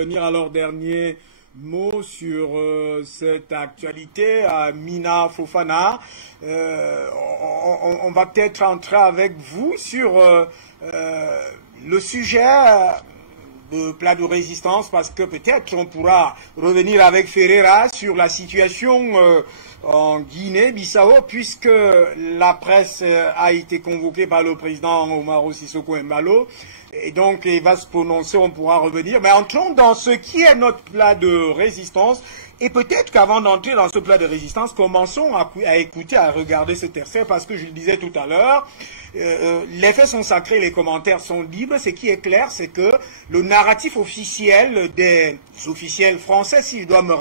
revenir à leur dernier mot sur cette actualité à Mina Fofana. On va peut-être entrer avec vous sur le sujet de plat de résistance, parce que peut-être on pourra revenir avec Ferreira sur la situation en Guinée-Bissau, puisque la presse a été convoquée par le président Umaro Sissoco Embalo. Et donc, il va se prononcer, on pourra revenir. Mais entrons dans ce qui est notre plat de résistance. Et peut-être qu'avant d'entrer dans ce plat de résistance, commençons à écouter, à regarder cet extrait, parce que je le disais tout à l'heure, les faits sont sacrés, les commentaires sont libres. Ce qui est clair, c'est que le narratif officiel des officiels français, s'il doit me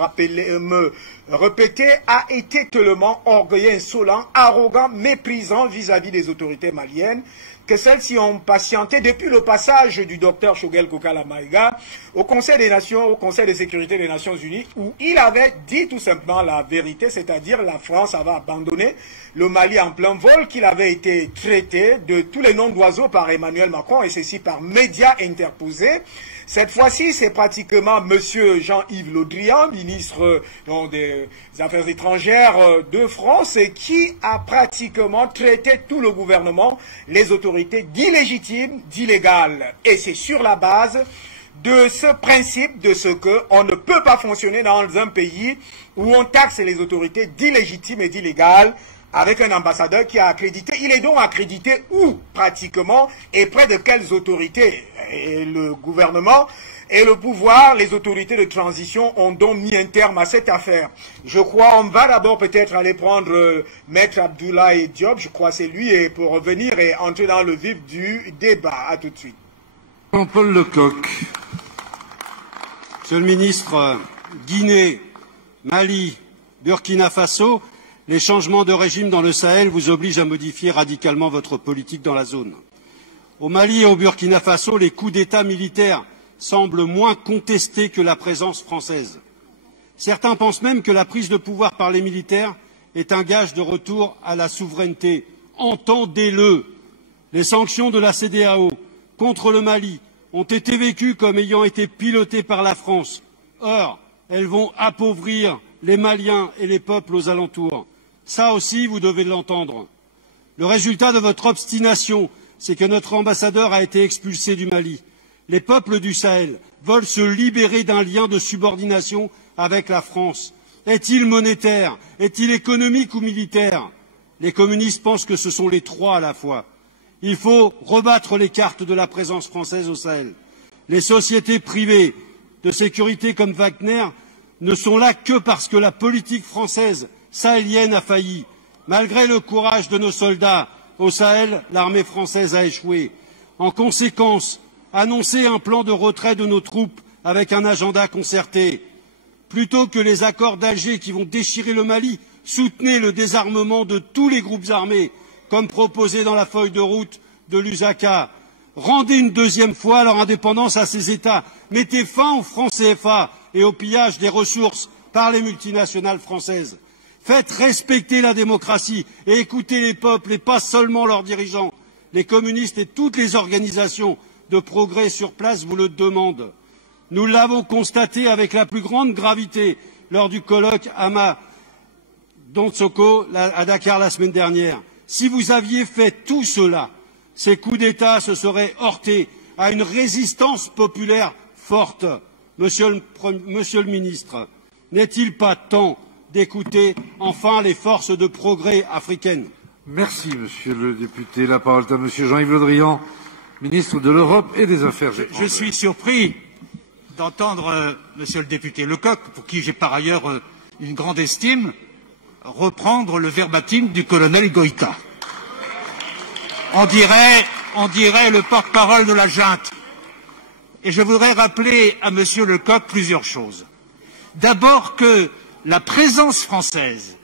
répéter, a été tellement orgueilleux, insolent, arrogant, méprisant vis-à-vis des autorités maliennes, que celles-ci ont patienté depuis le passage du docteur Choguel Kokala Maïga au Conseil des Nations, au Conseil de sécurité des Nations Unies, où il avait dit tout simplement la vérité, c'est-à-dire la France avait abandonné le Mali en plein vol, qu'il avait été traité de tous les noms d'oiseaux par Emmanuel Macron, et ceci par médias interposés. Cette fois-ci, c'est pratiquement M. Jean-Yves Le Drian, ministre des Affaires étrangères de France, qui a pratiquement traité tout le gouvernement, les autorités d'illégitimes, d'illégales. Et c'est sur la base de ce principe de ce qu'on ne peut pas fonctionner dans un pays où on taxe les autorités d'illégitimes et d'illégales, avec un ambassadeur qui a accrédité. Il est donc accrédité où, pratiquement, et près de quelles autorités? Et le gouvernement et le pouvoir, les autorités de transition ont donc mis un terme à cette affaire. Je crois on va d'abord peut-être aller prendre Maître Abdoulaye Diop, je crois c'est lui, et pour revenir et entrer dans le vif du débat. À tout de suite. Jean-Paul Lecoq. Monsieur le ministre, Guinée, Mali, Burkina Faso, les changements de régime dans le Sahel vous obligent à modifier radicalement votre politique dans la zone. Au Mali et au Burkina Faso, les coups d'État militaires semblent moins contestés que la présence française. Certains pensent même que la prise de pouvoir par les militaires est un gage de retour à la souveraineté. Entendez-le. Les sanctions de la CEDEAO contre le Mali ont été vécues comme ayant été pilotées par la France. Or, elles vont appauvrir les Maliens et les peuples aux alentours. Ça aussi, vous devez l'entendre. Le résultat de votre obstination, c'est que notre ambassadeur a été expulsé du Mali. Les peuples du Sahel veulent se libérer d'un lien de subordination avec la France. Est-il monétaire? Est-il économique ou militaire? Les communistes pensent que ce sont les trois à la fois. Il faut rebattre les cartes de la présence française au Sahel. Les sociétés privées de sécurité comme Wagner ne sont là que parce que la politique française sahélienne a failli. Malgré le courage de nos soldats, au Sahel, l'armée française a échoué. En conséquence, annoncez un plan de retrait de nos troupes avec un agenda concerté. Plutôt que les accords d'Alger qui vont déchirer le Mali, soutenez le désarmement de tous les groupes armés, comme proposé dans la feuille de route de Lusaka. Rendez une deuxième fois leur indépendance à ces États. Mettez fin au franc CFA et au pillage des ressources par les multinationales françaises. Faites respecter la démocratie et écoutez les peuples et pas seulement leurs dirigeants. Les communistes et toutes les organisations de progrès sur place vous le demandent. Nous l'avons constaté avec la plus grande gravité lors du colloque Donsoko à Dakar la semaine dernière. Si vous aviez fait tout cela, ces coups d'État se seraient heurtés à une résistance populaire forte. Monsieur le ministre, n'est-il pas temps d'écouter enfin les forces de progrès africaines? Merci, monsieur le député. La parole est à monsieur Jean-Yves Le Drian, ministre de l'Europe et des Affaires étrangères. Je suis surpris d'entendre monsieur le député Lecoq, pour qui j'ai par ailleurs une grande estime, reprendre le verbatim du colonel Goïta. On dirait le porte-parole de la junte. Et je voudrais rappeler à monsieur Lecoq plusieurs choses. D'abord que la présence française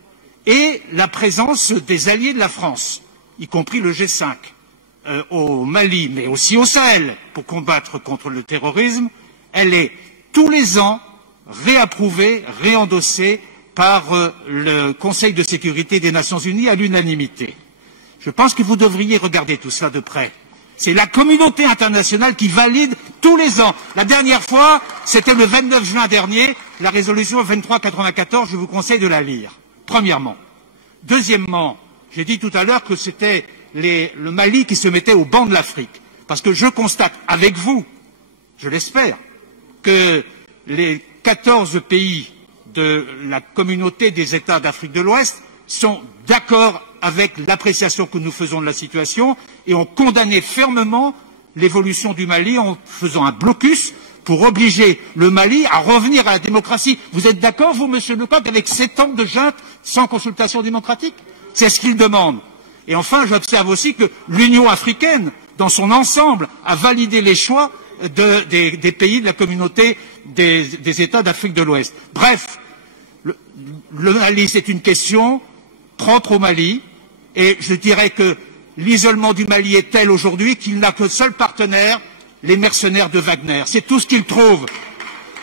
et la présence des alliés de la France, y compris le G5, au Mali, mais aussi au Sahel, pour combattre contre le terrorisme, elle est tous les ans réapprouvée, réendossée par le Conseil de sécurité des Nations Unies à l'unanimité. Je pense que vous devriez regarder tout cela de près. C'est la communauté internationale qui valide tous les ans. La dernière fois, c'était le 29 juin dernier, la résolution 2394, je vous conseille de la lire, premièrement. Deuxièmement, j'ai dit tout à l'heure que c'était le Mali qui se mettait au banc de l'Afrique. Parce que je constate avec vous, je l'espère, que les 14 pays de la communauté des États d'Afrique de l'Ouest sont d'accord avec l'appréciation que nous faisons de la situation et ont condamné fermement l'évolution du Mali en faisant un blocus pour obliger le Mali à revenir à la démocratie. Vous êtes d'accord, vous, Monsieur Lecoq, avec 7 ans de junte sans consultation démocratique? C'est ce qu'il demande. Et enfin, j'observe aussi que l'Union africaine, dans son ensemble, a validé les choix des pays de la communauté des États d'Afrique de l'Ouest. Bref, le Mali, c'est une question propre au Mali, et je dirais que l'isolement du Mali est tel aujourd'hui qu'il n'a que seul partenaire, les mercenaires de Wagner. C'est tout ce qu'il trouve.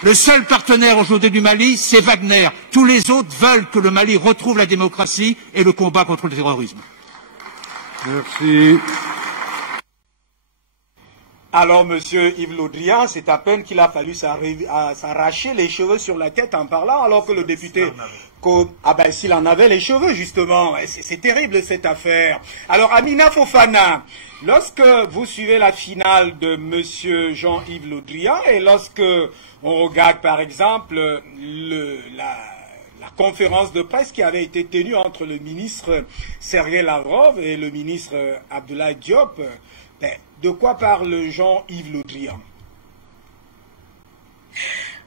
Le seul partenaire aujourd'hui du Mali, c'est Wagner. Tous les autres veulent que le Mali retrouve la démocratie et le combat contre le terrorisme. Merci. Alors, Monsieur Yves Le Drian, c'est à peine qu'il a fallu s'arracher les cheveux sur la tête en parlant, alors que le député... Ah ben, s'il en avait les cheveux, justement. C'est terrible, cette affaire. Alors, Amina Fofana, lorsque vous suivez la finale de Monsieur Jean-Yves Le Drian, et lorsque on regarde, par exemple, la conférence de presse qui avait été tenue entre le ministre Sergei Lavrov et le ministre Abdoulaye Diop, ben, de quoi parle Jean-Yves Le Drian?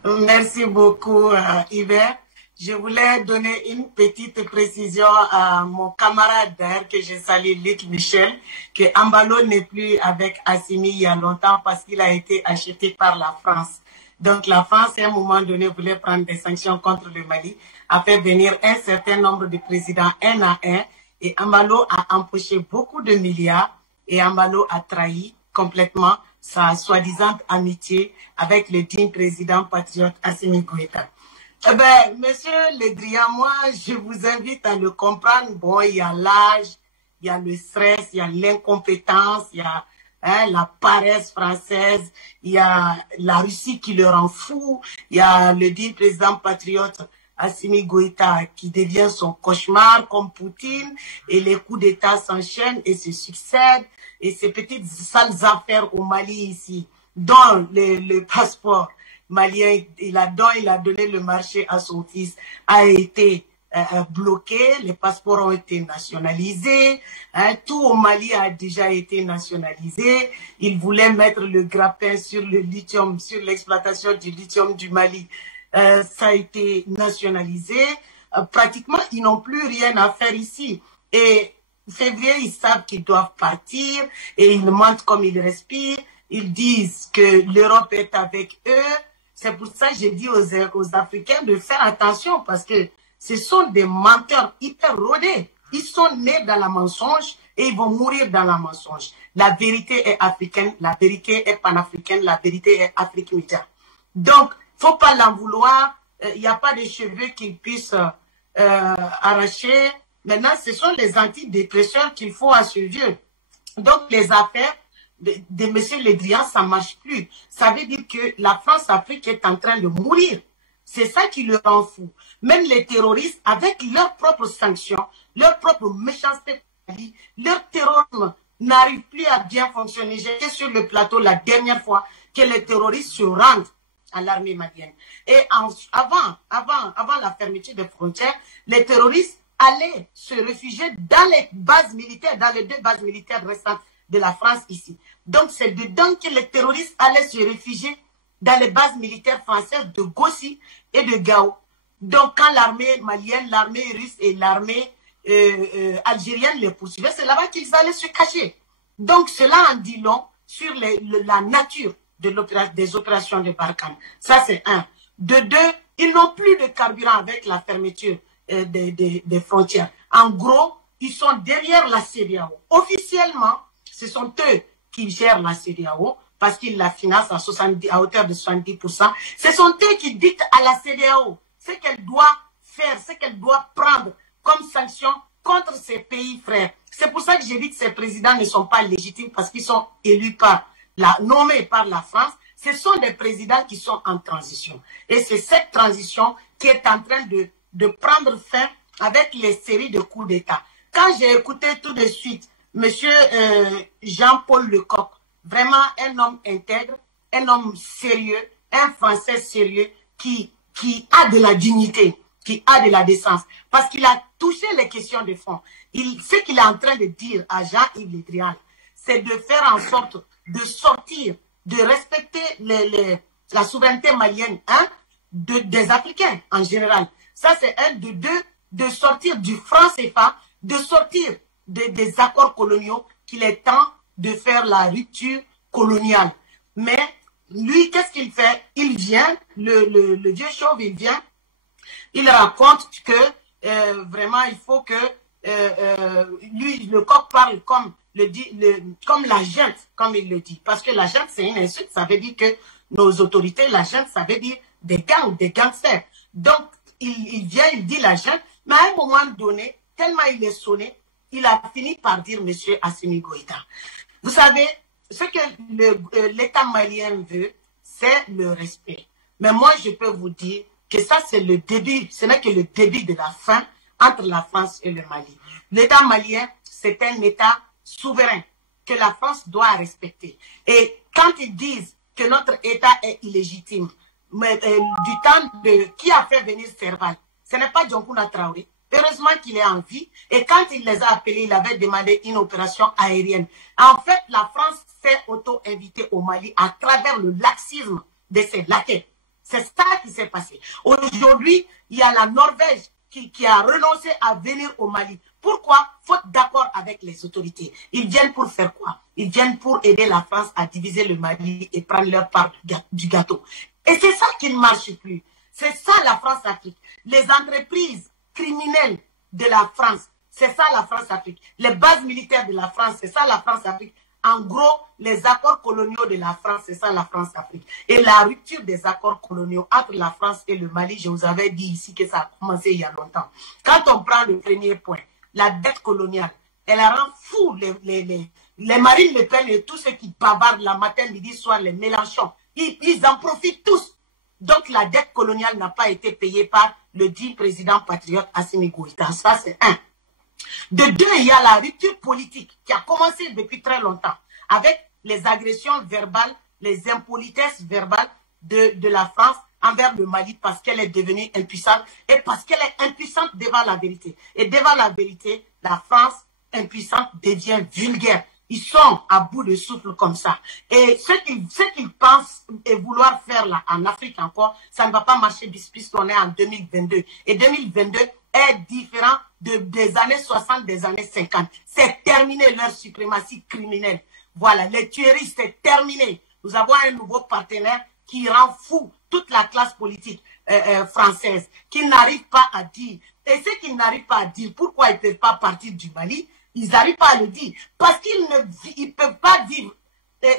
Merci beaucoup, Hubert. Je voulais donner une petite précision à mon camarade d'ailleurs que je salue, Luc Michel, que Ambalo n'est plus avec Assimi il y a longtemps parce qu'il a été acheté par la France. Donc la France, à un moment donné, voulait prendre des sanctions contre le Mali, a fait venir un certain nombre de présidents un à un, et Ambalo a empoché beaucoup de milliards, et Ambalo a trahi complètement sa soi-disant amitié avec le digne président patriote Assimi Goïta. Eh bien, Monsieur Le Drian, moi, je vous invite à le comprendre. Bon, il y a l'âge, il y a le stress, il y a l'incompétence, il y a la paresse française, il y a la Russie qui le rend fou, il y a le digne président patriote Assimi Goïta qui devient son cauchemar comme Poutine, et les coups d'État s'enchaînent et se succèdent, et ces petites sales affaires au Mali ici, dont le passeport malien, il a donné le marché à son fils, a été bloqué, les passeports ont été nationalisés, tout au Mali a déjà été nationalisé. Il voulait mettre le grappin sur le lithium, sur l'exploitation du lithium du Mali. Ça a été nationalisé. Pratiquement, ils n'ont plus rien à faire ici. Et février, ils savent qu'ils doivent partir et ils mentent comme ils respirent. Ils disent que l'Europe est avec eux. C'est pour ça que j'ai dit aux Africains de faire attention parce que ce sont des menteurs hyper rodés. Ils sont nés dans la mensonge et ils vont mourir dans la mensonge. La vérité est africaine, la vérité est panafricaine, la vérité est Afrique Média. Donc, faut pas l'en vouloir. Il n'y a pas de cheveux qu'ils puissent arracher. Maintenant, ce sont les antidépresseurs qu'il faut à ce vieux. Donc, les affaires de M. Le Drian, ça ne marche plus. Ça veut dire que la France-Afrique est en train de mourir. C'est ça qui le rend fou. Même les terroristes, avec leurs propres sanctions, leur propre méchanceté, leur terrorisme n'arrive plus à bien fonctionner. J'étais sur le plateau la dernière fois que les terroristes se rendent à l'armée malienne. Et avant la fermeture des frontières, les terroristes allaient se réfugier dans les bases militaires, dans les 2 bases militaires restantes de la France ici. Donc c'est dedans que les terroristes allaient se réfugier dans les bases militaires françaises de Gossi et de Gao. Donc quand l'armée malienne, l'armée russe et l'armée algérienne les poursuivaient, c'est là-bas qu'ils allaient se cacher. Donc cela en dit long sur la nature des opérations de Barkhane. Ça c'est un. De 2, ils n'ont plus de carburant avec la fermeture des frontières. En gros, ils sont derrière la CEDEAO. Officiellement, ce sont eux qui gèrent la CEDEAO parce qu'ils la financent à hauteur de 70%. Ce sont eux qui dictent à la CEDEAO ce qu'elle doit faire, ce qu'elle doit prendre comme sanction contre ces pays frères. C'est pour ça que j'ai dit que ces présidents ne sont pas légitimes parce qu'ils sont élus nommés par la France. Ce sont des présidents qui sont en transition. Et c'est cette transition qui est en train de prendre fin avec les séries de coups d'État. Quand j'ai écouté tout de suite M. Jean-Paul Lecoq, vraiment un homme intègre, un homme sérieux, un Français sérieux qui a de la dignité, qui a de la décence, parce qu'il a touché les questions de fond. Ce qu'il est en train de dire à Jean-Yves Le Drian, c'est de faire en sorte de sortir, de respecter la souveraineté malienne, des Africains en général. Ça, c'est un de deux, de sortir du franc CFA, de sortir des accords coloniaux, qu'il est temps de faire la rupture coloniale. Mais lui, qu'est-ce qu'il fait? Il vient, le dieu chauve, il vient, il raconte que vraiment, il faut que lui, le coq parle comme la junte, comme il le dit. Parce que la junte, c'est une insulte, ça veut dire que nos autorités, la junte, ça veut dire des gangs, des gangsters. Donc, il vient, il dit la junte, mais à un moment donné, tellement il est sonné, il a fini par dire M. Assimi Goïta. Vous savez, ce que l'État malien veut, c'est le respect. Mais moi, je peux vous dire que ça, c'est le début, ce n'est que le début de la fin entre la France et le Mali. L'État malien, c'est un État souverain que la France doit respecter. Et quand ils disent que notre État est illégitime, mais, du temps de qui a fait venir Serval, ce n'est pas Dioncouna Traoré. Heureusement qu'il est en vie. Et quand il les a appelés, il avait demandé une opération aérienne. En fait, la France s'est auto-invitée au Mali à travers le laxisme de ses laquais. C'est ça qui s'est passé. Aujourd'hui, il y a la Norvège qui a renoncé à venir au Mali. Pourquoi? Faute d'accord avec les autorités. Ils viennent pour faire quoi? Ils viennent pour aider la France à diviser le Mali et prendre leur part du gâteau. Et c'est ça qui ne marche plus. C'est ça la France-Afrique. Les entreprises criminelles de la France, c'est ça la France-Afrique. Les bases militaires de la France, c'est ça la France-Afrique. En gros, les accords coloniaux de la France, c'est ça la France-Afrique. Et la rupture des accords coloniaux entre la France et le Mali, je vous avais dit ici que ça a commencé il y a longtemps. Quand on prend le premier point, la dette coloniale, elle rend fou les Marine Le Pen et tous ceux qui bavardent la matin, midi, soir, les Mélenchon. Ils en profitent tous. Donc la dette coloniale n'a pas été payée par le dit président patriote Assimi Goïta. Ça, c'est un. De deux, il y a la rupture politique qui a commencé depuis très longtemps avec les agressions verbales, les impolitesses verbales de la France envers le Mali parce qu'elle est devenue impuissante et parce qu'elle est impuissante devant la vérité. Et devant la vérité, la France impuissante devient vulgaire. Ils sont à bout de souffle comme ça. Et ce qu'ils pensent et vouloir faire là en Afrique encore, ça ne va pas marcher puisqu'on est en 2022. Et 2022 est différent des années 60, des années 50. C'est terminé leur suprématie criminelle. Voilà, les tueries, c'est terminé. Nous avons un nouveau partenaire qui rend fou toute la classe politique française, qui n'arrive pas à dire. Et ceux qui n'arrivent pas à dire pourquoi ils ne peuvent pas partir du Mali, ils n'arrivent pas à le dire. Parce qu'ils ne peuvent pas vivre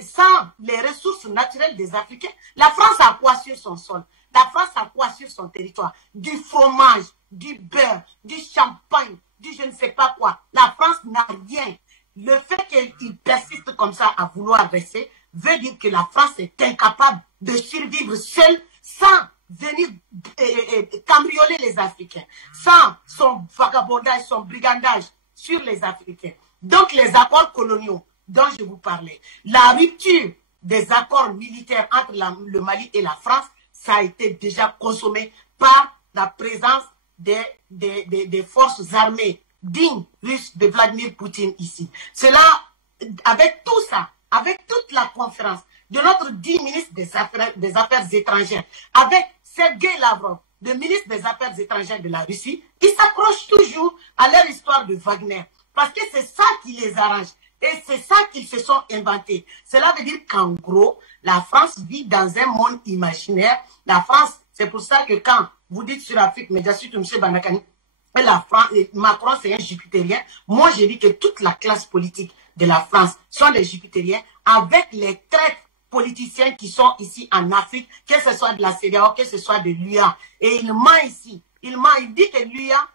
sans les ressources naturelles des Africains. La France a quoi sur son sol? La France a quoi sur son territoire? Du fromage, du beurre, du champagne, du je ne sais pas quoi. La France n'a rien. Le fait qu'ils persistent comme ça à vouloir rester veut dire que la France est incapable de survivre seule sans venir cambrioler les Africains, sans son vagabondage, son brigandage sur les Africains. Donc les accords coloniaux dont je vous parlais, la rupture des accords militaires entre le Mali et la France, ça a été déjà consommé par la présence des forces armées dignes russes de Vladimir Poutine ici. Cela, avec tout ça, avec toute la conférence de notre dit ministre des Affaires étrangères, avec Sergei Lavrov, le ministre des Affaires étrangères de la Russie, ils s'accrochent toujours à leur histoire de Wagner. Parce que c'est ça qui les arrange. Et c'est ça qu'ils se sont inventés. Cela veut dire qu'en gros, la France vit dans un monde imaginaire. La France, c'est pour ça que quand vous dites sur l'Afrique, mais j'assure M. Banakani, Macron, c'est un jupitérien. Moi, je dis que toute la classe politique de la France sont des jupitériens avec les traîtres politiciens qui sont ici en Afrique, que ce soit de la CEDEAO, que ce soit de l'UA. Et il ment ici. Il ment, il dit que l'UA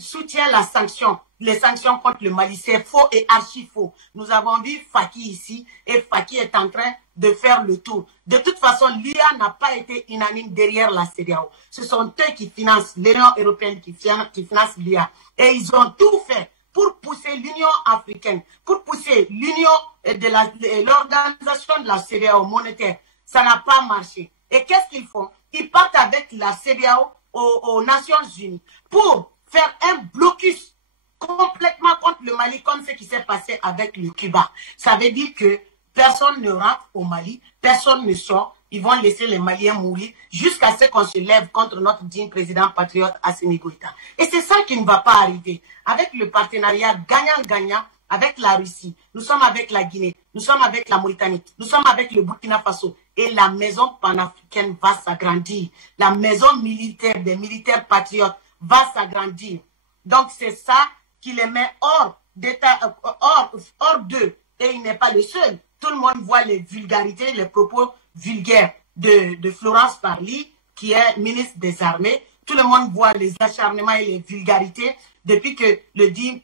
soutient la sanction, les sanctions contre le Mali. C'est faux et archi faux. Nous avons vu Faki ici et Faki est en train de faire le tour. De toute façon, l'IA n'a pas été unanime derrière la CEDEAO. Ce sont eux qui financent, l'Union européenne qui finance l'IA. Et ils ont tout fait pour pousser l'Union africaine, pour pousser l'Union de l'organisation de la CEDEAO monétaire. Ça n'a pas marché. Et qu'est-ce qu'ils font? Ils partent avec la CEDEAO aux Nations Unies pour faire un blocus complètement contre le Mali, comme ce qui s'est passé avec le Cuba. Ça veut dire que personne ne rentre au Mali, personne ne sort. Ils vont laisser les Maliens mourir jusqu'à ce qu'on se lève contre notre digne président patriote Assimi Goïta. Et c'est ça qui ne va pas arriver. Avec le partenariat gagnant-gagnant avec la Russie, nous sommes avec la Guinée, nous sommes avec la Mauritanie, nous sommes avec le Burkina Faso. Et la maison panafricaine va s'agrandir. La maison militaire des militaires patriotes va s'agrandir. Donc c'est ça qui les met hors d'eux. Et il n'est pas le seul. Tout le monde voit les vulgarités, les propos vulgaires de Florence Parly, qui est ministre des Armées. Tout le monde voit les acharnements et les vulgarités depuis que le dit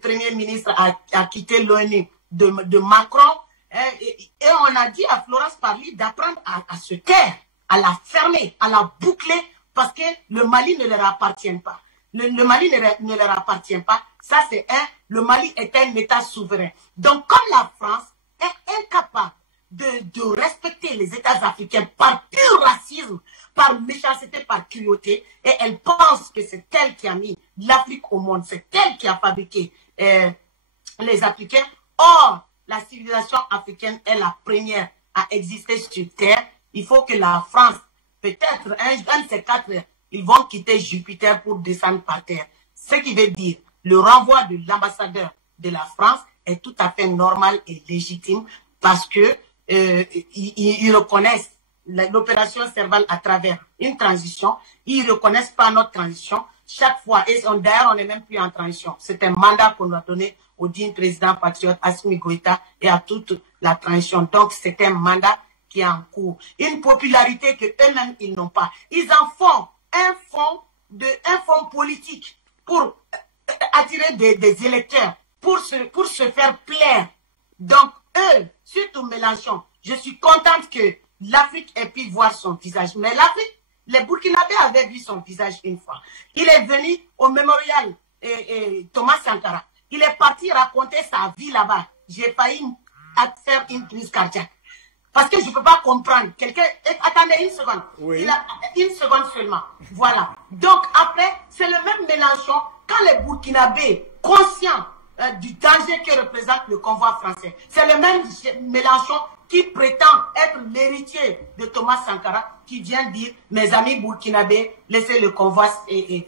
Premier ministre a quitté l'ONU de Macron. Et on a dit à Florence Parly d'apprendre à se taire, à la fermer, à la boucler, parce que le Mali ne leur appartient pas. Le Mali ne leur appartient pas. Ça, c'est le Mali est un État souverain. Donc, comme la France est incapable de respecter les États africains par pur racisme, par méchanceté, par cruauté, et elle pense que c'est elle qui a mis l'Afrique au monde, c'est elle qui a fabriqué les Africains. Or, la civilisation africaine est la première à exister sur Terre. Il faut que la France, peut-être un de ces quatre, ils vont quitter Jupiter pour descendre par terre. Ce qui veut dire, le renvoi de l'ambassadeur de la France est tout à fait normal et légitime parce que ils reconnaissent l'opération Serval à travers une transition. Ils ne reconnaissent pas notre transition chaque fois. Et d'ailleurs, on n'est même plus en transition. C'est un mandat qu'on doit donner au digne président patriote Assimi Goïta et à toute la transition. Donc, c'est un mandat qui est en cours. Une popularité que eux-mêmes, ils n'ont pas. Ils en font un fonds politique pour attirer des électeurs, pour se faire plaire. Donc, eux, surtout Mélenchon, je suis contente que l'Afrique ait pu voir son visage. Mais l'Afrique, les Burkinabés avaient vu son visage une fois. Il est venu au mémorial Thomas Sankara. Il est parti raconter sa vie là-bas. J'ai failli faire une crise cardiaque. Parce que je ne peux pas comprendre. Quelqu'un, attendez une seconde. Oui. Il a une seconde seulement. Voilà. Donc après, c'est le même Mélenchon. Quand les Burkinabés, conscients du danger que représente le convoi français, c'est le même Mélenchon qui prétend être l'héritier de Thomas Sankara, qui vient dire, mes amis burkinabés, laissez le convoi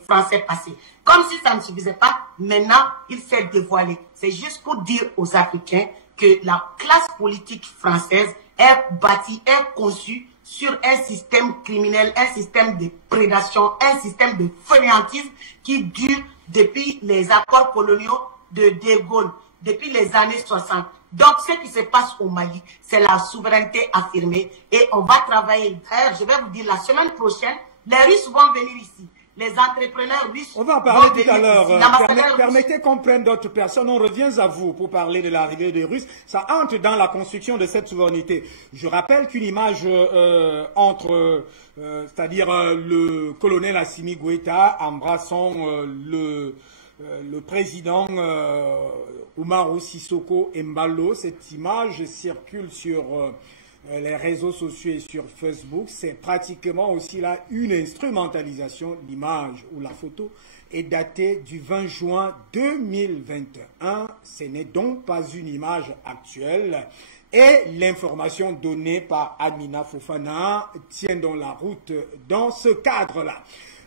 français passer. Comme si ça ne suffisait pas, maintenant, il s'est dévoilé. C'est juste pour dire aux Africains que la classe politique française est bâtie, est conçue sur un système criminel, un système de prédation, un système de fainéantisme qui dure depuis les accords coloniaux de De Gaulle, depuis les années 60. Donc, ce qui se passe au Mali, c'est la souveraineté affirmée et on va travailler. D'ailleurs, je vais vous dire, la semaine prochaine, les Russes vont venir ici. Les entrepreneurs russes. On va en parler tout à l'heure. Permettez qu'on prenne d'autres personnes. On revient à vous pour parler de l'arrivée des Russes. Ça entre dans la construction de cette souveraineté. Je rappelle qu'une image c'est-à-dire le colonel Assimi Goïta embrassant le président Umaro Sissoko Embalo, cette image circule sur les réseaux sociaux et sur Facebook. C'est pratiquement aussi là une instrumentalisation. L'image ou la photo est datée du 20 juin 2021. Ce n'est donc pas une image actuelle. Et l'information donnée par Amina Fofana tient donc la route dans ce cadre-là.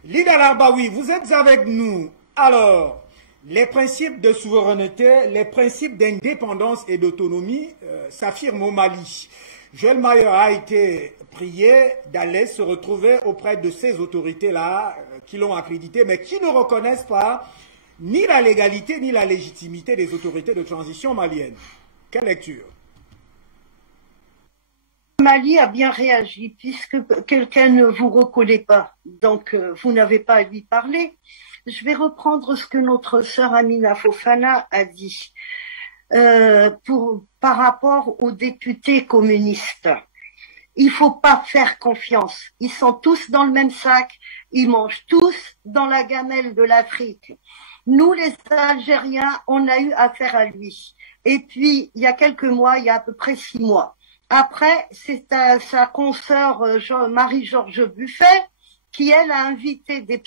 Lida Larbaoui, vous êtes avec nous. Alors, les principes de souveraineté, les principes d'indépendance et d'autonomie s'affirment au Mali. Joël Mayer a été prié d'aller se retrouver auprès de ces autorités-là qui l'ont accrédité, mais qui ne reconnaissent pas ni la légalité ni la légitimité des autorités de transition maliennes. Quelle lecture? Mali a bien réagi puisque quelqu'un ne vous reconnaît pas, donc vous n'avez pas à lui parler. je vais reprendre ce que notre sœur Amina Fofana a dit par rapport aux députés communistes. Il faut pas faire confiance. Ils sont tous dans le même sac. Ils mangent tous dans la gamelle de l'Afrique. Nous, les Algériens, on a eu affaire à lui. Et puis, il y a quelques mois, il y a à peu près 6 mois. Après, c'est sa consoeur Marie-Georges Buffet qui, elle, a invité des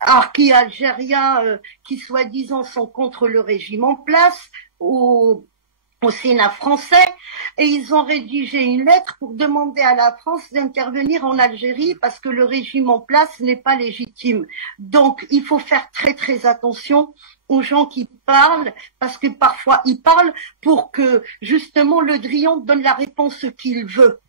archi-algériens qui, soi-disant, sont contre le régime en place au Sénat français, et ils ont rédigé une lettre pour demander à la France d'intervenir en Algérie parce que le régime en place n'est pas légitime. Donc, il faut faire très très attention aux gens qui parlent, parce que parfois ils parlent pour que justement Le Drian donne la réponse qu'il veut.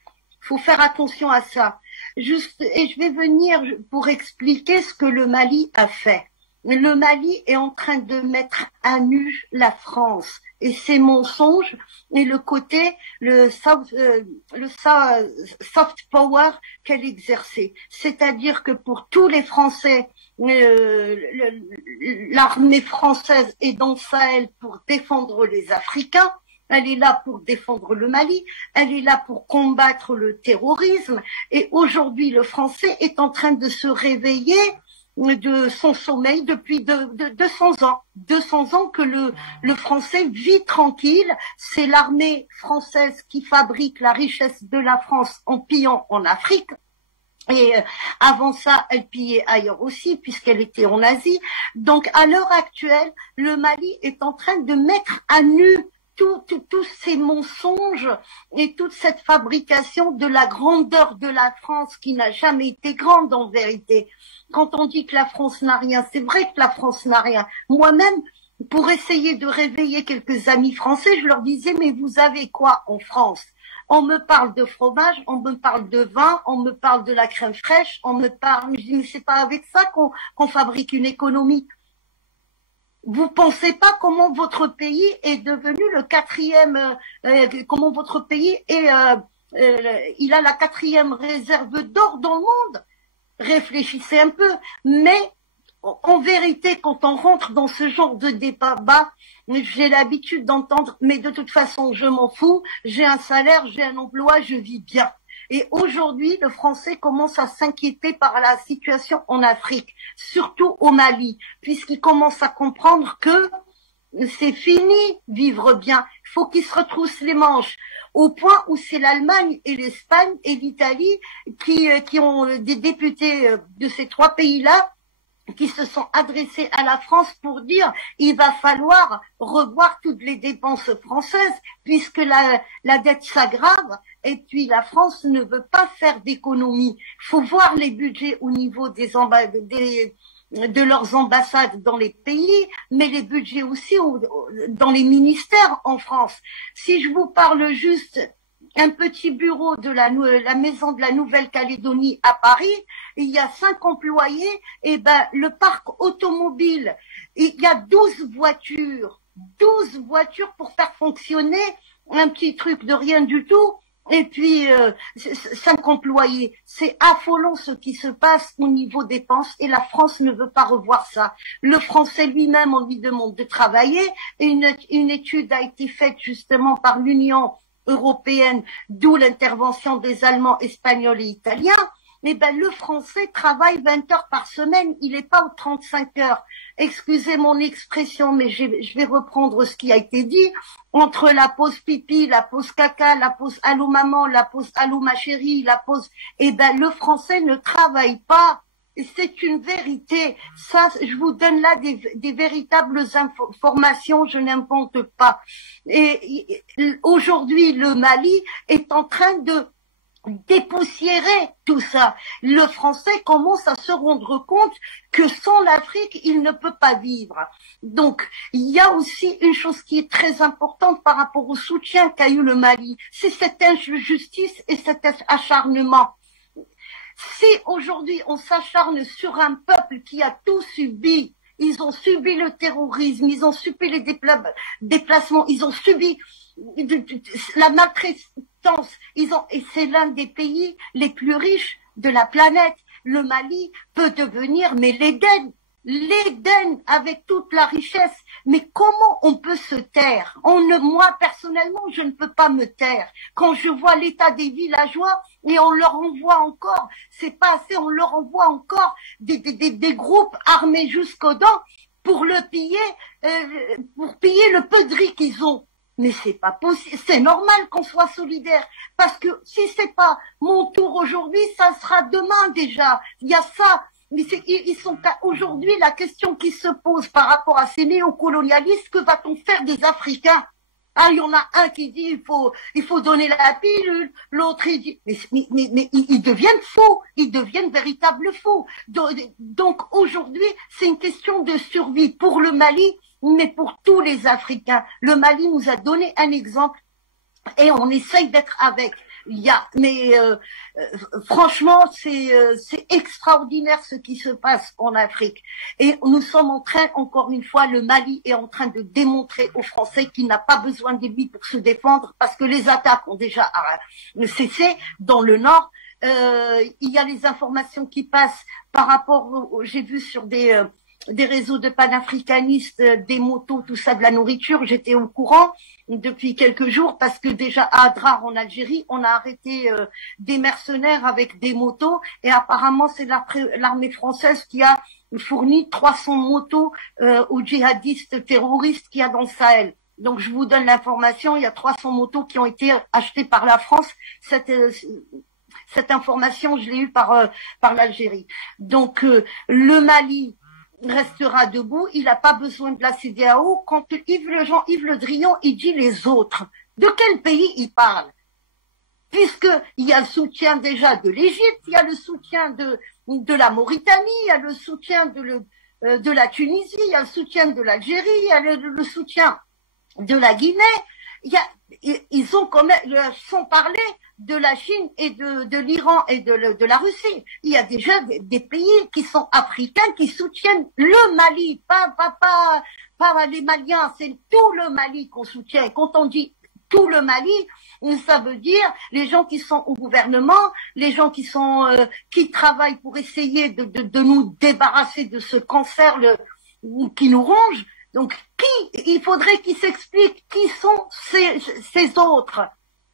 Il faut faire attention à ça. Et je vais venir pour expliquer ce que le Mali a fait. Le Mali est en train de mettre à nu la France et ses mensonges et le soft power qu'elle exerçait. C'est-à-dire que pour tous les Français, l'armée française est dans le Sahel pour défendre les Africains. Elle est là pour défendre le Mali, elle est là pour combattre le terrorisme. Et aujourd'hui, le Français est en train de se réveiller de son sommeil depuis 200 ans. 200 ans que le Français vit tranquille. C'est l'armée française qui fabrique la richesse de la France en pillant en Afrique. Et avant ça, elle pillait ailleurs aussi, puisqu'elle était en Asie. Donc, à l'heure actuelle, le Mali est en train de mettre à nu tous ces mensonges et toute cette fabrication de la grandeur de la France qui n'a jamais été grande en vérité. Quand on dit que la France n'a rien, c'est vrai que la France n'a rien. Moi-même, pour essayer de réveiller quelques amis français, je leur disais, mais vous avez quoi en France? On me parle de fromage, on me parle de vin, on me parle de la crème fraîche, on me parle, je dis, mais c'est pas avec ça qu'on fabrique une économie. Vous pensez pas comment votre pays est devenu le 4e, comment votre pays est, il a la 4e réserve d'or dans le monde. Réfléchissez un peu. Mais en vérité, quand on rentre dans ce genre de débat, j'ai l'habitude d'entendre, mais de toute façon, je m'en fous. J'ai un salaire, j'ai un emploi, je vis bien. Et aujourd'hui, le Français commence à s'inquiéter par la situation en Afrique, surtout au Mali, puisqu'il commence à comprendre que c'est fini vivre bien. Il faut qu'ils se retroussent les manches, au point où c'est l'Allemagne et l'Espagne et l'Italie qui ont des députés de ces 3 pays-là qui se sont adressés à la France pour dire il va falloir revoir toutes les dépenses françaises puisque la dette s'aggrave et puis la France ne veut pas faire d'économie. Il faut voir les budgets au niveau de leurs ambassades dans les pays, mais les budgets aussi dans les ministères en France. Si je vous parle juste un petit bureau de la maison de la Nouvelle-Calédonie à Paris, il y a 5 employés, et le parc automobile, il y a 12 voitures pour faire fonctionner un petit truc de rien du tout, et puis 5 employés. C'est affolant ce qui se passe au niveau dépenses, et la France ne veut pas revoir ça. Le Français lui-même, on lui demande de travailler, et une étude a été faite justement par l'Union européenne, d'où l'intervention des Allemands, Espagnols et Italiens. Le Français travaille 20 heures par semaine, il n'est pas aux 35 heures. Excusez mon expression, mais je vais reprendre ce qui a été dit. Entre la pause pipi, la pause caca, la pause allô maman, la pause allô ma chérie, la pause, le Français ne travaille pas. C'est une vérité. Ça, je vous donne là des véritables informations, je n'invente pas. Et aujourd'hui, le Mali est en train de dépoussiérer tout ça. Le Français commence à se rendre compte que sans l'Afrique, il ne peut pas vivre. Donc, il y a aussi une chose qui est très importante par rapport au soutien qu'a eu le Mali. C'est cette injustice et cet acharnement. Si aujourd'hui on s'acharne sur un peuple qui a tout subi, ils ont subi le terrorisme, ils ont subi les déplacements, ils ont subi la maltraitance, et c'est l'un des pays les plus riches de la planète. le Mali peut devenir, mais l'Éden avec toute la richesse. Mais comment on peut se taire? Moi, personnellement, je ne peux pas me taire. Quand je vois l'état des villageois, et on leur envoie encore, c'est pas assez, on leur envoie encore des groupes armés jusqu'aux dents pour piller le peu de riz qu'ils ont. Mais c'est pas possible, c'est normal qu'on soit solidaire, parce que si c'est pas mon tour aujourd'hui, ça sera demain déjà. Il y a ça. Mais ils sont aujourd'hui, la question qui se pose par rapport à ces néocolonialistes, que va-t-on faire des Africains? Ah, il y en a un qui dit il faut donner la pilule, l'autre il dit mais ils deviennent fous, ils deviennent véritables fous. Donc aujourd'hui, c'est une question de survie pour le Mali, mais pour tous les Africains. Le Mali nous a donné un exemple et on essaye d'être avec. Franchement, c'est extraordinaire ce qui se passe en Afrique. Et nous sommes en train, encore une fois, le Mali est en train de démontrer aux Français qu'il n'a pas besoin de lui pour se défendre, parce que les attaques ont déjà cessé dans le nord. Il y a les informations qui passent par rapport, j'ai vu sur des réseaux de panafricanistes, des motos, tout ça, de la nourriture. J'étais au courant depuis quelques jours parce que déjà à Adrar en Algérie, on a arrêté des mercenaires avec des motos et apparemment c'est l'armée française qui a fourni 300 motos aux djihadistes terroristes qu'il y a dans le Sahel. Donc je vous donne l'information, il y a 300 motos qui ont été achetées par la France. Cette information, je l'ai eue par l'Algérie. Donc le Mali restera debout, il n'a pas besoin de la CEDEAO. Quand Yves Le Drian, il dit les autres. De quel pays il parle? Puisqu'il y a le soutien déjà de l'Égypte, il y a le soutien de la Mauritanie, il y a le soutien de la Tunisie, il y a le soutien de l'Algérie, il y a le soutien de la Guinée. Ils ont quand même, sans parler de la Chine et de l'Iran et de la Russie. Il y a déjà des pays qui sont africains qui soutiennent le Mali, pas les Maliens, c'est tout le Mali qu'on soutient. Quand on dit tout le Mali, ça veut dire les gens qui sont au gouvernement, les gens qui travaillent pour essayer de nous débarrasser de ce cancer qui nous ronge. Donc, il faudrait qu'ils s'expliquent qui sont ces autres.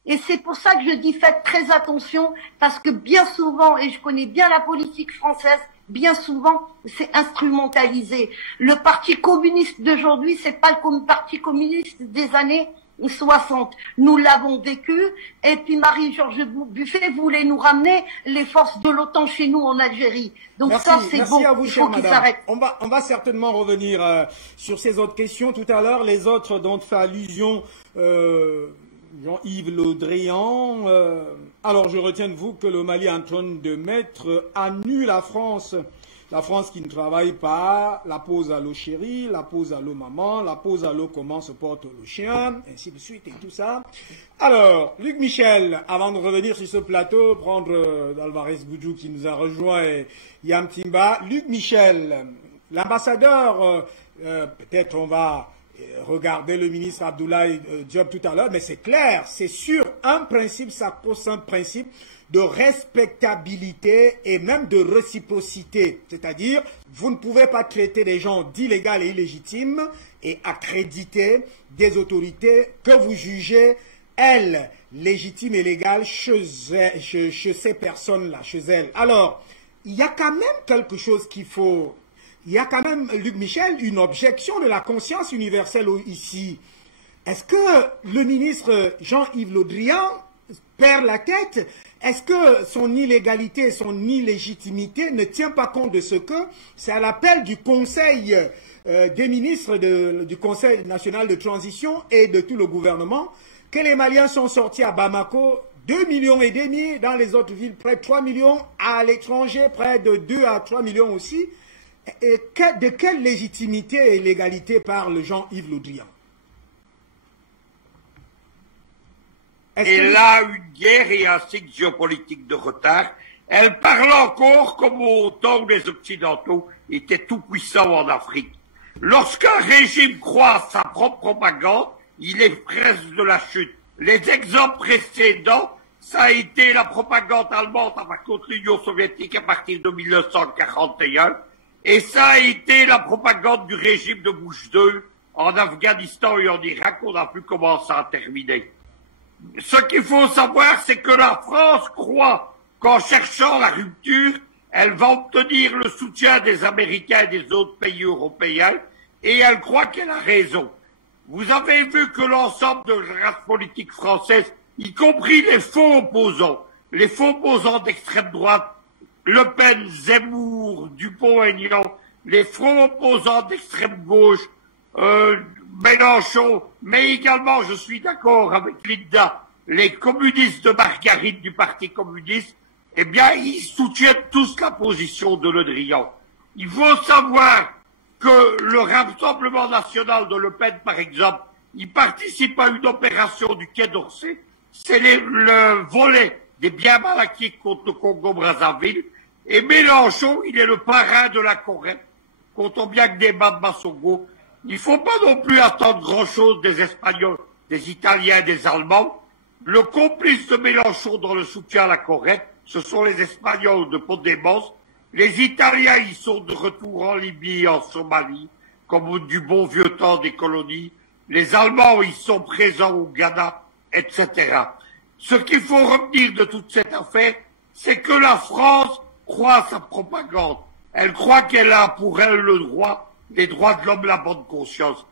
Et c'est pour ça que je dis faites très attention, parce que bien souvent, et je connais bien la politique française, bien souvent, c'est instrumentalisé. Le parti communiste d'aujourd'hui, c'est pas le parti communiste des années 60. Nous l'avons vécu, et puis Marie-Georges Buffet voulait nous ramener les forces de l'OTAN chez nous en Algérie. Donc merci, ça, c'est bon, à vous, il faut qu'il s'arrête. On va certainement revenir sur ces autres questions tout à l'heure. Les autres dont fait allusion Jean-Yves Le Drian. Alors je retiens de vous que le Mali est en train de mettre à nu la France. La France qui ne travaille pas, la pose à l'eau chérie, la pose à l'eau maman, la pose à l'eau comment se porte le chien, ainsi de suite et tout ça. Alors, Luc Michel, avant de revenir sur ce plateau, prendre Alvarez Boudjou qui nous a rejoint et Yam Timba. Luc Michel, l'ambassadeur, peut-être on va regarder le ministre Abdoulaye Diop tout à l'heure, mais c'est clair, c'est sur un principe, ça pose un principe de respectabilité et même de réciprocité. C'est-à-dire, vous ne pouvez pas traiter des gens d'illégaux et illégitimes et accréditer des autorités que vous jugez, elles, légitimes et légales chez ces personnes-là, chez elles. Alors, il y a quand même quelque chose qu'il faut... Il y a quand même, Luc Michel, une objection de la conscience universelle ici. Est-ce que le ministre Jean-Yves Le Drian perd la tête? Est-ce que son illégalité, son illégitimité ne tient pas compte de ce que c'est à l'appel du Conseil des ministres du Conseil national de transition et de tout le gouvernement que les Maliens sont sortis à Bamako, 2,5 millions dans les autres villes, près de 3 millions à l'étranger, près de 2 à 3 millions aussi. Et de quelle légitimité et légalité parle Jean-Yves Le Drian? Elle a une guerre et un cycle géopolitique de retard. Elle parle encore comme au temps où les Occidentaux étaient tout puissants en Afrique. Lorsqu'un régime croit à sa propre propagande, il est presque de la chute. Les exemples précédents ça a été la propagande allemande contre l'Union soviétique à partir de 1941, et ça a été la propagande du régime de Bush II en Afghanistan et en Irak qu'on a pu commencer à terminer. Ce qu'il faut savoir, c'est que la France croit qu'en cherchant la rupture, elle va obtenir le soutien des Américains et des autres pays européens, et elle croit qu'elle a raison. Vous avez vu que l'ensemble de la race politique française, y compris les faux opposants d'extrême droite, Le Pen, Zemmour, Dupont-Aignan, les faux opposants d'extrême gauche, Mélenchon, mais également, je suis d'accord avec Linda, les communistes de Margarine du Parti communiste, eh bien, ils soutiennent tous la position de Le Drian. Il faut savoir que le Rassemblement national de Le Pen, par exemple, il participe à une opération du Quai d'Orsay, c'est le volet des biens mal acquis contre le Congo-Brazzaville, et Mélenchon, il est le parrain de la Corée, comptons bien que des bas de Massongo. Il ne faut pas non plus attendre grand-chose des Espagnols, des Italiens, des Allemands. Le complice de Mélenchon dans le soutien à la Corée, ce sont les Espagnols de Podemos. Les Italiens, ils sont de retour en Libye et en Somalie, comme du bon vieux temps des colonies. Les Allemands, ils sont présents au Ghana, etc. Ce qu'il faut retenir de toute cette affaire, c'est que la France croit à sa propagande. Elle croit qu'elle a pour elle le droit, les droits de l'homme, la bonne conscience.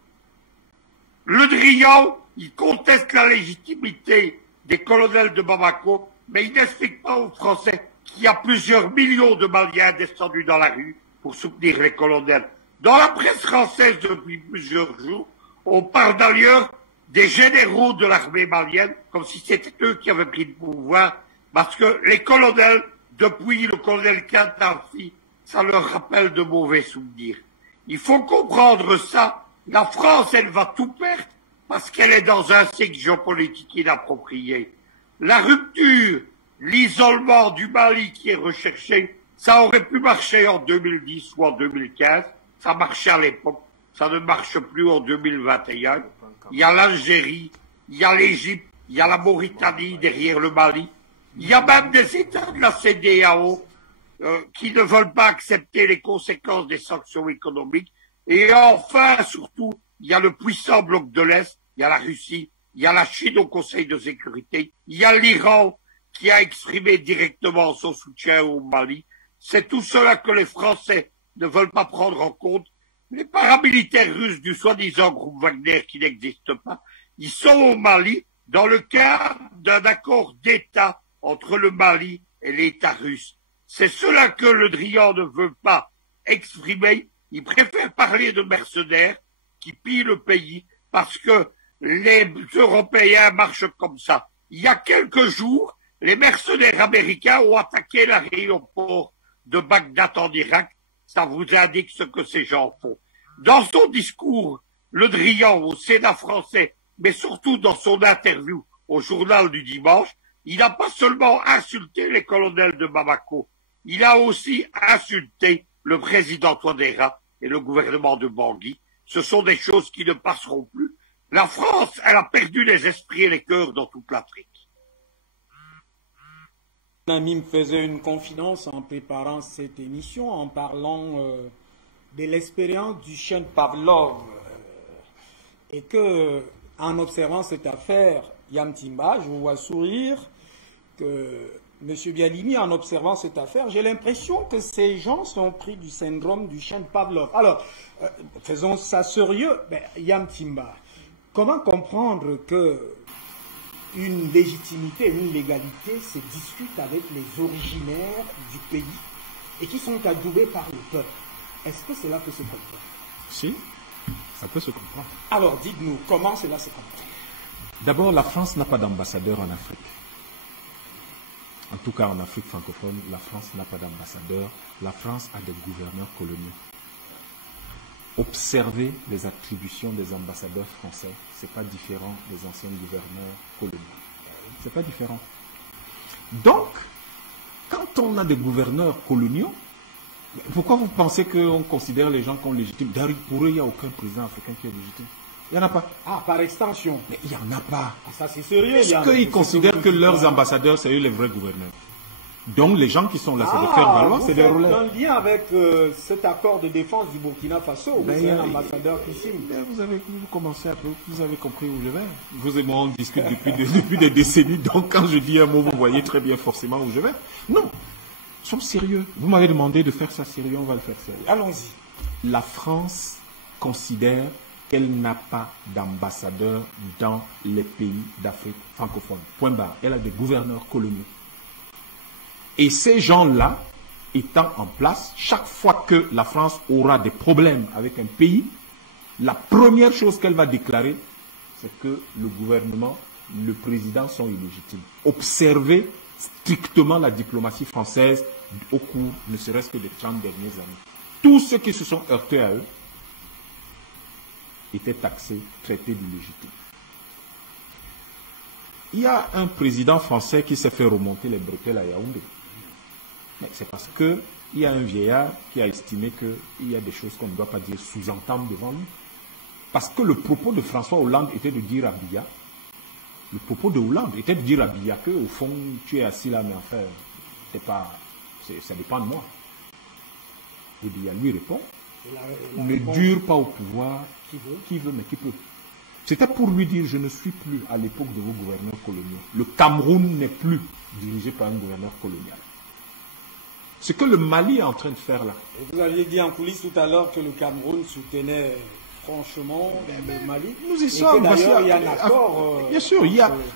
Le Drian, il conteste la légitimité des colonels de Bamako, mais il n'explique pas aux Français qu'il y a plusieurs millions de Maliens descendus dans la rue pour soutenir les colonels. Dans la presse française depuis plusieurs jours, on parle d'ailleurs des généraux de l'armée malienne, comme si c'était eux qui avaient pris le pouvoir, parce que les colonels, depuis le colonel Kadhafi, ça leur rappelle de mauvais souvenirs. Il faut comprendre ça. La France, elle va tout perdre parce qu'elle est dans un cycle géopolitique inapproprié. La rupture, l'isolement du Mali qui est recherché, ça aurait pu marcher en 2010 ou en 2015. Ça marchait à l'époque. Ça ne marche plus en 2021. Il y a l'Algérie, il y a l'Égypte, il y a la Mauritanie derrière le Mali. Il y a même des États de la CEDEAO qui ne veulent pas accepter les conséquences des sanctions économiques. Et enfin, surtout, il y a le puissant bloc de l'Est, il y a la Russie, il y a la Chine au Conseil de sécurité, il y a l'Iran qui a exprimé directement son soutien au Mali. C'est tout cela que les Français ne veulent pas prendre en compte. Les paramilitaires russes du soi-disant groupe Wagner qui n'existe pas, ils sont au Mali dans le cadre d'un accord d'État entre le Mali et l'État russe. C'est cela que Le Drian ne veut pas exprimer. Il préfère parler de mercenaires qui pillent le pays parce que les Européens marchent comme ça. Il y a quelques jours, les mercenaires américains ont attaqué l'aéroport de Bagdad en Irak. Ça vous indique ce que ces gens font. Dans son discours, Le Drian au Sénat français, mais surtout dans son interview au journal du dimanche, il n'a pas seulement insulté les colonels de Bamako, il a aussi insulté le président Touadéra et le gouvernement de Bangui. Ce sont des choses qui ne passeront plus. La France, elle a perdu les esprits et les cœurs dans toute l'Afrique. Un ami me faisait une confidence en préparant cette émission, en parlant de l'expérience du chien Pavlov. Et que, en observant cette affaire, Yamtimba, je vous vois sourire, que M. Bialimi, en observant cette affaire, j'ai l'impression que ces gens sont pris du syndrome du chien Pavlov. Alors, faisons ça sérieux. Yamtimba, comment comprendre que une légitimité, une légalité se discute avec les originaires du pays et qui sont adoubés par le peuple? Est-ce que cela peut se comprendre? Si, ça peut se comprendre. Alors, dites-nous, comment cela se comprend? D'abord, la France n'a pas d'ambassadeur en Afrique. En tout cas, en Afrique francophone, la France n'a pas d'ambassadeur. La France a des gouverneurs coloniaux. Observer les attributions des ambassadeurs français, ce n'est pas différent des anciens gouverneurs coloniaux. Ce n'est pas différent. Donc, quand on a des gouverneurs coloniaux, pourquoi vous pensez qu'on considère les gens comme légitimes? D'ailleurs, pour eux, il n'y a aucun président africain qui est légitime. Il n'y en a pas. Ah, par extension. Mais il n'y en a pas. Ah, ça, c'est sérieux. Est-ce qu'ils considèrent que leurs ambassadeurs, c'est eux les vrais gouverneurs? Donc les gens qui sont là, c'est des faire valoir, c'est des rouleurs. Un lien avec cet accord de défense du Burkina Faso, où c'est un ambassadeur qui signe. Vous avez commencé un peu, vous avez compris où je vais. Vous et moi, on discute depuis des décennies, donc quand je dis un mot, vous voyez très bien forcément où je vais. Non, soyons sérieux. Vous m'avez demandé de faire ça sérieux, on va le faire sérieux. Allons-y. La France considère qu'elle n'a pas d'ambassadeur dans les pays d'Afrique francophone. Point barre. Elle a des gouverneurs coloniaux. Et ces gens-là, étant en place, chaque fois que la France aura des problèmes avec un pays, la première chose qu'elle va déclarer, c'est que le gouvernement, le président sont illégitimes. Observez strictement la diplomatie française au cours, ne serait-ce que des 30 dernières années. Tous ceux qui se sont heurtés à eux étaient taxés, traités d'illégitimes. Il y a un président français qui s'est fait remonter les bretelles à Yaoundé. Mais c'est parce qu'il y a un vieillard qui a estimé qu'il y a des choses qu'on ne doit pas dire sous-entendre devant lui. Parce que le propos de François Hollande était de dire à Biya, le propos de Hollande était de dire à Biya que, au fond, tu es assis là, mais enfin, ça dépend de moi. Et Biya lui répond, ne dure pas au pouvoir qui veut, mais qui peut. C'était pour lui dire, je ne suis plus à l'époque de vos gouverneurs coloniaux. Le Cameroun n'est plus dirigé par un gouverneur colonial. Ce que le Mali est en train de faire là. Et vous aviez dit en coulisses tout à l'heure que le Cameroun soutenait franchement le Mali. Nous y sommes. D'ailleurs, il y a un accord. Bien sûr,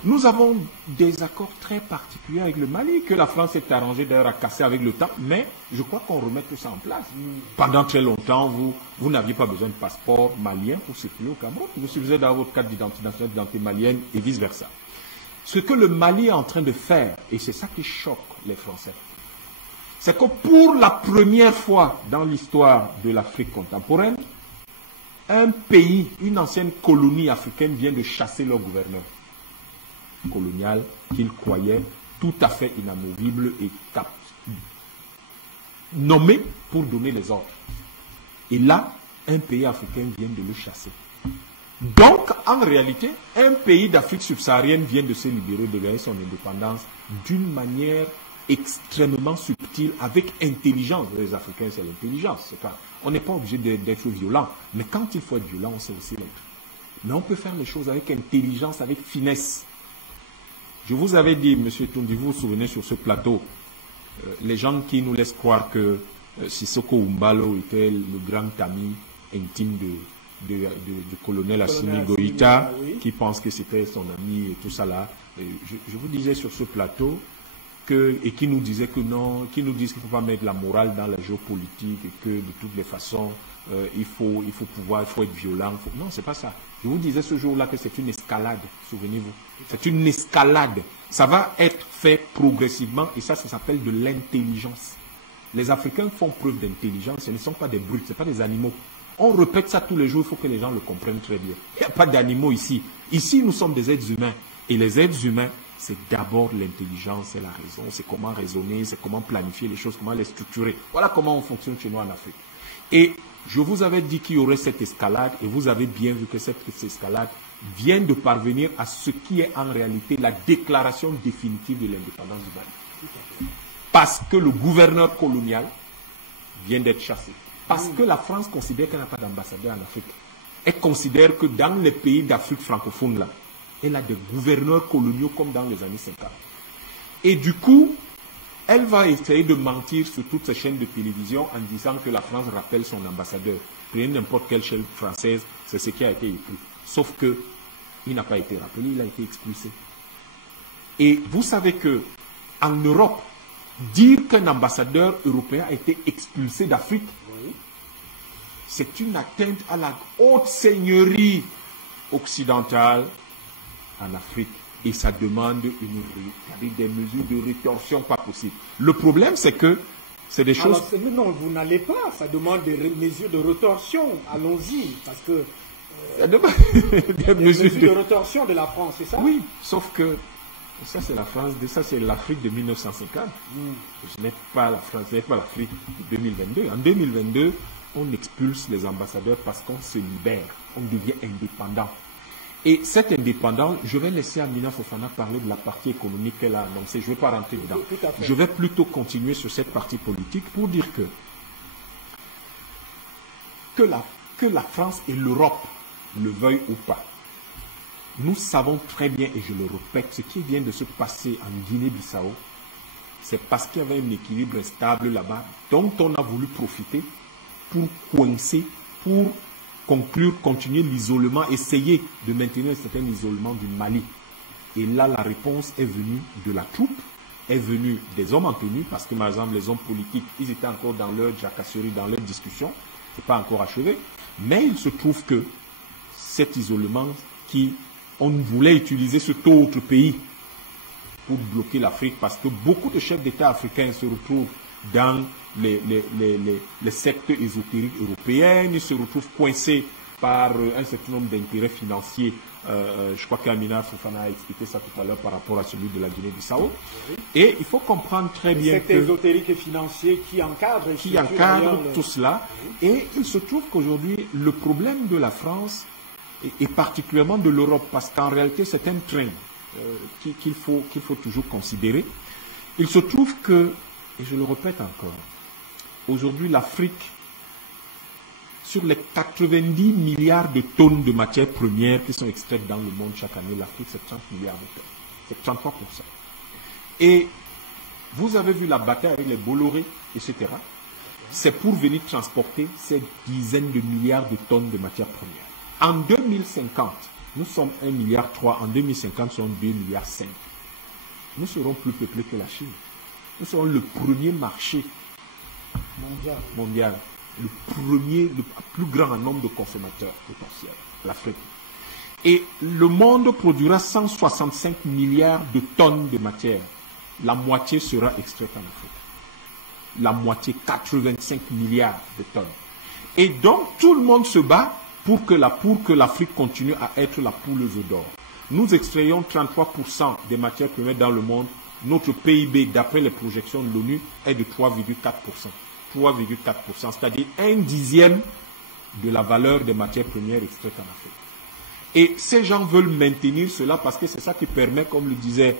nous avons des accords très particuliers avec le Mali que la France s'est arrangée d'ailleurs à casser avec le temps. Mais je crois qu'on remet tout ça en place. Pendant très longtemps, vous n'aviez pas besoin de passeport malien pour circuler au Cameroun. Il suffisait d'avoir votre carte d'identité malienne et vice-versa. Ce que le Mali est en train de faire, et c'est ça qui choque les Français, c'est que pour la première fois dans l'histoire de l'Afrique contemporaine, un pays, une ancienne colonie africaine vient de chasser leur gouverneur colonial qu'ils croyaient tout à fait inamovible et nommé pour donner les ordres. Et là, un pays africain vient de le chasser. Donc, en réalité, un pays d'Afrique subsaharienne vient de se libérer, de gagner son indépendance d'une manière extrêmement subtil, avec intelligence. Les Africains, c'est l'intelligence. On n'est pas obligé d'être violent, mais quand il faut être violent, on sait aussi l'être. Mais on peut faire les choses avec intelligence, avec finesse. Je vous avais dit, M. Toundi, vous vous souvenez sur ce plateau, les gens qui nous laissent croire que Sissoko Oumbalo était le grand ami intime du colonel Assimi Goïta, oui, qui pense que c'était son ami et tout ça là. Je vous disais sur ce plateau, et qui nous disait que non, qui nous disent qu'il ne faut pas mettre la morale dans la géopolitique et que de toutes les façons, il faut être violent. Non, c'est pas ça. Je vous disais ce jour-là que c'est une escalade, souvenez-vous. C'est une escalade. Ça va être fait progressivement et ça s'appelle de l'intelligence. Les Africains font preuve d'intelligence, ce ne sont pas des brutes, ce ne sont pas des animaux. On répète ça tous les jours, il faut que les gens le comprennent très bien. Il n'y a pas d'animaux ici. Ici, nous sommes des êtres humains. Et les êtres humains, c'est d'abord l'intelligence et la raison. C'est comment raisonner, c'est comment planifier les choses, comment les structurer. Voilà comment on fonctionne chez nous en Afrique. Et je vous avais dit qu'il y aurait cette escalade, et vous avez bien vu que cette escalade vient de parvenir à ce qui est en réalité la déclaration définitive de l'indépendance du Mali. Parce que le gouverneur colonial vient d'être chassé. Parce que la France considère qu'elle n'a pas d'ambassadeur en Afrique. Elle considère que dans les pays d'Afrique francophone, là, elle a des gouverneurs coloniaux comme dans les années 50. Et du coup, elle va essayer de mentir sur toutes ces chaînes de télévision en disant que la France rappelle son ambassadeur. Prenez n'importe quelle chaîne française, c'est ce qui a été écrit. Sauf que il n'a pas été rappelé, il a été expulsé. Et vous savez que en Europe, dire qu'un ambassadeur européen a été expulsé d'Afrique, c'est une atteinte à la haute seigneurie occidentale en Afrique. Et ça demande des mesures de rétorsion pas possibles. Le problème, c'est que c'est des choses... Alors, non, vous n'allez pas. Ça demande des mesures de rétorsion. Allons-y. Parce que... des mesures de rétorsion de la France, c'est ça? Oui, sauf que ça, c'est la France, ça, c'est l'Afrique de 1950. Ce n'est pas la France, ce n'est pas l'Afrique de 2022. En 2022, on expulse les ambassadeurs parce qu'on se libère, on devient indépendant. Et cet indépendant, je vais laisser Amina Fofana parler de la partie économique qu'elle a annoncée. Je ne vais pas rentrer dedans. Je vais plutôt continuer sur cette partie politique pour dire que la France et l'Europe le veuillent ou pas. Nous savons très bien, et je le répète, ce qui vient de se passer en Guinée-Bissau, c'est parce qu'il y avait un équilibre stable là-bas, dont on a voulu profiter pour coincer, pour conclure, continuer l'isolement, essayer de maintenir un certain isolement du Mali. Et là, la réponse est venue de la troupe, est venue des hommes en tenue, parce que, par exemple, les hommes politiques, ils étaient encore dans leur jacasserie, dans leur discussion, ce n'est pas encore achevé, mais il se trouve que cet isolement on voulait utiliser cet autre pays pour bloquer l'Afrique, parce que beaucoup de chefs d'État africains se retrouvent dans les sectes ésotériques européennes, ils se retrouvent coincés par un certain nombre d'intérêts financiers. Je crois qu'Amina Fofana a expliqué ça tout à l'heure par rapport à celui de la Guinée-Bissau. Et il faut comprendre très bien que... ésotériques et financiers qui encadrent tout cela. Et il se trouve qu'aujourd'hui, le problème de la France et particulièrement de l'Europe, parce qu'en réalité c'est un train qu'il faut toujours considérer. Il se trouve que, et je le répète encore, aujourd'hui l'Afrique, sur les 90 milliards de tonnes de matières premières qui sont extraites dans le monde chaque année, l'Afrique c'est 30 milliards de tonnes, c'est 33%. Et vous avez vu la bataille avec les Bolloré, etc. C'est pour venir transporter ces dizaines de milliards de tonnes de matières premières. En 2050, nous sommes 1,3 milliard. En 2050, nous sommes 2,5 milliards. Nous serons plus peuplés que la Chine. Nous serons le premier marché mondial. Le plus grand nombre de consommateurs potentiels, l'Afrique. Et le monde produira 165 milliards de tonnes de matière. La moitié sera extraite en Afrique. La moitié, 85 milliards de tonnes. Et donc, tout le monde se bat pour que l'Afrique continue à être la poule aux œufs d'or. Nous extrayons 33% des matières premières dans le monde. Notre PIB, d'après les projections de l'ONU, est de 3,4%. 3,4%, c'est-à-dire 1/10 de la valeur des matières premières extraites en Afrique. Et ces gens veulent maintenir cela parce que c'est ça qui permet, comme le disait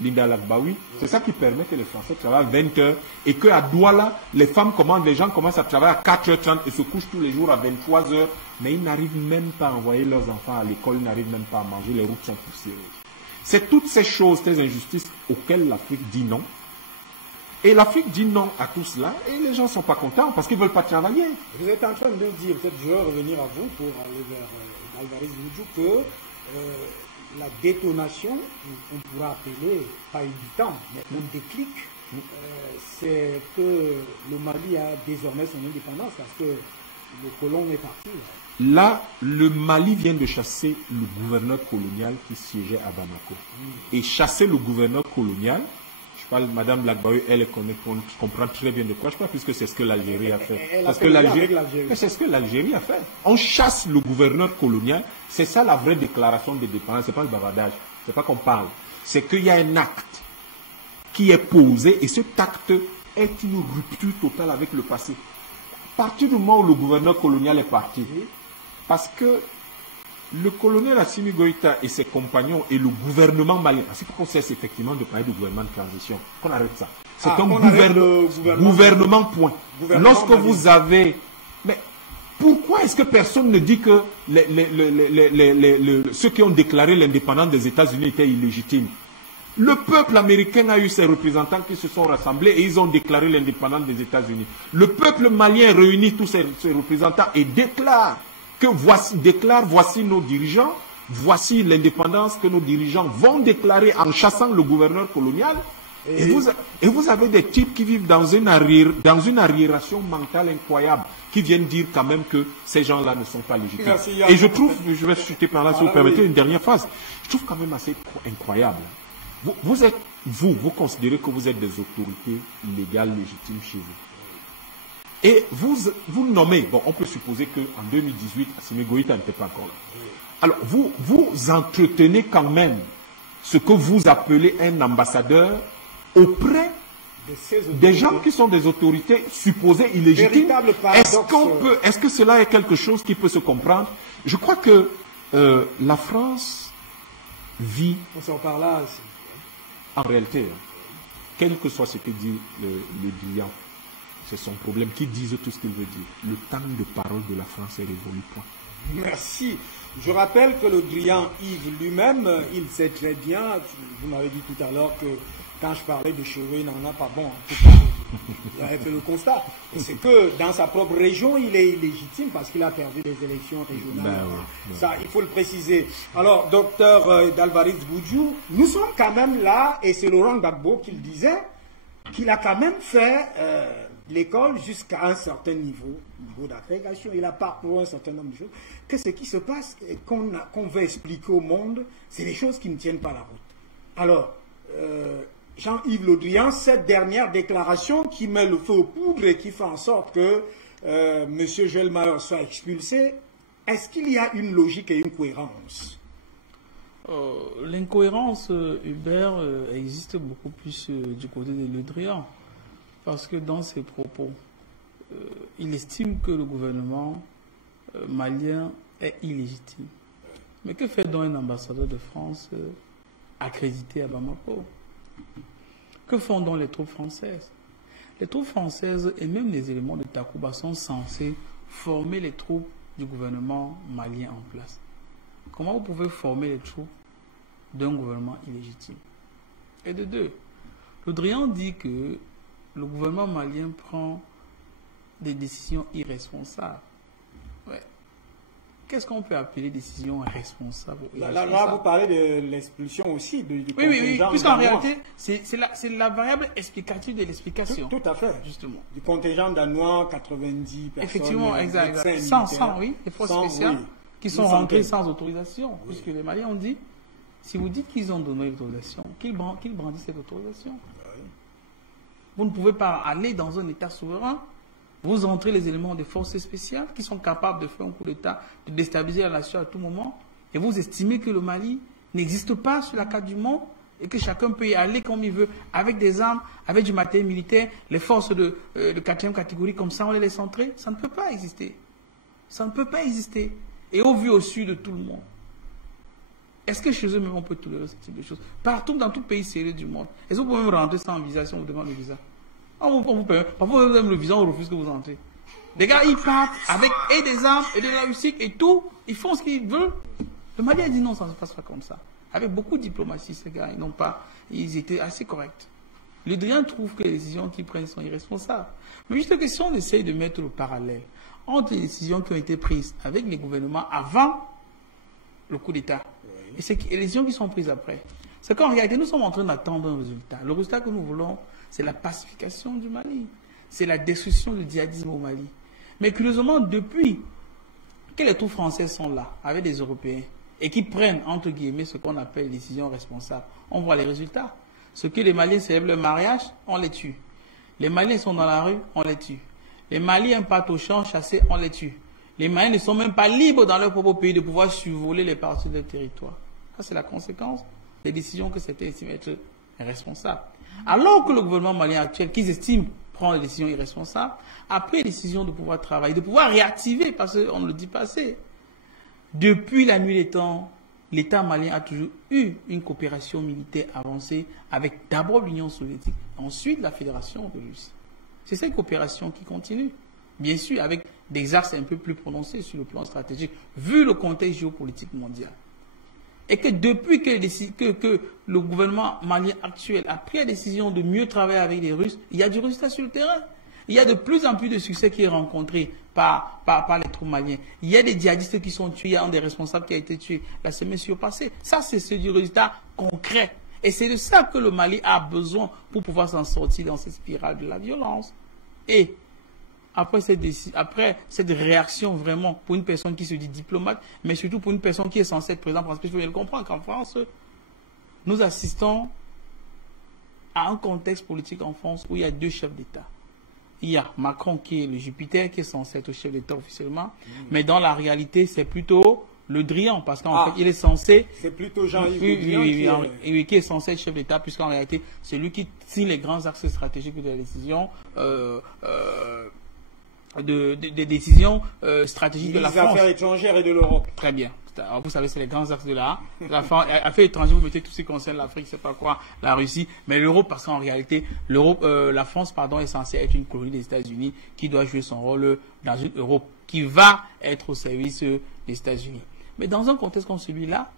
Linda Lagbaoui, c'est ça qui permet que les Français travaillent 20 heures et qu'à Douala, les gens commencent à travailler à 4h30 et se couchent tous les jours à 23h, mais ils n'arrivent même pas à envoyer leurs enfants à l'école, ils n'arrivent même pas à manger, les routes sont poussiéreuses. C'est toutes ces choses, ces injustices auxquelles l'Afrique dit non. Et l'Afrique dit non à tout cela et les gens ne sont pas contents parce qu'ils ne veulent pas travailler. Vous êtes en train de dire, peut-être je vais revenir à vous pour aller vers Alvarez Boudjou, que la détonation, on pourra appeler, pas du temps, mais un déclic, c'est que le Mali a désormais son indépendance parce que le colon est parti. Là, le Mali vient de chasser le gouverneur colonial qui siégeait à Bamako. Et chasser le gouverneur colonial, Madame Lagbaoui, elle comprend très bien de quoi je parle, puisque c'est ce que l'Algérie a fait. C'est ce que l'Algérie a fait. On chasse le gouverneur colonial. C'est ça la vraie déclaration de dépendance. C'est pas le bavardage. C'est pas qu'on parle. C'est qu'il y a un acte qui est posé et cet acte est une rupture totale avec le passé. À partir du moment où le gouverneur colonial est parti, parce que le colonel Assimi Goïta et ses compagnons et le gouvernement malien, c'est pour qu'on cesse effectivement de parler de gouvernement de transition, qu'on arrête ça. C'est un gouvernement point. Lorsque vous avez... Mais pourquoi est-ce que personne ne dit que ceux qui ont déclaré l'indépendance des États-Unis étaient illégitimes? Le peuple américain a eu ses représentants qui se sont rassemblés et ils ont déclaré l'indépendance des États-Unis. Le peuple malien réunit tous ses représentants et déclare voici nos dirigeants, voici l'indépendance que nos dirigeants vont déclarer en chassant le gouverneur colonial. Et vous avez des types qui vivent dans une arriération mentale incroyable, qui viennent dire quand même que ces gens-là ne sont pas légitimes. Et je trouve, je vais chuter par là si vous permettez une dernière phrase, je trouve quand même assez incroyable. Vous considérez que vous êtes des autorités légales, légitimes chez vous. Et vous nommez, bon, on peut supposer qu'en 2018, Assimi Goïta n'était pas encore là. Alors, vous entretenez quand même ce que vous appelez un ambassadeur auprès des gens qui sont des autorités supposées illégitimes. Est-ce que cela est quelque chose qui peut se comprendre? Je crois que la France vit, en réalité, quel que soit ce que dit le Drian, c'est son problème, qui dise tout ce qu'il veut dire. Le temps de parole de la France est révolu. Merci. Je rappelle que le Drian Yves lui-même, il sait très bien, vous m'avez dit tout à l'heure que quand je parlais de cheveux, il n'en a pas bon. En tout cas, il avait fait le constat. C'est que dans sa propre région, il est illégitime parce qu'il a perdu les élections régionales. Ça, il faut le préciser. Alors, docteur Dalvariz Boudjou, nous sommes quand même là, et c'est Laurent Gbagbo qui le disait, qu'il a quand même fait l'école jusqu'à un certain niveau d'agrégation. Il a parcouru un certain nombre de choses. Que ce qui se passe, qu'on veut expliquer au monde, c'est des choses qui ne tiennent pas la route. Alors, Jean-Yves Le Drian, cette dernière déclaration qui met le feu aux poudres et qui fait en sorte que M. Joël Maheur soit expulsé, est-ce qu'il y a une logique et une cohérence? L'incohérence, Hubert, existe beaucoup plus du côté de Le Drian. Parce que dans ses propos, il estime que le gouvernement malien est illégitime. Mais que fait donc un ambassadeur de France accrédité à Bamako? Que font donc les troupes françaises? Les troupes françaises et même les éléments de Takuba sont censés former les troupes du gouvernement malien en place. Comment vous pouvez former les troupes d'un gouvernement illégitime? Et de deux, Le Drian dit que le gouvernement malien prend des décisions irresponsables. Ouais. Qu'est-ce qu'on peut appeler décision responsable? Là, vous parlez de l'expulsion aussi du contingent. Oui, puisqu'en réalité, c'est la variable explicative de l'explication. Tout à fait. Justement. Du contingent danois, 90 personnes. Effectivement, exact. 100, oui, les forces spéciales qui sont rentrées sans autorisation. Oui. Puisque les Maliens ont dit, si vous dites qu'ils ont donné l'autorisation, qu'ils brandissent cette autorisation. Oui. Vous ne pouvez pas aller dans un État souverain. Vous entrez les éléments des forces spéciales qui sont capables de faire un coup d'État, de déstabiliser la nation à tout moment, et vous estimez que le Mali n'existe pas sur la carte du monde et que chacun peut y aller comme il veut, avec des armes, avec du matériel militaire, les forces de 4e catégorie, comme ça on les laisse entrer. Ça ne peut pas exister. Ça ne peut pas exister. Et au vu au sud de tout le monde. Est-ce que chez eux même on peut tolérer ce type de choses? Partout, dans tout pays sérieux du monde. Est-ce que vous pouvez même rentrer sans visa si on vous demande le visa? Parfois, vous avez le visa, on refuse que vous entrez. Les gars, ils partent avec et des armes, et de la Russie, et tout. Ils font ce qu'ils veulent. Le Mali a dit non, ça ne se passe pas comme ça. Avec beaucoup de diplomatie, ces gars, ils étaient assez corrects. Le Drian trouve que les décisions qu'ils prennent sont irresponsables. Mais juste que si on essaye de mettre le parallèle entre les décisions qui ont été prises avec les gouvernements avant le coup d'État, et les décisions qui sont prises après, c'est qu'en réalité, nous sommes en train d'attendre un résultat. Le résultat que nous voulons, c'est la pacification du Mali. C'est la destruction du djihadisme au Mali. Mais curieusement, depuis que les troupes françaises sont là, avec des Européens, et qui prennent, entre guillemets, ce qu'on appelle les décisions responsables, on voit les résultats. Ce que les Maliens célèbrent le mariage, on les tue. Les Maliens sont dans la rue, on les tue. Les Maliens partent au champ chasser, on les tue. Les Maliens ne sont même pas libres dans leur propre pays de pouvoir survoler les parties de leur territoire. Ça, c'est la conséquence des décisions que c'était estimé être responsables. Alors que le gouvernement malien actuel, qu'ils estiment prendre des décisions irresponsables, après les décisions de pouvoir travailler, de pouvoir réactiver, parce qu'on ne le dit pas assez. Depuis la nuit des temps, l'État malien a toujours eu une coopération militaire avancée avec d'abord l'Union soviétique, ensuite la Fédération de Russie. C'est cette coopération qui continue, bien sûr avec des axes un peu plus prononcés sur le plan stratégique, vu le contexte géopolitique mondial. Et que depuis que le gouvernement malien actuel a pris la décision de mieux travailler avec les Russes, il y a du résultat sur le terrain. Il y a de plus en plus de succès qui est rencontré par les troupes maliennes. Il y a des djihadistes qui sont tués, il y a un des responsables qui a été tué la semaine surpassée. Ça, c'est du résultat concret. Et c'est de ça que le Mali a besoin pour pouvoir s'en sortir dans cette spirale de la violence. Et après cette réaction vraiment pour une personne qui se dit diplomate, mais surtout pour une personne qui est censée être présente, parce qu'il faut bien le comprendre qu'en France, nous assistons à un contexte politique en France où il y a deux chefs d'État. Il y a Macron qui est le Jupiter, qui est censé être chef d'État officiellement, mais dans la réalité, c'est plutôt le Drian, parce qu'en fait, il est censé... C'est plutôt Jean-Yves oui, qui est censé être chef d'État, puisqu'en réalité, c'est lui qui signe les grands axes stratégiques de la décision, des décisions stratégiques de la France. Des affaires étrangères et de l'Europe. Très bien. Alors, vous savez, c'est les grands axes de la affaires étrangères, vous mettez tout ce qui concerne l'Afrique, c'est pas quoi, la Russie, mais l'Europe, parce qu'en réalité, la France, pardon, est censée être une colonie des États-Unis qui doit jouer son rôle dans une Europe qui va être au service des États-Unis. Mais dans un contexte comme celui-là,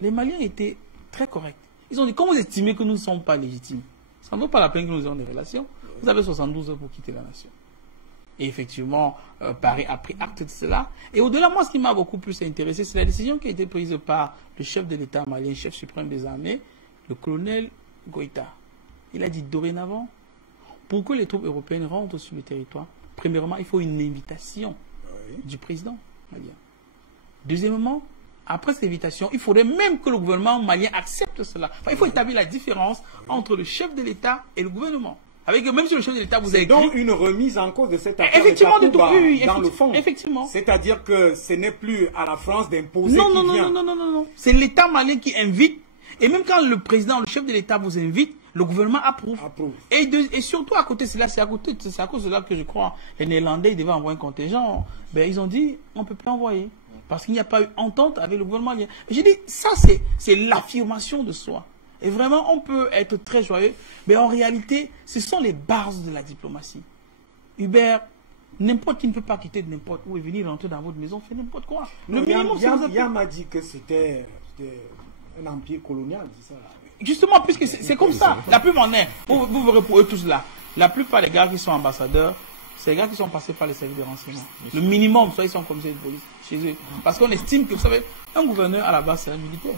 les Maliens étaient très corrects. Ils ont dit, quand vous estimez que nous ne sommes pas légitimes, ça ne vaut pas la peine que nous ayons des relations. Vous avez 72 heures pour quitter la nation. Et effectivement, Paris a pris acte de cela. Et au-delà, moi, ce qui m'a beaucoup plus intéressé, c'est la décision qui a été prise par le chef de l'État malien, chef suprême des armées, le colonel Goïta. Il a dit dorénavant, pour que les troupes européennes rentrent sur le territoire, premièrement, il faut une invitation du président malien. Deuxièmement, après cette invitation, il faudrait même que le gouvernement malien accepte cela. Enfin, il faut établir la différence entre le chef de l'État et le gouvernement. Même si le chef de l'État vous a écrit... donc une remise en cause de cette affaire effectivement, dans le fond. Effectivement. C'est-à-dire que ce n'est plus à la France d'imposer Non. C'est l'État malien qui invite. Et même quand le président, le chef de l'État vous invite, le gouvernement approuve. Et surtout à côté de cela, c'est à cause de cela que je crois les Néerlandais ils devaient envoyer un contingent. Ben, ils ont dit, on ne peut pas envoyer. Parce qu'il n'y a pas eu entente avec le gouvernement malien. J'ai dit, ça c'est l'affirmation de soi. Et vraiment, on peut être très joyeux, mais en réalité, ce sont les bases de la diplomatie. Hubert, n'importe qui ne peut pas quitter de n'importe où et venir rentrer dans votre maison, faire n'importe quoi. Yann m'a dit que c'était un empire colonial, c'est ça. Justement, puisque c'est comme ça. La plupart, vous verrez pour eux tous là, la plupart des gars qui sont ambassadeurs, c'est les gars qui sont passés par les services de renseignement. Le minimum, soit ils sont commissaires de police chez eux. Parce qu'on estime que, vous savez, un gouverneur à la base, c'est un militaire.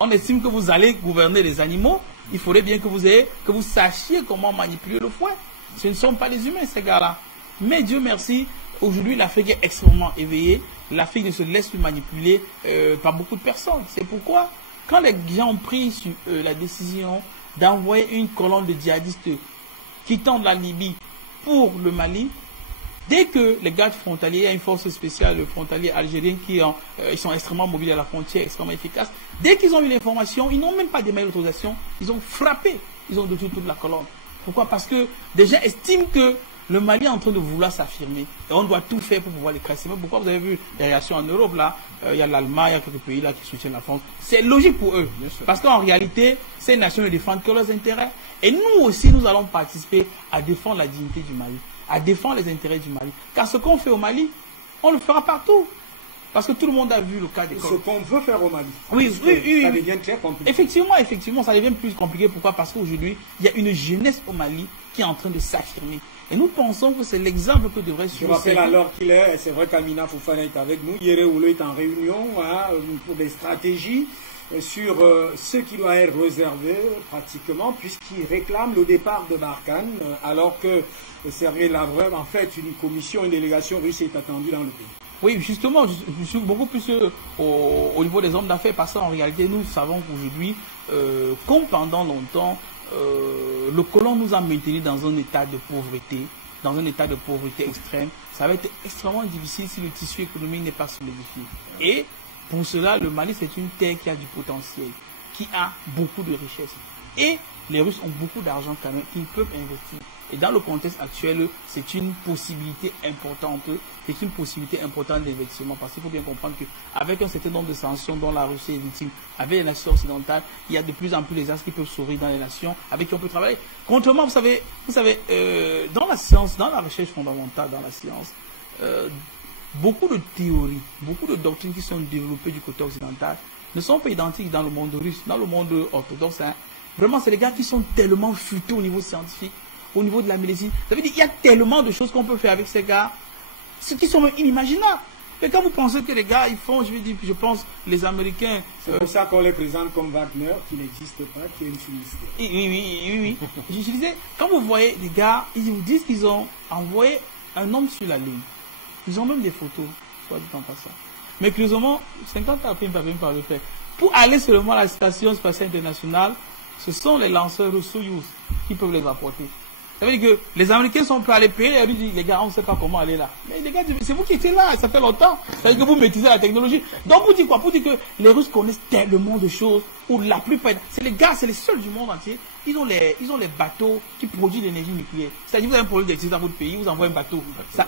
On estime que vous allez gouverner les animaux, il faudrait bien que vous sachiez comment manipuler le fouet. Ce ne sont pas les humains, ces gars-là. Mais Dieu merci, aujourd'hui, l'Afrique est extrêmement éveillée. L'Afrique ne se laisse plus manipuler par beaucoup de personnes. C'est pourquoi, quand les gens ont pris la décision d'envoyer une colonne de djihadistes quittant la Libye pour le Mali, dès que les gardes frontaliers, il y a une force spéciale frontalière algérienne qui ils sont extrêmement mobiles à la frontière, extrêmement efficaces. Dès qu'ils ont eu l'information, ils n'ont même pas demandé l'autorisation, ils ont frappé, ils ont détruit toute la colonne. Pourquoi? Parce que des gens estiment que le Mali est en train de vouloir s'affirmer et on doit tout faire pour pouvoir les casser. Même pourquoi vous avez vu les réactions en Europe là, il y a l'Allemagne, il y a quelques pays là qui soutiennent la France. C'est logique pour eux, parce qu'en réalité, ces nations ne défendent que leurs intérêts. Et nous aussi, nous allons participer à défendre la dignité du Mali, à défendre les intérêts du Mali. Car ce qu'on fait au Mali, on le fera partout. Parce que tout le monde a vu le cas des Ce qu'on veut faire au Mali. Oui. Ça devient très compliqué. Effectivement, ça devient plus compliqué. Pourquoi? Parce qu'aujourd'hui, il y a une jeunesse au Mali qui est en train de s'affirmer. Et nous pensons que c'est l'exemple que devrait suivre. Je rappelle alors qu'il est, c'est vrai qu'Amina Fofana est avec nous. Yere Oulou est en réunion pour des stratégies sur ce qui doit être réservé pratiquement, puisqu'il réclame le départ de Barkhane, alors que Sergei Lavrov, en fait, une commission, une délégation russe est attendue dans le pays. Oui, justement, je suis beaucoup plus au niveau des hommes d'affaires, parce qu'en réalité, nous savons qu'aujourd'hui, comme pendant longtemps, le colon nous a maintenus dans un état de pauvreté, extrême. Ça va être extrêmement difficile si le tissu économique n'est pas solidifié. Et pour cela, le Mali, c'est une terre qui a du potentiel, qui a beaucoup de richesses. Et les Russes ont beaucoup d'argent quand même qu'ils peuvent investir. Et dans le contexte actuel, c'est une possibilité importante, d'investissement. Parce qu'il faut bien comprendre qu'avec un certain nombre de sanctions dont la Russie est victime, avec les nations occidentales, il y a de plus en plus les gens qui peuvent s'ouvrir dans les nations avec qui on peut travailler. Contrairement, vous savez, dans la science, dans la recherche fondamentale, dans la science, beaucoup de théories, beaucoup de doctrines qui sont développées du côté occidental ne sont pas identiques dans le monde russe, dans le monde orthodoxe. Vraiment, c'est des gars qui sont tellement futés au niveau scientifique, au niveau de la médecine. Ça veut dire qu'il y a tellement de choses qu'on peut faire avec ces gars, ce qui sont même inimaginables. Et quand vous pensez que les gars, ils font, je pense, les Américains... C'est pour ça qu'on les présente comme Wagner, qui n'existe pas, qui est une sinistrée. Oui. Je disais, quand vous voyez les gars, ils vous disent qu'ils ont envoyé un homme sur la Lune. Ils ont même des photos, soit du temps passant. Mais curieusement, 50 ans après, ils ne peuvent même pas le faire. Pour aller seulement à la station spatiale internationale, ce sont les lanceurs Soyouz qui peuvent les apporter. Ça veut dire que les Américains sont prêts à les payer, et ils disent, les gars, on ne sait pas comment aller là. Mais les gars, c'est vous qui étiez là, ça fait longtemps. Ça veut dire que vous maîtrisez la technologie. Donc, vous dites quoi? Vous dites que les Russes connaissent tellement de choses, ou la plupart, c'est les gars, c'est les seuls du monde entier. Ils ont les bateaux qui produisent l'énergie nucléaire. C'est-à-dire, vous avez un problème d'électricité dans votre pays, vous envoyez un bateau.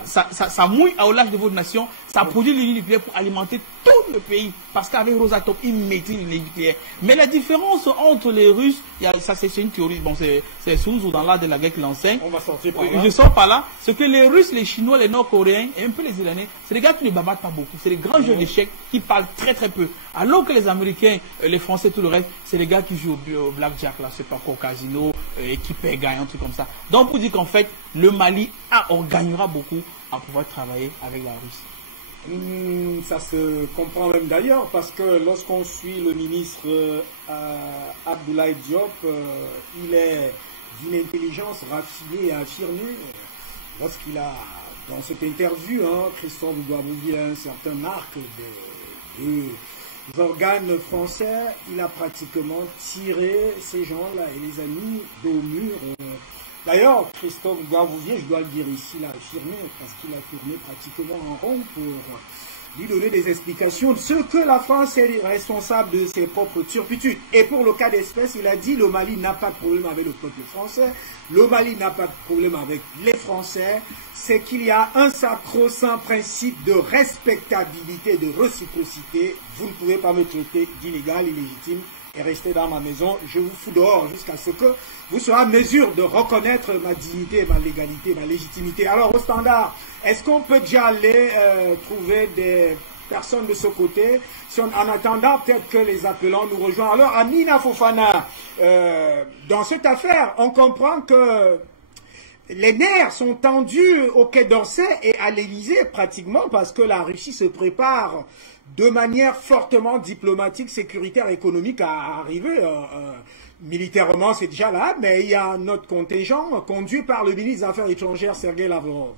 Ça mouille au large de votre nation, ça produit l'énergie nucléaire pour alimenter tout le pays. Parce qu'avec Rosatom, ils maîtrisent l'énergie nucléaire. Mais la différence entre les Russes, ça c'est une théorie, bon, c'est Sun Tzu dans l'art de la guerre qui l'enseigne. On va sortir par là. Je sors par là. Ce que les Russes, les Chinois, les Nord-Coréens et un peu les Iraniens, c'est des gars qui ne bavardent pas beaucoup. C'est des grands jeux d'échecs qui parlent très très peu. Alors que les Américains, les Français, tout le reste, c'est des gars qui jouent au blackjack, là, c'est pas quoi, au casino, et qui paient, gagnent, un truc comme ça. Donc, pour dire qu'en fait, le Mali, on gagnera beaucoup à pouvoir travailler avec la Russie. Ça se comprend même d'ailleurs, parce que lorsqu'on suit le ministre Abdoulaye Diop, il est d'une intelligence raffinée et affirmée. Lorsqu'il a, dans cette interview, Christophe Douabouvier a un certain marque des organes français, il a pratiquement tiré ces gens-là et les a mis au mur. D'ailleurs, Christophe Douabouvier, je dois le dire ici, l'a affirmé, parce qu'il a tourné pratiquement en rond pour lui donner des explications de ce que la France est responsable de ses propres turpitudes. Et pour le cas d'espèce, il a dit le Mali n'a pas de problème avec le peuple français, le Mali n'a pas de problème avec les Français, c'est qu'il y a un sacro-saint principe de respectabilité, de réciprocité. Vous ne pouvez pas me traiter d'illégal, illégitime, et rester dans ma maison, je vous fous dehors jusqu'à ce que vous soyez en mesure de reconnaître ma dignité, ma légalité, ma légitimité. Alors, au standard, est-ce qu'on peut déjà aller trouver des personnes de ce côté? En attendant, peut-être que les appelants nous rejoignent. Alors, Amina Fofana, dans cette affaire, on comprend que les nerfs sont tendus au Quai d'Orsay et à l'Élysée pratiquement parce que la Russie se prépare de manière fortement diplomatique, sécuritaire, économique à arriver. Militairement, c'est déjà là, mais il y a un autre contingent conduit par le ministre des Affaires étrangères, Sergei Lavrov.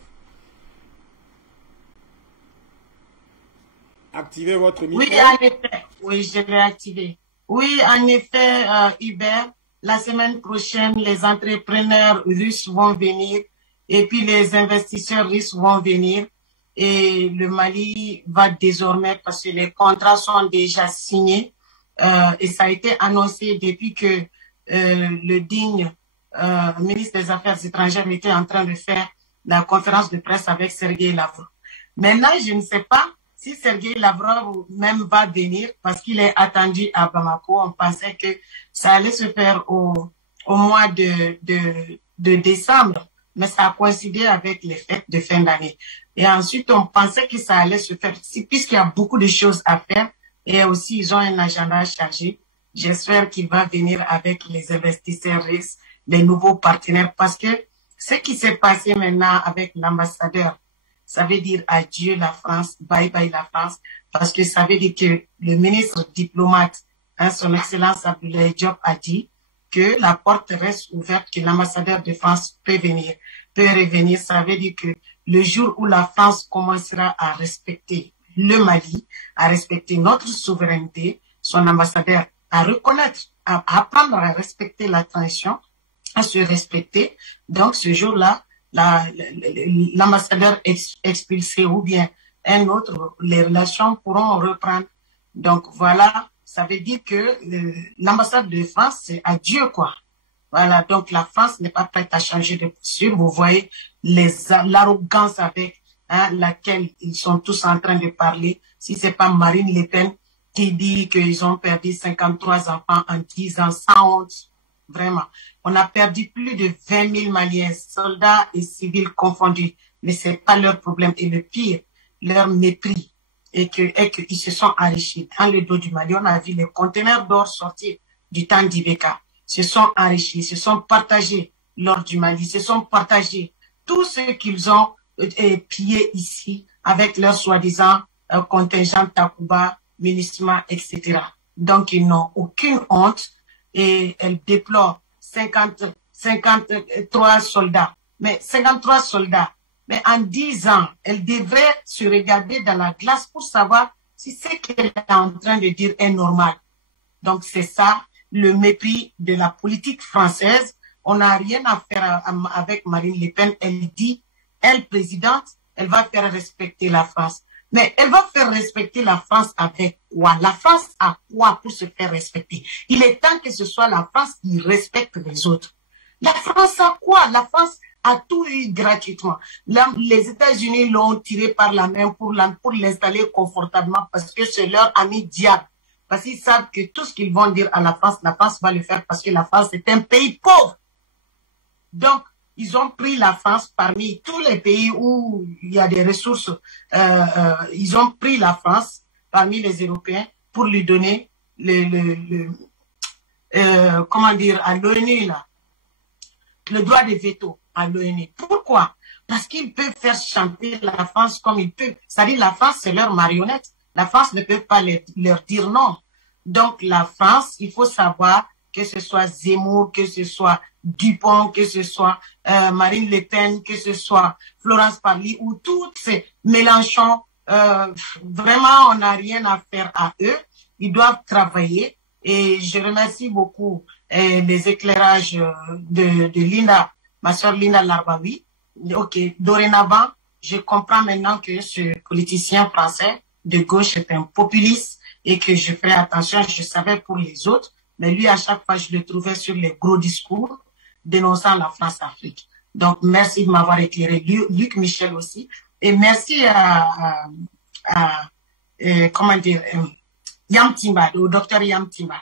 Activez votre micro. Oui, en effet. Oui, je vais activer. Oui, en effet, Hubert, la semaine prochaine, les entrepreneurs russes vont venir et puis les investisseurs russes vont venir. Et le Mali va désormais, parce que les contrats sont déjà signés, et ça a été annoncé depuis que le digne ministre des Affaires étrangères était en train de faire la conférence de presse avec Sergei Lavrov. Maintenant, je ne sais pas si Sergei Lavrov même va venir, parce qu'il est attendu à Bamako. On pensait que ça allait se faire au mois de décembre, mais ça a coïncidé avec les fêtes de fin d'année. Et ensuite, on pensait que ça allait se faire, puisqu'il y a beaucoup de choses à faire, et aussi ils ont un agenda chargé. J'espère qu'il va venir avec les investisseurs russes, les nouveaux partenaires, parce que ce qui s'est passé maintenant avec l'ambassadeur, ça veut dire adieu la France, bye bye la France, parce que ça veut dire que le ministre diplomate, son Excellence Abdoulaye Diop, a dit que la porte reste ouverte, que l'ambassadeur de France peut revenir. Ça veut dire que le jour où la France commencera à respecter le Mali, à respecter notre souveraineté, son ambassadeur à reconnaître, à apprendre à respecter la tradition, à se respecter. Donc ce jour-là, l'ambassadeur expulsé ou bien un autre, les relations pourront reprendre. Donc voilà, ça veut dire que l'ambassade de France, c'est adieu quoi. Voilà, donc la France n'est pas prête à changer de posture. Vous voyez l'arrogance avec laquelle ils sont tous en train de parler. Si c'est pas Marine Le Pen qui dit qu'ils ont perdu 53 enfants en 10 ans, sans honte. Vraiment. On a perdu plus de 20 000 Maliens, soldats et civils confondus. Mais c'est pas leur problème. Et le pire, leur mépris est qu'ils se sont enrichis. Dans le dos du Mali, on a vu les conteneurs d'or sortir du temps d'Ibeka. Se sont enrichis, se sont partagés lors du Mali, se sont partagés tout ce qu'ils ont pillé ici avec leur soi-disant contingent Takuba, MINUSMA, etc. Donc, ils n'ont aucune honte et elles déplorent 53 soldats. Mais 53 soldats. Mais en 10 ans, elle devrait se regarder dans la glace pour savoir si ce qu'elle est en train de dire est normal. Donc, c'est ça le mépris de la politique française on n'a rien à faire avec Marine Le Pen. Elle dit, elle, présidente, elle va faire respecter la France. Mais elle va faire respecter la France avec quoi? La France a quoi pour se faire respecter? Il est temps que ce soit la France qui respecte les autres. La France a quoi? La France a tout eu gratuitement. Les États-Unis l'ont tiré par la main pour l'installer confortablement parce que c'est leur ami diable. Parce qu'ils savent que tout ce qu'ils vont dire à la France va le faire parce que la France est un pays pauvre. Donc, ils ont pris la France parmi tous les pays où il y a des ressources. Ils ont pris la France parmi les Européens pour lui donner comment dire, à l'ONU, là, le droit de veto à l'ONU. Pourquoi? Parce qu'ils peuvent faire chanter la France comme ils peuvent. C'est-à-dire la France, c'est leur marionnette. La France ne peut pas leur dire non. Donc la France, il faut savoir que ce soit Zemmour, que ce soit Dupont, que ce soit Marine Le Pen, que ce soit Florence Parly ou toutes ces Mélenchon, vraiment on n'a rien à faire à eux. Ils doivent travailler et je remercie beaucoup les éclairages de Linda, ma soeur Linda Larbaoui. Ok, dorénavant, je comprends maintenant que ce politicien français de gauche est un populiste et que je ferai attention, je savais pour les autres. Mais lui, à chaque fois, je le trouvais sur les gros discours dénonçant la France-Afrique. Donc, merci de m'avoir éclairé. Luc Michel aussi. Et merci comment dire, Yam Timba, au docteur Yam Timba.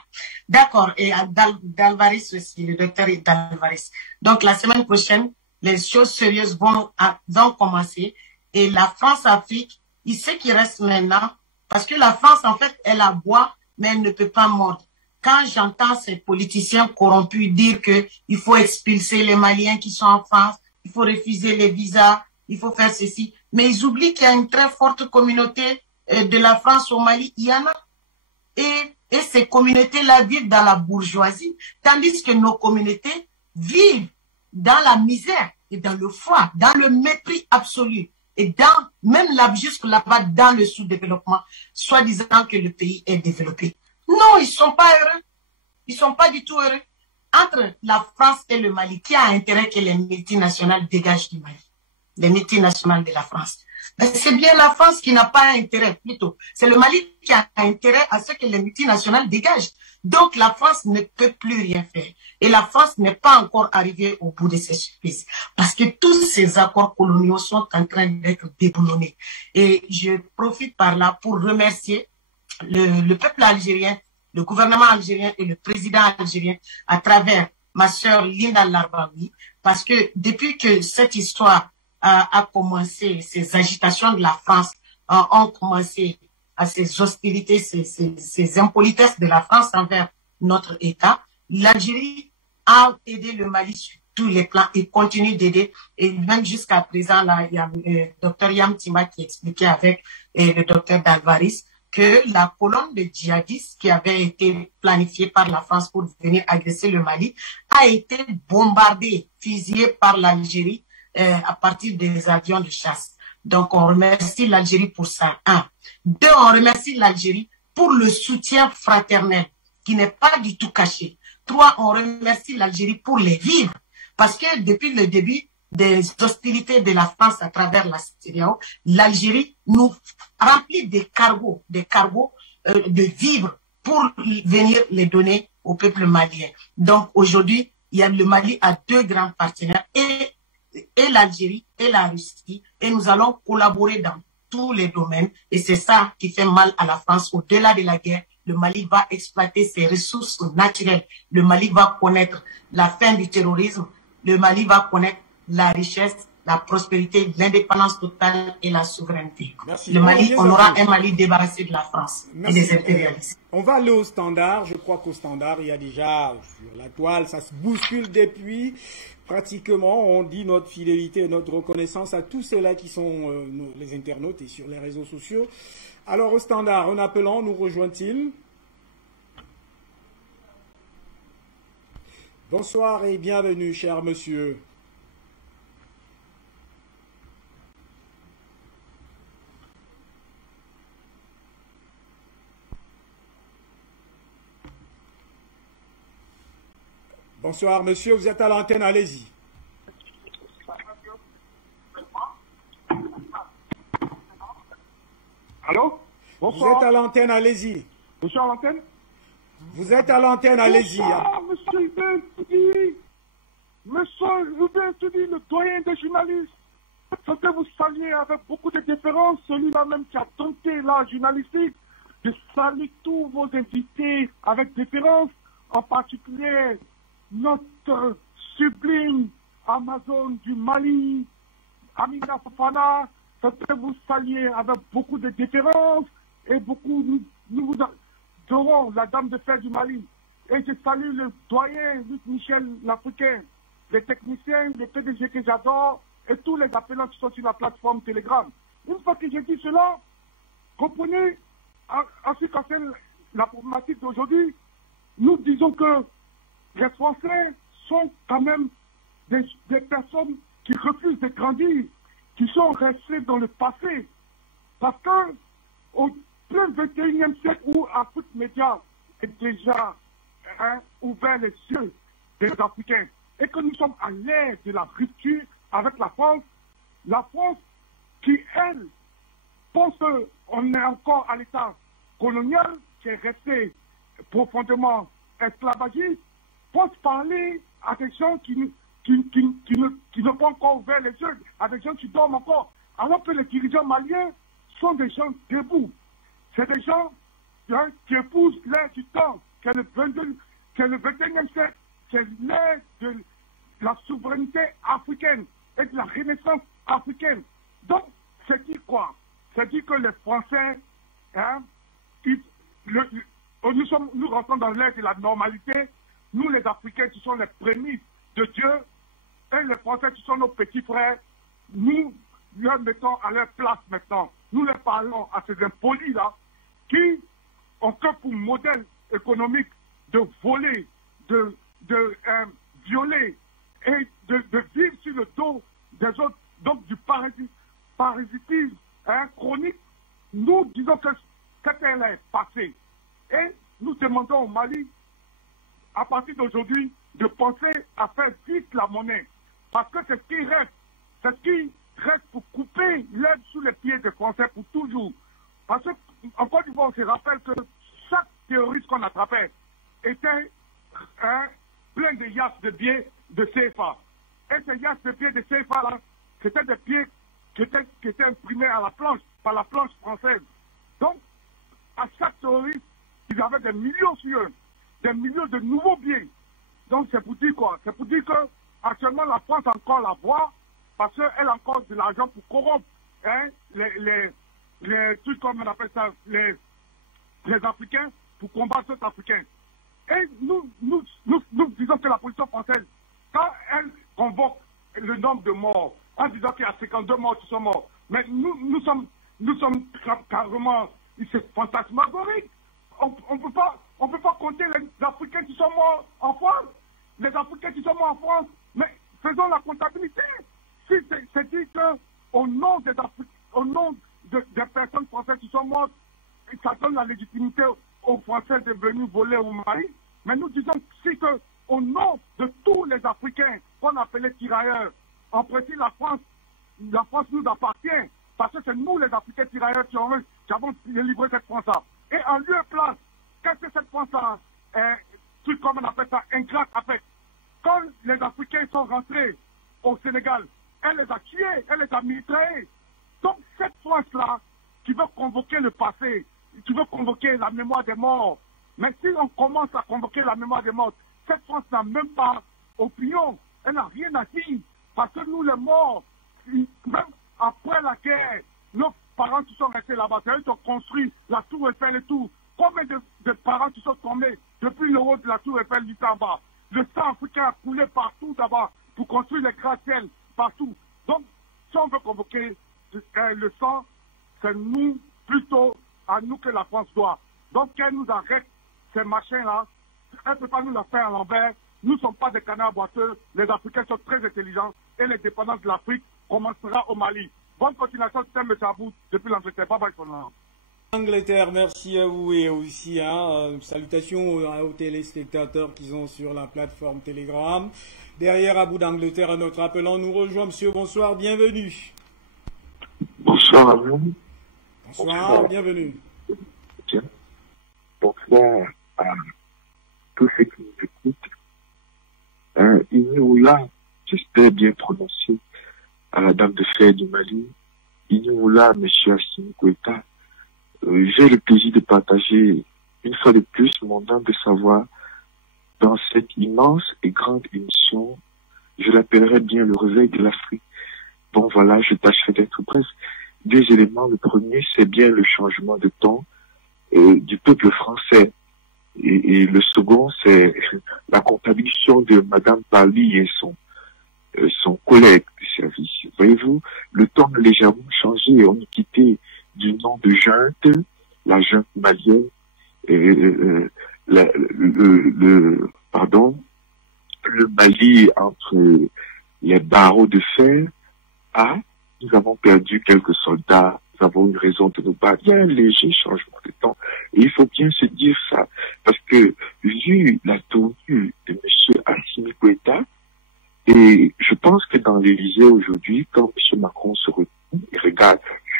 D'accord. Et à Dalvaris aussi, le docteur Dalvaris. Donc, la semaine prochaine, les choses sérieuses vont commencer. Et la France-Afrique, il sait qu'il reste maintenant. Parce que la France, en fait, elle aboie, mais elle ne peut pas mordre. Quand j'entends ces politiciens corrompus dire qu'il faut expulser les Maliens qui sont en France, il faut refuser les visas, il faut faire ceci, mais ils oublient qu'il y a une très forte communauté de la France au Mali, il y en a. Et ces communautés-là vivent dans la bourgeoisie, tandis que nos communautés vivent dans la misère et dans le froid, dans le mépris absolu. Et même jusque là-bas, dans le sous-développement, soi-disant que le pays est développé. Non, ils sont pas heureux. Ils sont pas du tout heureux. Entre la France et le Mali, qui a intérêt que les multinationales dégagent du Mali? Les multinationales de la France. Mais c'est bien la France qui n'a pas intérêt, plutôt. C'est le Mali qui a intérêt à ce que les multinationales dégagent. Donc la France ne peut plus rien faire. Et la France n'est pas encore arrivée au bout de ses surprises. Parce que tous ces accords coloniaux sont en train d'être déboulonnés. Et je profite par là pour remercier le peuple algérien, le gouvernement algérien et le président algérien à travers ma sœur Linda Larbaoui, parce que depuis que cette histoire a commencé, ces agitations de la France ont commencé, à ces hostilités, ces impolitesses de la France envers notre État, l'Algérie a aidé le Mali sur tous les plans et continue d'aider. Et même jusqu'à présent, là, il y a le docteur Yam Timba qui expliquait avec le docteur Dalvaris que la colonne de djihadistes qui avait été planifiée par la France pour venir agresser le Mali a été bombardée, fusillée par l'Algérie à partir des avions de chasse. Donc, on remercie l'Algérie pour ça. 1. 2, on remercie l'Algérie pour le soutien fraternel qui n'est pas du tout caché. 3, on remercie l'Algérie pour les vivres. Parce que depuis le début des hostilités de la France à travers la CEDEAO, l'Algérie nous remplit des cargos de vivres pour venir les donner au peuple malien. Donc aujourd'hui, le Mali a 2 grands partenaires, et l'Algérie et la Russie, et nous allons collaborer dans tous les domaines, et c'est ça qui fait mal à la France. Au-delà de la guerre, le Mali va exploiter ses ressources naturelles, le Mali va connaître la fin du terrorisme, le Mali va connaître la richesse, la prospérité, l'indépendance totale et la souveraineté. Merci. Le Mali, on aura un Mali débarrassé de la France. Merci. Et des impérialistes. On va aller au standard. Je crois qu'au standard, il y a déjà sur la toile, ça se bouscule depuis. Pratiquement, on dit notre fidélité et notre reconnaissance à tous ceux-là qui sont les internautes et sur les réseaux sociaux. Alors au standard, en appelant, nous rejoint-il? Bonsoir et bienvenue, cher monsieur. Bonsoir, monsieur, vous êtes à l'antenne, allez-y. Allô? Bonsoir. Vous êtes à l'antenne, allez-y. Je suis à l'antenne? Vous êtes à l'antenne, allez-y. Bonsoir, monsieur Hubert Toudi. Monsieur Hubert Toudi, le doyen des journalistes. Je peux vous saluer avec beaucoup de déférence, celui-là même qui a tenté la journalistique. Je salue tous vos invités avec déférence, en particulier notre sublime Amazon du Mali, Amina Fofana. Je peux vous saluer avec beaucoup de déférence et beaucoup, nous vous adorons la dame de fer du Mali. Et je salue le doyen Luc Michel l'Africain, les techniciens, les PDG que j'adore et tous les appelants qui sont sur la plateforme Telegram. Une fois que j'ai dit cela, comprenez, en ce qui concerne la problématique d'aujourd'hui, nous disons que les Français sont quand même des personnes qui refusent de grandir, qui sont restés dans le passé. Parce que au plein 21e siècle où Afrique Média est déjà ouvert les yeux des Africains et que nous sommes à l'ère de la rupture avec la France qui, elle, pense qu'on est encore à l'état colonial, qui est resté profondément esclavagiste, pense parler à des gens qui n'ont pas encore ouvert les yeux, à des gens qui dorment encore, alors que les dirigeants maliens sont des gens debout. C'est des gens qui épousent l'ère du temps, qui est le 21e siècle, qui est l'ère de la souveraineté africaine et de la renaissance africaine. Donc, c'est dit quoi? C'est dit que les Français, nous rentrons dans l'ère de la normalité. Nous, les Africains, qui sont les prémices de Dieu, et les Français, qui sont nos petits frères, nous leur mettons à leur place maintenant. Nous leur parlons à ces impolis-là, qui ont que pour modèle économique de voler, de violer et de vivre sur le dos des autres, donc du parasitisme chronique. Nous disons que cette ère est passée. Et nous demandons au Mali, à partir d'aujourd'hui, de penser à faire vite la monnaie. Parce que c'est ce qui reste. C'est ce qui reste pour couper l'herbe sous les pieds des Français pour toujours. Parce qu'en Côte d'Ivoire, on se rappelle que chaque terroriste qu'on attrapait était plein de yachts de billets de CFA. Et ces yachts de billets de CFA, là, c'était des billets qui étaient imprimés à la planche, par la planche française. Donc, à chaque terroriste, ils avaient des millions sur eux, des millions de nouveaux billets. Donc, c'est pour dire quoi? C'est pour dire que actuellement la France a encore la voix, parce qu'elle a encore de l'argent pour corrompre les trucs comme on appelle ça, les Africains, pour combattre les Africains. Et nous disons que la position française, quand elle convoque le nombre de morts, en disant qu'il y a 52 morts qui sont morts, mais nous sommes carrément, c'est fantasmagorique. On peut pas compter les Africains qui sont morts en France, les Africains qui sont morts en France, mais faisons la comptabilité. Si c'est dit qu'au nom des personnes françaises qui sont mortes, ça donne la légitimité aux Français de venir voler au Mali, mais nous disons si que au nom de tous les Africains qu'on appelait tirailleurs, en principe la France nous appartient, parce que c'est nous les Africains tirailleurs qui avons délivré cette France-là. Et en lieu et place, qu'est-ce que cette France-là, truc comme on appelle ça, ingrate a fait? Quand les Africains sont rentrés au Sénégal, elle les a tués, elle les a mitraillés. Donc cette France-là, qui veut convoquer le passé, qui veut convoquer la mémoire des morts, mais si on commence à convoquer la mémoire des morts, cette France n'a même pas opinion, elle n'a rien à dire, parce que nous les morts, même après la guerre, nos parents qui sont restés là-bas, c'est eux qui ont construit la tour Eiffel et tout. Combien de parents qui sont tombés depuis le haut de la tour Eiffel du bas? Le sang africain a coulé partout d'abord pour construire les gratte-ciels partout. Donc, si on veut convoquer le sang, c'est nous, plutôt à nous que la France doit. Donc, qu'elle nous arrête ces machins-là, elle ne peut pas nous la faire à l'envers. Nous ne sommes pas des canards boiteux. Les Africains sont très intelligents et l'indépendance de l'Afrique commencera au Mali. Bonne continuation, M. Abou, depuis l'entretien. Bye bye, Angleterre, merci à vous et aussi salutations aux téléspectateurs qui sont sur la plateforme Telegram. Derrière à bout d'Angleterre, notre appelant nous rejoint. Monsieur, bonsoir, bienvenue. Bonsoir à vous. Bonsoir, bienvenue. Bien. Bonsoir à tous ceux qui nous écoutent. Inioula, j'espère bien prononcer, à la dame de fer du Mali. Inioula, monsieur Assimi Goïta. J'ai le plaisir de partager une fois de plus mon don de savoir dans cette immense et grande émission. Je l'appellerai bien le réveil de l'Afrique. Bon voilà, je tâcherai d'être bref. Deux éléments. Le premier, c'est bien le changement de ton du peuple français. Et le second, c'est la contradiction de Madame Pali et son collègue du service. Voyez-vous, le ton a légèrement changé. On est quitté du nom de junte, la junte malienne, le Mali entre les barreaux de fer. Nous avons perdu quelques soldats, nous avons une raison de nous battre. Il y a un léger changement de temps. Et il faut bien se dire ça, parce que vu la tournure de M. Assimi Goïta, et je pense que dans l'Élysée aujourd'hui, quand M. Macron se retrouve, il regarde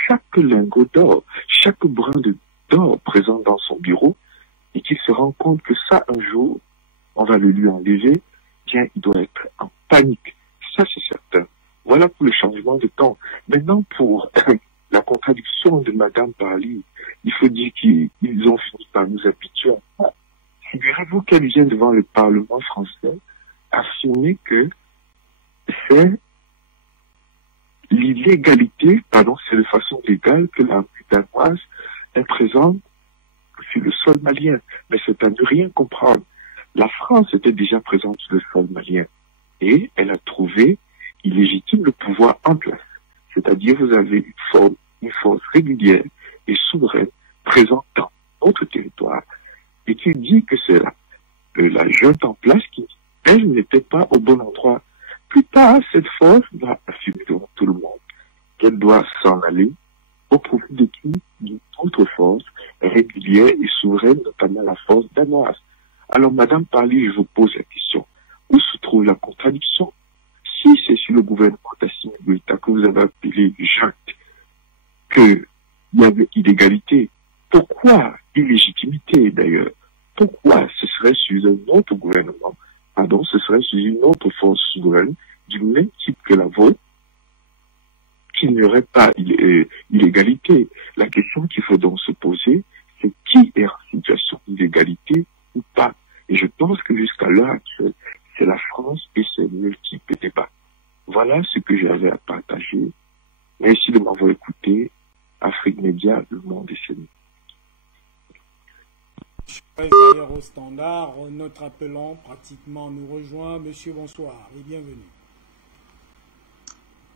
chaque lingot d'or, chaque brin d'or présent dans son bureau, et qu'il se rend compte que ça, un jour, on va le lui enlever, bien, il doit être en panique. Ça, c'est certain. Voilà pour le changement de temps. Maintenant, pour la contradiction de Madame Pali, il faut dire qu'ils ont fini par nous habituer. Figurez-vous qu'elle vient devant le Parlement français affirmer que c'est l'illégalité, c'est de façon légale que l'armée danoise est présente sur le sol malien. Mais c'est à ne rien comprendre. La France était déjà présente sur le sol malien et elle a trouvé illégitime le pouvoir en place. C'est-à-dire vous avez une force régulière et souveraine présente dans notre territoire et qui dit que c'est la junte en place qui, elle, n'était pas au bon endroit. Plus tard, cette force va assumer devant tout le monde qu'elle doit s'en aller au profit de qui? D'une autre force régulière et souveraine, notamment la force danoise. Alors, Madame Pali, je vous pose la question. Où se trouve la contradiction? Si c'est sur le gouvernement d'Assimi Goïta que vous avez appelé junte, qu'il y avait illégalité, pourquoi illégitimité d'ailleurs? Pourquoi ce serait sur un autre gouvernement, ce serait sur une autre force souveraine du même type que la vôtre, qu'il n'y aurait pas illégalité? La question qu'il faut donc se poser, c'est qui est en situation d'illégalité ou pas? Et je pense que jusqu'à l'heure actuelle, c'est la France et ses multiples débats. Voilà ce que j'avais à partager. Merci de m'avoir écouté. Afrique Média, le monde est chez nous. D'ailleurs au standard, notre appelant pratiquement nous rejoint. Monsieur, bonsoir et bienvenue.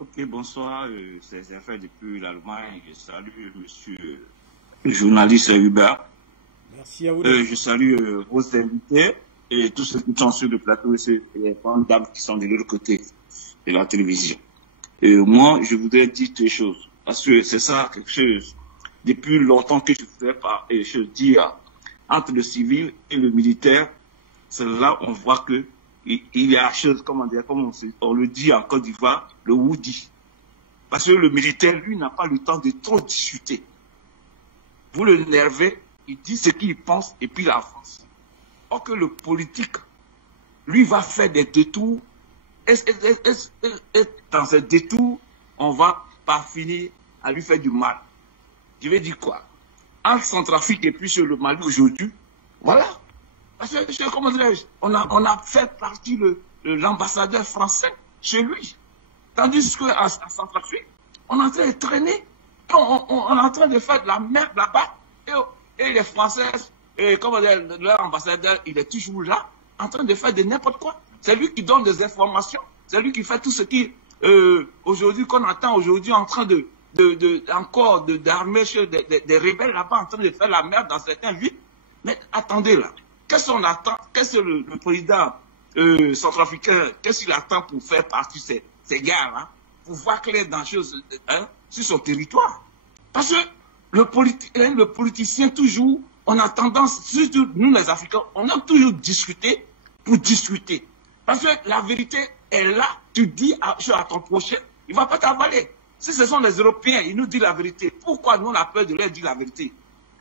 Ok, bonsoir. C'est Zafir depuis l'Allemagne. Je salue monsieur le journaliste Hubert. Merci à vous. Je salue vos invités et tous ceux qui sont sur le plateau et les grandes dames qui sont de l'autre côté de la télévision. Moi, je voudrais dire deux choses. Parce que c'est ça quelque chose, depuis longtemps que je voudrais pas, et je dis, entre le civil et le militaire, c'est là on voit que il y a chose, comment dire, comme on le dit en Côte d'Ivoire, le woody. Parce que le militaire, lui, n'a pas le temps de trop discuter. Vous le nervez, il dit ce qu'il pense et puis il avance. Or que le politique, lui, va faire des détours. Et dans ces détours, on va pas finir à lui faire du mal. Je vais dire quoi? Entre Centrafrique et puis sur le Mali aujourd'hui, voilà. Parce que, comment dirais-je, on a fait partie l'ambassadeur français chez lui. Tandis qu'à Centrafrique, on est en train de traîner, on est en train de faire de la merde là-bas. Et les Français, comment dire, leur ambassadeur, il est toujours là, en train de faire de n'importe quoi. C'est lui qui donne des informations, c'est lui qui fait tout ce qui, aujourd'hui, qu'on attend aujourd'hui en train d'armer des rebelles là-bas, en train de faire la merde dans certains villes. Mais attendez là, qu'est-ce qu'on attend? Qu'est-ce que le président centrafricain, qu'est-ce qu'il attend pour faire partie de ces gars-là, pour voir clair dans les choses sur son territoire? Parce que le politicien, toujours, on a tendance, surtout nous les Africains, on a toujours discuté pour discuter. Parce que la vérité est là, tu dis à ton prochain, il ne va pas t'avaler. Si ce sont les Européens, ils nous disent la vérité. Pourquoi nous on a peur de leur dire la vérité?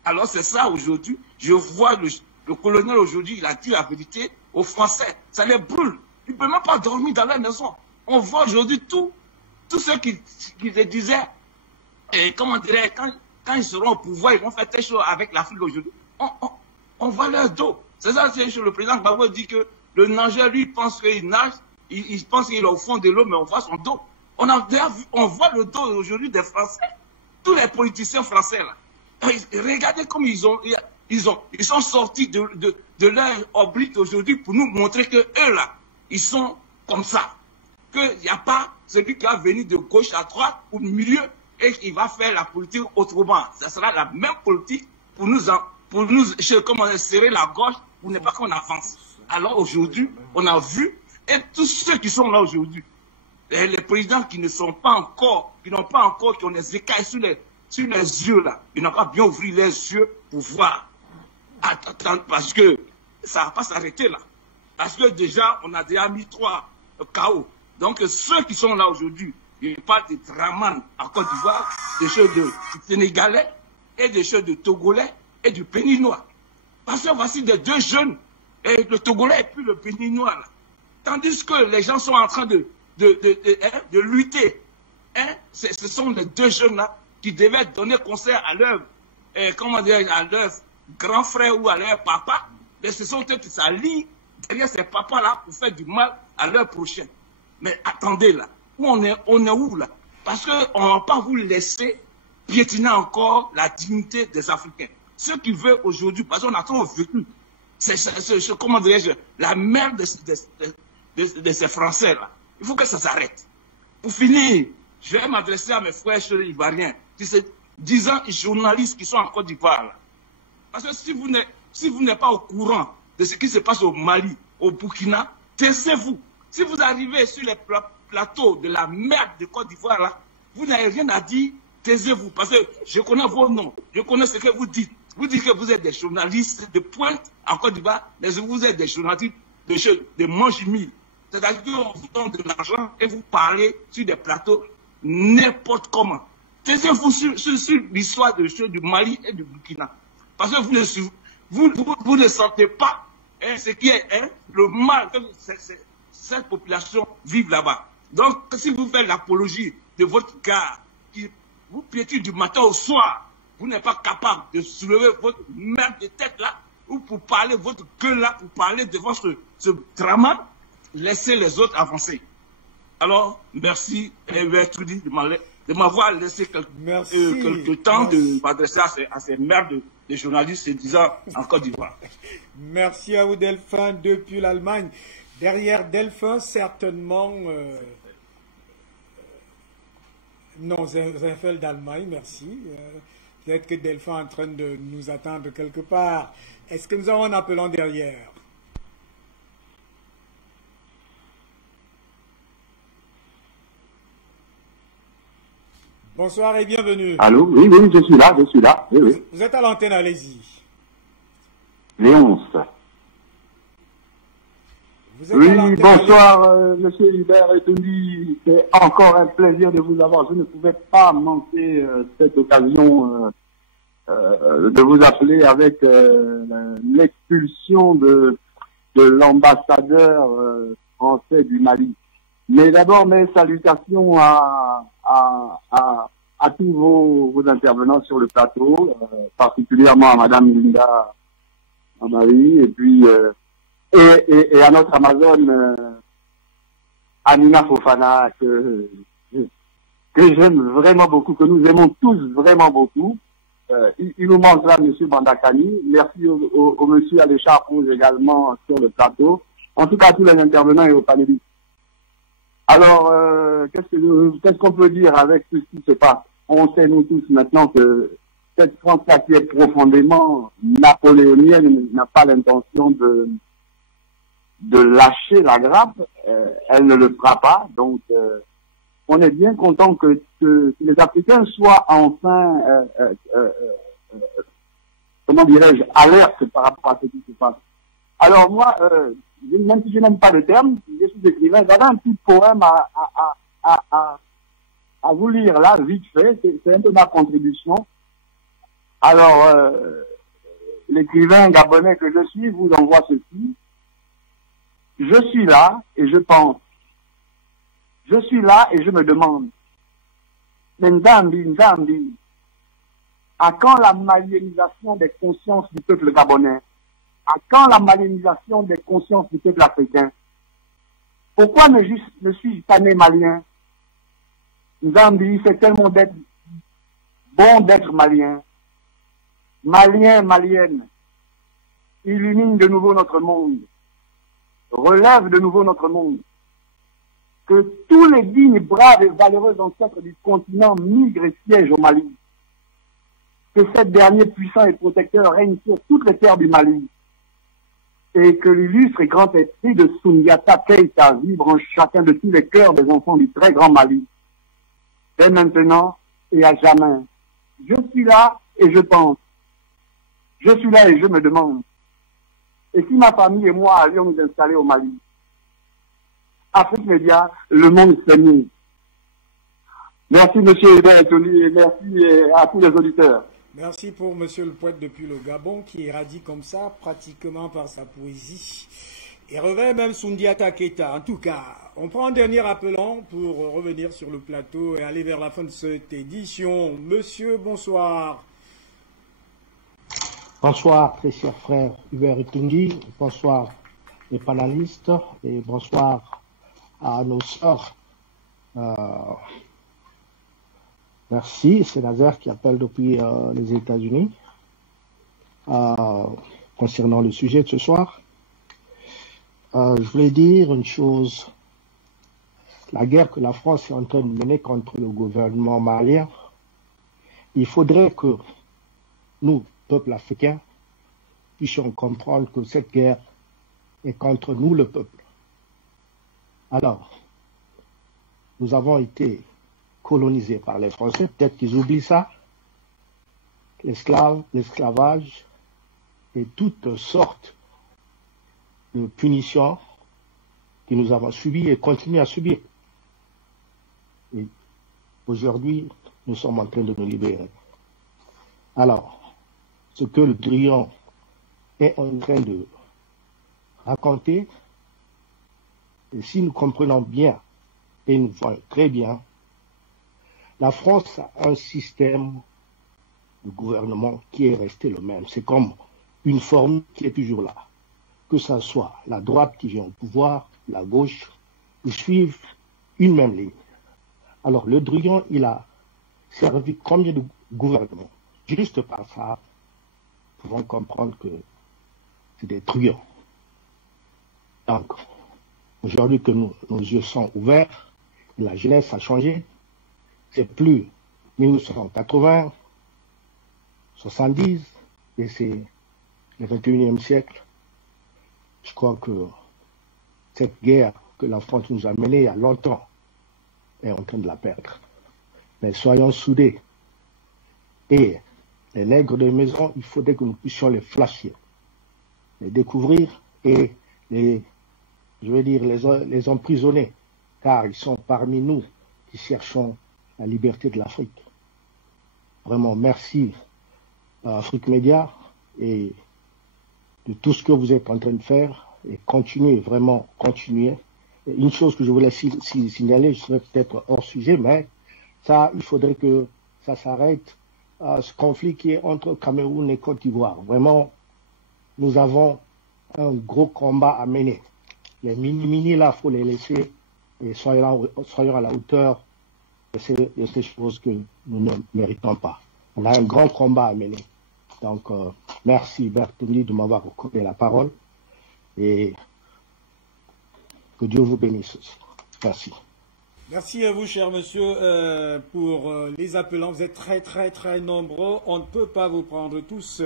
Alors c'est ça aujourd'hui, je vois le colonel aujourd'hui, il a dit la vérité aux Français. Ça les brûle. Ils ne peuvent même pas dormir dans leur maison. On voit aujourd'hui tous ceux qui se disaient, comment dirais quand ils seront au pouvoir, ils vont faire telle chose avec l'Afrique aujourd'hui. On voit leur dos. C'est ça, le président Gbagbo dit que le nageur, lui, pense qu'il nage, il pense qu'il est au fond de l'eau, mais on voit son dos. On voit le dos aujourd'hui des Français. Tous les politiciens français, là. Regardez comme ils sont sortis de leur orbite aujourd'hui pour nous montrer que eux, là, ils sont comme ça. Qu'il n'y a pas celui qui va venir de gauche à droite ou du milieu et qui va faire la politique autrement. Ça sera la même politique pour nous serrer la gorge pour ne pas qu'on avance. Alors aujourd'hui, on a vu, et tous ceux qui sont là aujourd'hui, les présidents qui ne sont pas encore, qui n'ont pas encore, qui ont les écailles sur les yeux là, ils n'ont pas bien ouvert les yeux pour voir. Attends, parce que ça ne va pas s'arrêter là. Parce que déjà, on a déjà mis 3 KO. Donc ceux qui sont là aujourd'hui, ils parlent des Draman en Côte d'Ivoire, des choses de Sénégalais et des choses de Togolais et du Béninois. Parce que voici des 2 jeunes, et le Togolais et puis le Béninois là. Tandis que les gens sont en train de lutter. Ce sont les 2 jeunes là qui devaient donner conseil à leur, à leur grand frère ou à leur papa. Mais ce sont eux qui s'allient derrière ces papas là pour faire du mal à leur prochain. Mais attendez là, on est où là? Parce qu'on ne va pas vous laisser piétiner encore la dignité des Africains. Ceux qui veulent aujourd'hui, parce qu'on a trop vécu, comment dirais-je, la merde de ces Français là. Il faut que ça s'arrête. Pour finir, je vais m'adresser à mes frères ivoiriens, qui sont 10 ans journalistes qui sont en Côte d'Ivoire là. Parce que si vous n'êtes pas au courant de ce qui se passe au Mali, au Burkina, taisez-vous. Si vous arrivez sur les plateaux de la merde de Côte d'Ivoire là, vous n'avez rien à dire, taisez-vous. Parce que je connais vos noms, je connais ce que vous dites. Vous dites que vous êtes des journalistes de pointe en Côte d'Ivoire, mais vous êtes des journalistes de manche-mille. C'est-à-dire qu'on vous donne de l'argent et vous parlez sur des plateaux n'importe comment. Taisez-vous sur l'histoire du Mali et du Burkina. Parce que vous ne sentez pas ce qui est le mal que cette population vit là-bas. Donc, si vous faites l'apologie de votre gars qui vous piétine du matin au soir, vous n'êtes pas capable de soulever votre merde de tête là, ou pour parler votre gueule là, pour parler devant ce drame, laissez les autres avancer. Alors, merci, Trudy, de m'avoir laissé quelques temps de m'adresser à ces merdes de journalistes disant en Côte d'Ivoire. Merci à vous, Delphin, depuis l'Allemagne. Derrière Delphin, certainement... non, Zinfeld d'Allemagne, merci. Peut-être que Delphin est en train de nous attendre quelque part. Est-ce que nous avons un appelant derrière? Bonsoir et bienvenue. Allô? Oui, je suis là. Oui. Vous êtes à l'antenne, allez-y. Léonce. Oui, bonsoir, monsieur Hubert et Tony. C'est encore un plaisir de vous avoir. Je ne pouvais pas manquer cette occasion de vous appeler avec l'expulsion de l'ambassadeur français du Mali. Mais d'abord, mes salutations à tous vos intervenants sur le plateau, particulièrement à Madame Linda Amari, et puis et à notre Amazone Amina Fofana, que j'aime vraiment beaucoup, que nous aimons tous vraiment beaucoup. Il nous manque là Monsieur Bandakani. Merci au Monsieur Aléchard également sur le plateau. En tout cas, à tous les intervenants et aux panélistes. Alors, qu'est-ce qu'on peut dire avec tout ce qui se passe? On sait, nous tous, maintenant que cette France-là qui est profondément napoléonienne n'a pas l'intention de lâcher la grappe. Elle ne le fera pas. Donc, on est bien content que les Africains soient enfin, comment dirais-je, alertes par rapport à ce qui se passe. Alors moi, même si je n'aime pas le terme, je suis écrivain, j'avais un petit poème à vous lire là, vite fait, c'est un peu ma contribution. Alors, l'écrivain gabonais que je suis vous envoie ceci. Je suis là et je pense. Je suis là et je me demande. Nzambi, à quand la maliénisation des consciences du peuple gabonais? À quand la maliénisation des consciences du peuple africain? Pourquoi ne suis-je pas né malien? Nzambi, c'est tellement bon d'être malien. Malien, malienne, illumine de nouveau notre monde. Relève de nouveau notre monde. Que tous les dignes, braves et valeureux ancêtres du continent migrent et siègent au Mali. Que cet dernier puissant et protecteur règne sur toutes les terres du Mali. Et que l'illustre et grand esprit de Soundiata Keïta vibre en chacun de tous les cœurs des enfants du très grand Mali. Dès maintenant et à jamais. Je suis là et je pense. Je suis là et je me demande. Et si ma famille et moi allions nous installer au Mali? Afrique Média, le monde s'est mis. Merci monsieur Hubert Tony et merci à tous les auditeurs. Merci pour monsieur le poète depuis le Gabon qui éradique comme ça pratiquement par sa poésie. Et revêt même Soundiata Keïta. En tout cas, on prend un dernier appelant pour revenir sur le plateau et aller vers la fin de cette édition. Monsieur, bonsoir. Bonsoir, très cher frère Hubert Tungi. Bonsoir les panélistes et bonsoir à nos sœurs. Merci, c'est Nazaire qui appelle depuis les États-Unis concernant le sujet de ce soir. Je voulais dire une chose. La guerre que la France est en train de mener contre le gouvernement malien, il faudrait que nous, peuple africain, puissions comprendre que cette guerre est contre nous, le peuple. Alors, nous avons été colonisés par les Français, peut-être qu'ils oublient ça, l'esclavage et toutes sortes de punitions que nous avons subies et continuons à subir. Et aujourd'hui, nous sommes en train de nous libérer. Alors, ce que le Drian est en train de raconter, et si nous comprenons bien, et nous voyons très bien, la France a un système de gouvernement qui est resté le même. C'est comme une forme qui est toujours là. Que ce soit la droite qui vient au pouvoir, la gauche, ils suivent une même ligne. Alors le Drian, il a servi combien de gouvernements? Juste par ça, nous pouvons comprendre que c'est des truands. Donc, aujourd'hui que nos yeux sont ouverts, la jeunesse a changé, c'est plus 1980, 70, et c'est le 21e siècle. Je crois que cette guerre que la France nous a menée il y a longtemps est en train de la perdre. Mais soyons soudés. Et les nègres de maison, il faudrait que nous puissions les flasher, les découvrir et les emprisonner, car ils sont parmi nous qui cherchons la liberté de l'Afrique. Vraiment, merci à Afrique Média et de tout ce que vous êtes en train de faire et continuez, vraiment continuez. Et une chose que je voulais signaler, je serais peut-être hors sujet, mais ça, il faudrait que ça s'arrête, ce conflit qui est entre Cameroun et Côte d'Ivoire. Vraiment, nous avons un gros combat à mener. Les mini-mini là, il faut les laisser et soyons à la hauteur de ces choses que nous ne méritons pas. On a un grand combat à mener. Donc, merci Bertouni de m'avoir accordé la parole et que Dieu vous bénisse. Merci. Merci à vous, cher monsieur, pour les appelants. Vous êtes très nombreux. On ne peut pas vous prendre tous.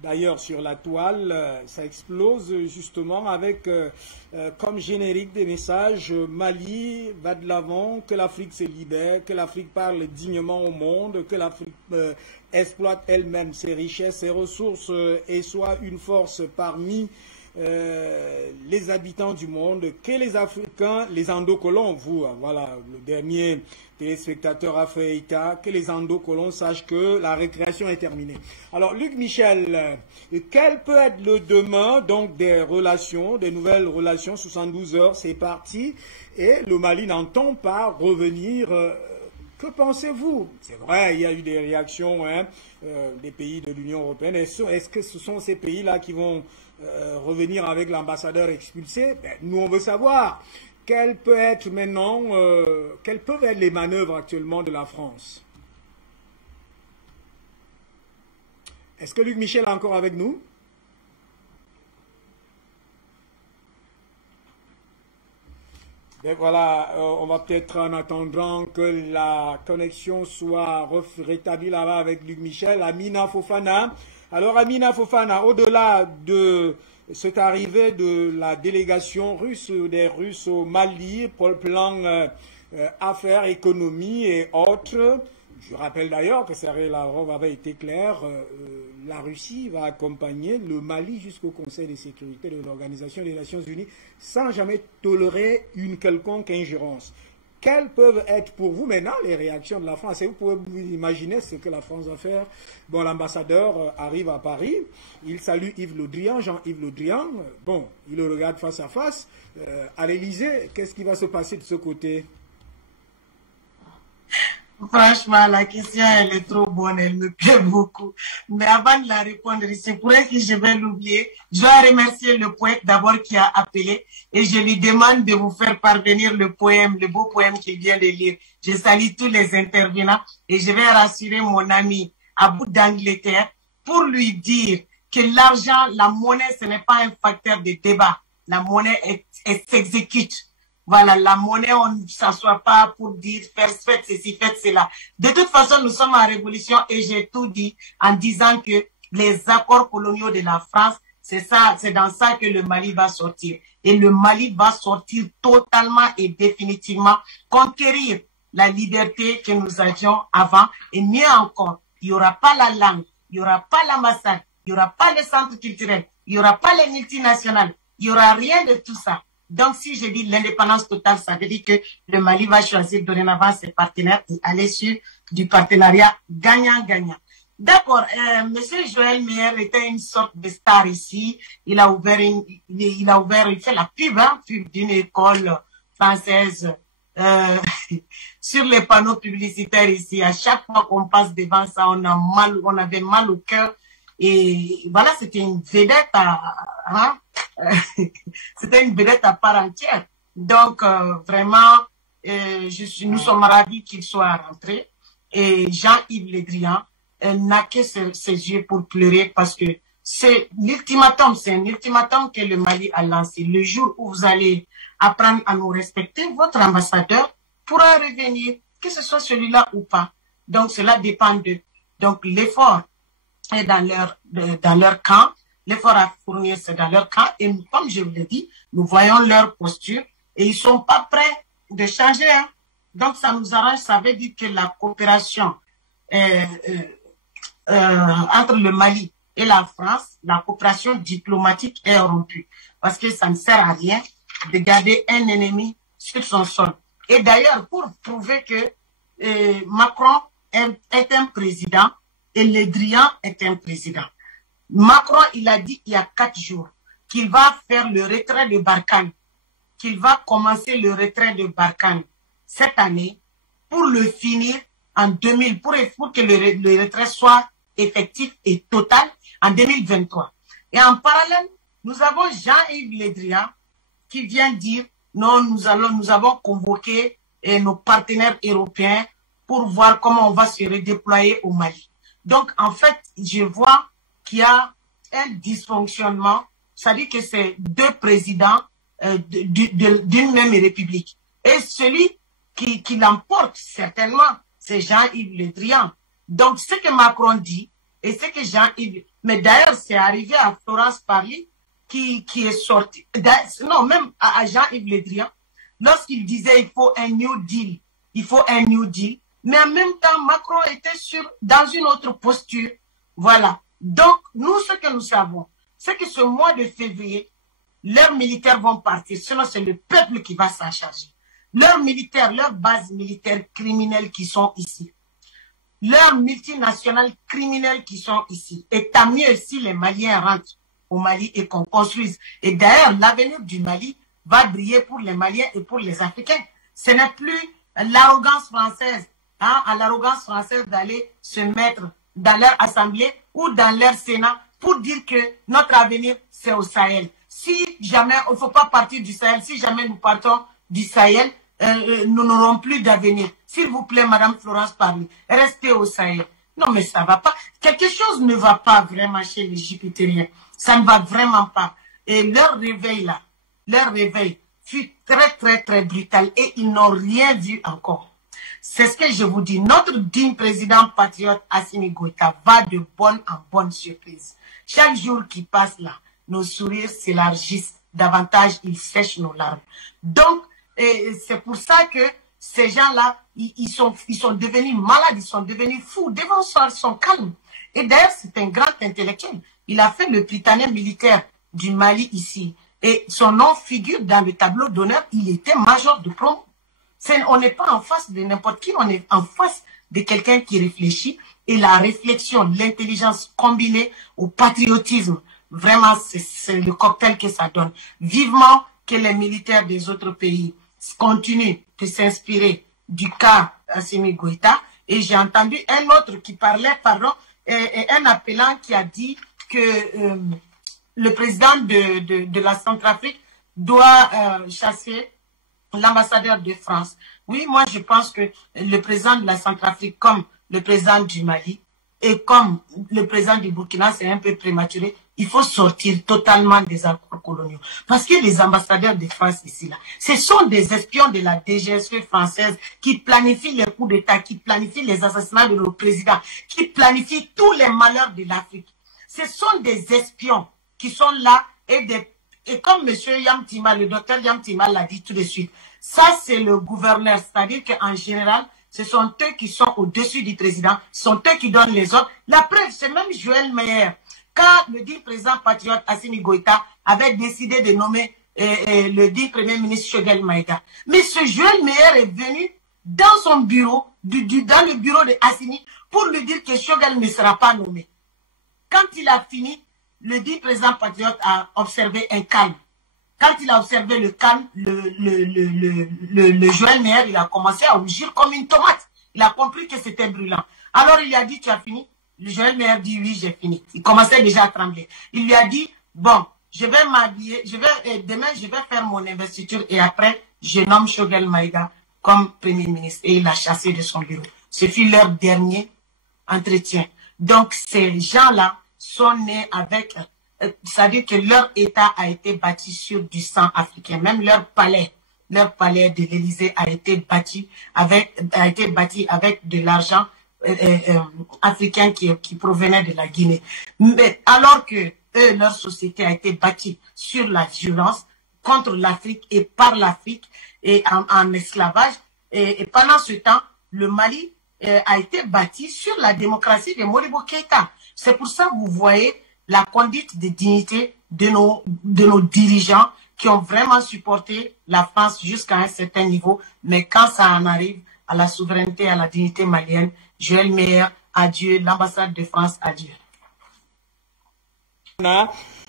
D'ailleurs, sur la toile, ça explose justement avec comme générique des messages Mali va de l'avant, que l'Afrique se libère, que l'Afrique parle dignement au monde, que l'Afrique exploite elle-même ses richesses, ses ressources et soit une force parmi les habitants du monde, que les Africains, les endocolons, vous, voilà, le dernier téléspectateur a fait état, que les endocolons sachent que la récréation est terminée. Alors, Luc Michel, quel peut être le demain, donc, des relations, des nouvelles relations, 72 heures, c'est parti, et le Mali n'entend pas revenir. Que pensez-vous? C'est vrai, il y a eu des réactions des pays de l'Union européenne. Est-ce que ce sont ces pays-là qui vont revenir avec l'ambassadeur expulsé? Nous, on veut savoir quelles peuvent être maintenant, quelles peuvent être les manœuvres actuellement de la France. Est-ce que Luc Michel est encore avec nous? Ben voilà, on va peut-être en attendant que la connexion soit rétablie là-bas avec Luc Michel. Amina Fofana. Alors Amina Fofana, au-delà de cette arrivée de la délégation russe, des Russes au Mali pour le plan affaires, économie et autres, je rappelle d'ailleurs que Sergei Lavrov avait été clair, la Russie va accompagner le Mali jusqu'au Conseil de sécurité de l'Organisation des Nations Unies sans jamais tolérer une quelconque ingérence. Quelles peuvent être pour vous maintenant les réactions de la France? Et vous pouvez vous imaginer ce que la France va faire. Bon, l'ambassadeur arrive à Paris, il salue Yves Le Drian, Jean-Yves Le Drian. Bon, il le regarde face à face. À l'Élysée, qu'est-ce qui va se passer de ce côté? Franchement, la question, elle est trop bonne, elle me plaît beaucoup. Mais avant de la répondre, c'est pour elle que je vais l'oublier. Je dois remercier le poète d'abord qui a appelé et je lui demande de vous faire parvenir le poème, le beau poème qu'il vient de lire. Je salue tous les intervenants et je vais rassurer mon ami à bout d'Angleterre pour lui dire que l'argent, la monnaie, ce n'est pas un facteur de débat. La monnaie s'exécute. Voilà, la monnaie, on ne s'assoit pas pour dire faites ceci, faites cela. De toute façon, nous sommes en révolution et j'ai tout dit en disant que les accords coloniaux de la France, c'est ça, c'est dans ça que le Mali va sortir. Et le Mali va sortir totalement et définitivement, conquérir la liberté que nous avions avant. Et mieux encore, il n'y aura pas la langue, il n'y aura pas l'ambassade, il n'y aura pas le centre culturel, il n'y aura pas les multinationales, il n'y aura rien de tout ça. Donc, si je dis l'indépendance totale, ça veut dire que le Mali va choisir dorénavant ses partenaires et aller sur du partenariat gagnant-gagnant. D'accord, Monsieur Joël Meyer était une sorte de star ici. Il fait la pub d'une école française sur les panneaux publicitaires ici. À chaque fois qu'on passe devant ça, on avait mal au cœur. Et voilà, c'était une vedette c'était une vedette à part entière. Donc, vraiment, nous sommes ravis qu'il soit rentré. Et Jean-Yves Le Drian n'a que ses yeux pour pleurer parce que c'est l'ultimatum, c'est un ultimatum que le Mali a lancé. Le jour où vous allez apprendre à nous respecter, votre ambassadeur pourra revenir, que ce soit celui-là ou pas. Donc, cela dépend d'eux. Donc, l'effort est dans leur camp. L'effort à fournir, c'est dans leur camp. Et comme je vous l'ai dit, nous voyons leur posture et ils ne sont pas prêts de changer. Donc, ça nous arrange. Ça veut dire que la coopération entre le Mali et la France, la coopération diplomatique est rompue. Parce que ça ne sert à rien de garder un ennemi sur son sol. Et d'ailleurs, pour prouver que Macron est un président et Le Drian est un président, Macron, il a dit il y a 4 jours qu'il va faire le retrait de Barkhane, qu'il va commencer le retrait de Barkhane cette année pour le finir en 2000, pour que le retrait soit effectif et total en 2023. Et en parallèle, nous avons Jean-Yves Le Drian qui vient dire non, nous avons convoqué nos partenaires européens pour voir comment on va se redéployer au Mali. Donc, en fait, je vois qu'il y a un dysfonctionnement, ça dit que c'est 2 présidents d'une même république. Et celui qui l'emporte certainement, c'est Jean-Yves Le Drian. Donc, ce que Macron dit, et ce que Jean-Yves... Mais d'ailleurs, c'est arrivé à Florence Parly, qui est sorti... Non, même à Jean-Yves Le Drian, lorsqu'il disait il faut un New Deal, il faut un New Deal, mais en même temps, Macron était dans une autre posture. Voilà. Donc, nous, ce que nous savons, c'est que ce mois de février, leurs militaires vont partir, sinon c'est le peuple qui va s'en charger. Leurs militaires, leurs bases militaires criminelles qui sont ici, leurs multinationales criminelles qui sont ici. Et tant mieux si les Maliens rentrent au Mali et qu'on construise. Et d'ailleurs, l'avenir du Mali va briller pour les Maliens et pour les Africains. Ce n'est plus l'arrogance française, à l'arrogance française d'aller se mettre dans leur assemblée ou dans leur Sénat pour dire que notre avenir, c'est au Sahel. Si jamais, il ne faut pas partir du Sahel, si jamais nous partons du Sahel, nous n'aurons plus d'avenir. S'il vous plaît, Madame Florence Parly, restez au Sahel. Non, mais ça ne va pas. Quelque chose ne va pas vraiment chez les Jupitériens. Ça ne va vraiment pas. Et leur réveil là, leur réveil fut très, très, très brutal et ils n'ont rien vu encore. C'est ce que je vous dis. Notre digne président patriote Assimi Goïta va de bonne en bonne surprise. Chaque jour qui passe là, nos sourires s'élargissent davantage, ils sèchent nos larmes. Donc, c'est pour ça que ces gens-là, ils sont devenus malades, ils sont devenus fous. Devant ça, ils sont calmes. Et d'ailleurs, c'est un grand intellectuel. Il a fait le Britannique militaire du Mali ici. Et son nom figure dans le tableau d'honneur. Il était major de promo. On n'est pas en face de n'importe qui, on est en face de quelqu'un qui réfléchit. Et la réflexion, l'intelligence combinée au patriotisme, vraiment, c'est le cocktail que ça donne. Vivement que les militaires des autres pays continuent de s'inspirer du cas Assimi Goïta. Et j'ai entendu un autre qui parlait, un appelant qui a dit que le président de la Centrafrique doit chasser l'ambassadeur de France. Oui, moi je pense que le président de la Centrafrique, comme le président du Mali et comme le président du Burkina, c'est un peu prématuré, il faut sortir totalement des accords coloniaux. Parce que les ambassadeurs de France ici, là, ce sont des espions de la DGSE française qui planifient les coups d'État, qui planifient les assassinats de nos présidents, qui planifient tous les malheurs de l'Afrique. Ce sont des espions qui sont là et comme M. Yamtima, le docteur Yamtima l'a dit tout de suite, ça c'est le gouverneur, c'est-à-dire qu'en général, ce sont eux qui sont au-dessus du président, ce sont eux qui donnent les ordres. La preuve, c'est même Joël Meyer. Quand le dit président patriote Assimi Goïta avait décidé de nommer le dit premier ministre Choguel Maïga. Mais ce Joël Meyer est venu dans son bureau, dans le bureau de Assimi, pour lui dire que Choguel ne sera pas nommé. Quand il a fini, le dit président patriote a observé un calme. Quand il a observé le calme, le Joël Meyer, il a commencé à rougir comme une tomate. Il a compris que c'était brûlant. Alors il a dit, tu as fini? Le Joël Meyer dit, oui, j'ai fini. Il commençait déjà à trembler. Il lui a dit, bon, je vais m'habiller, demain je vais faire mon investiture et après, je nomme Choguel Maïga comme premier ministre. Et il l'a chassé de son bureau. Ce fut leur dernier entretien. Donc ces gens-là sont nés avec... c'est-à-dire que leur État a été bâti sur du sang africain. Même leur palais de l'Élysée a été bâti avec de l'argent africain qui provenait de la Guinée. Mais alors que leur société a été bâtie sur la violence contre l'Afrique et par l'Afrique et en esclavage. Et pendant ce temps, le Mali a été bâti sur la démocratie de Modibo Keïta. C'est pour ça que vous voyez la conduite de dignité de nos dirigeants qui ont vraiment supporté la France jusqu'à un certain niveau. Mais quand ça en arrive à la souveraineté, à la dignité malienne, Joël Meyer, adieu. L'ambassade de France, adieu.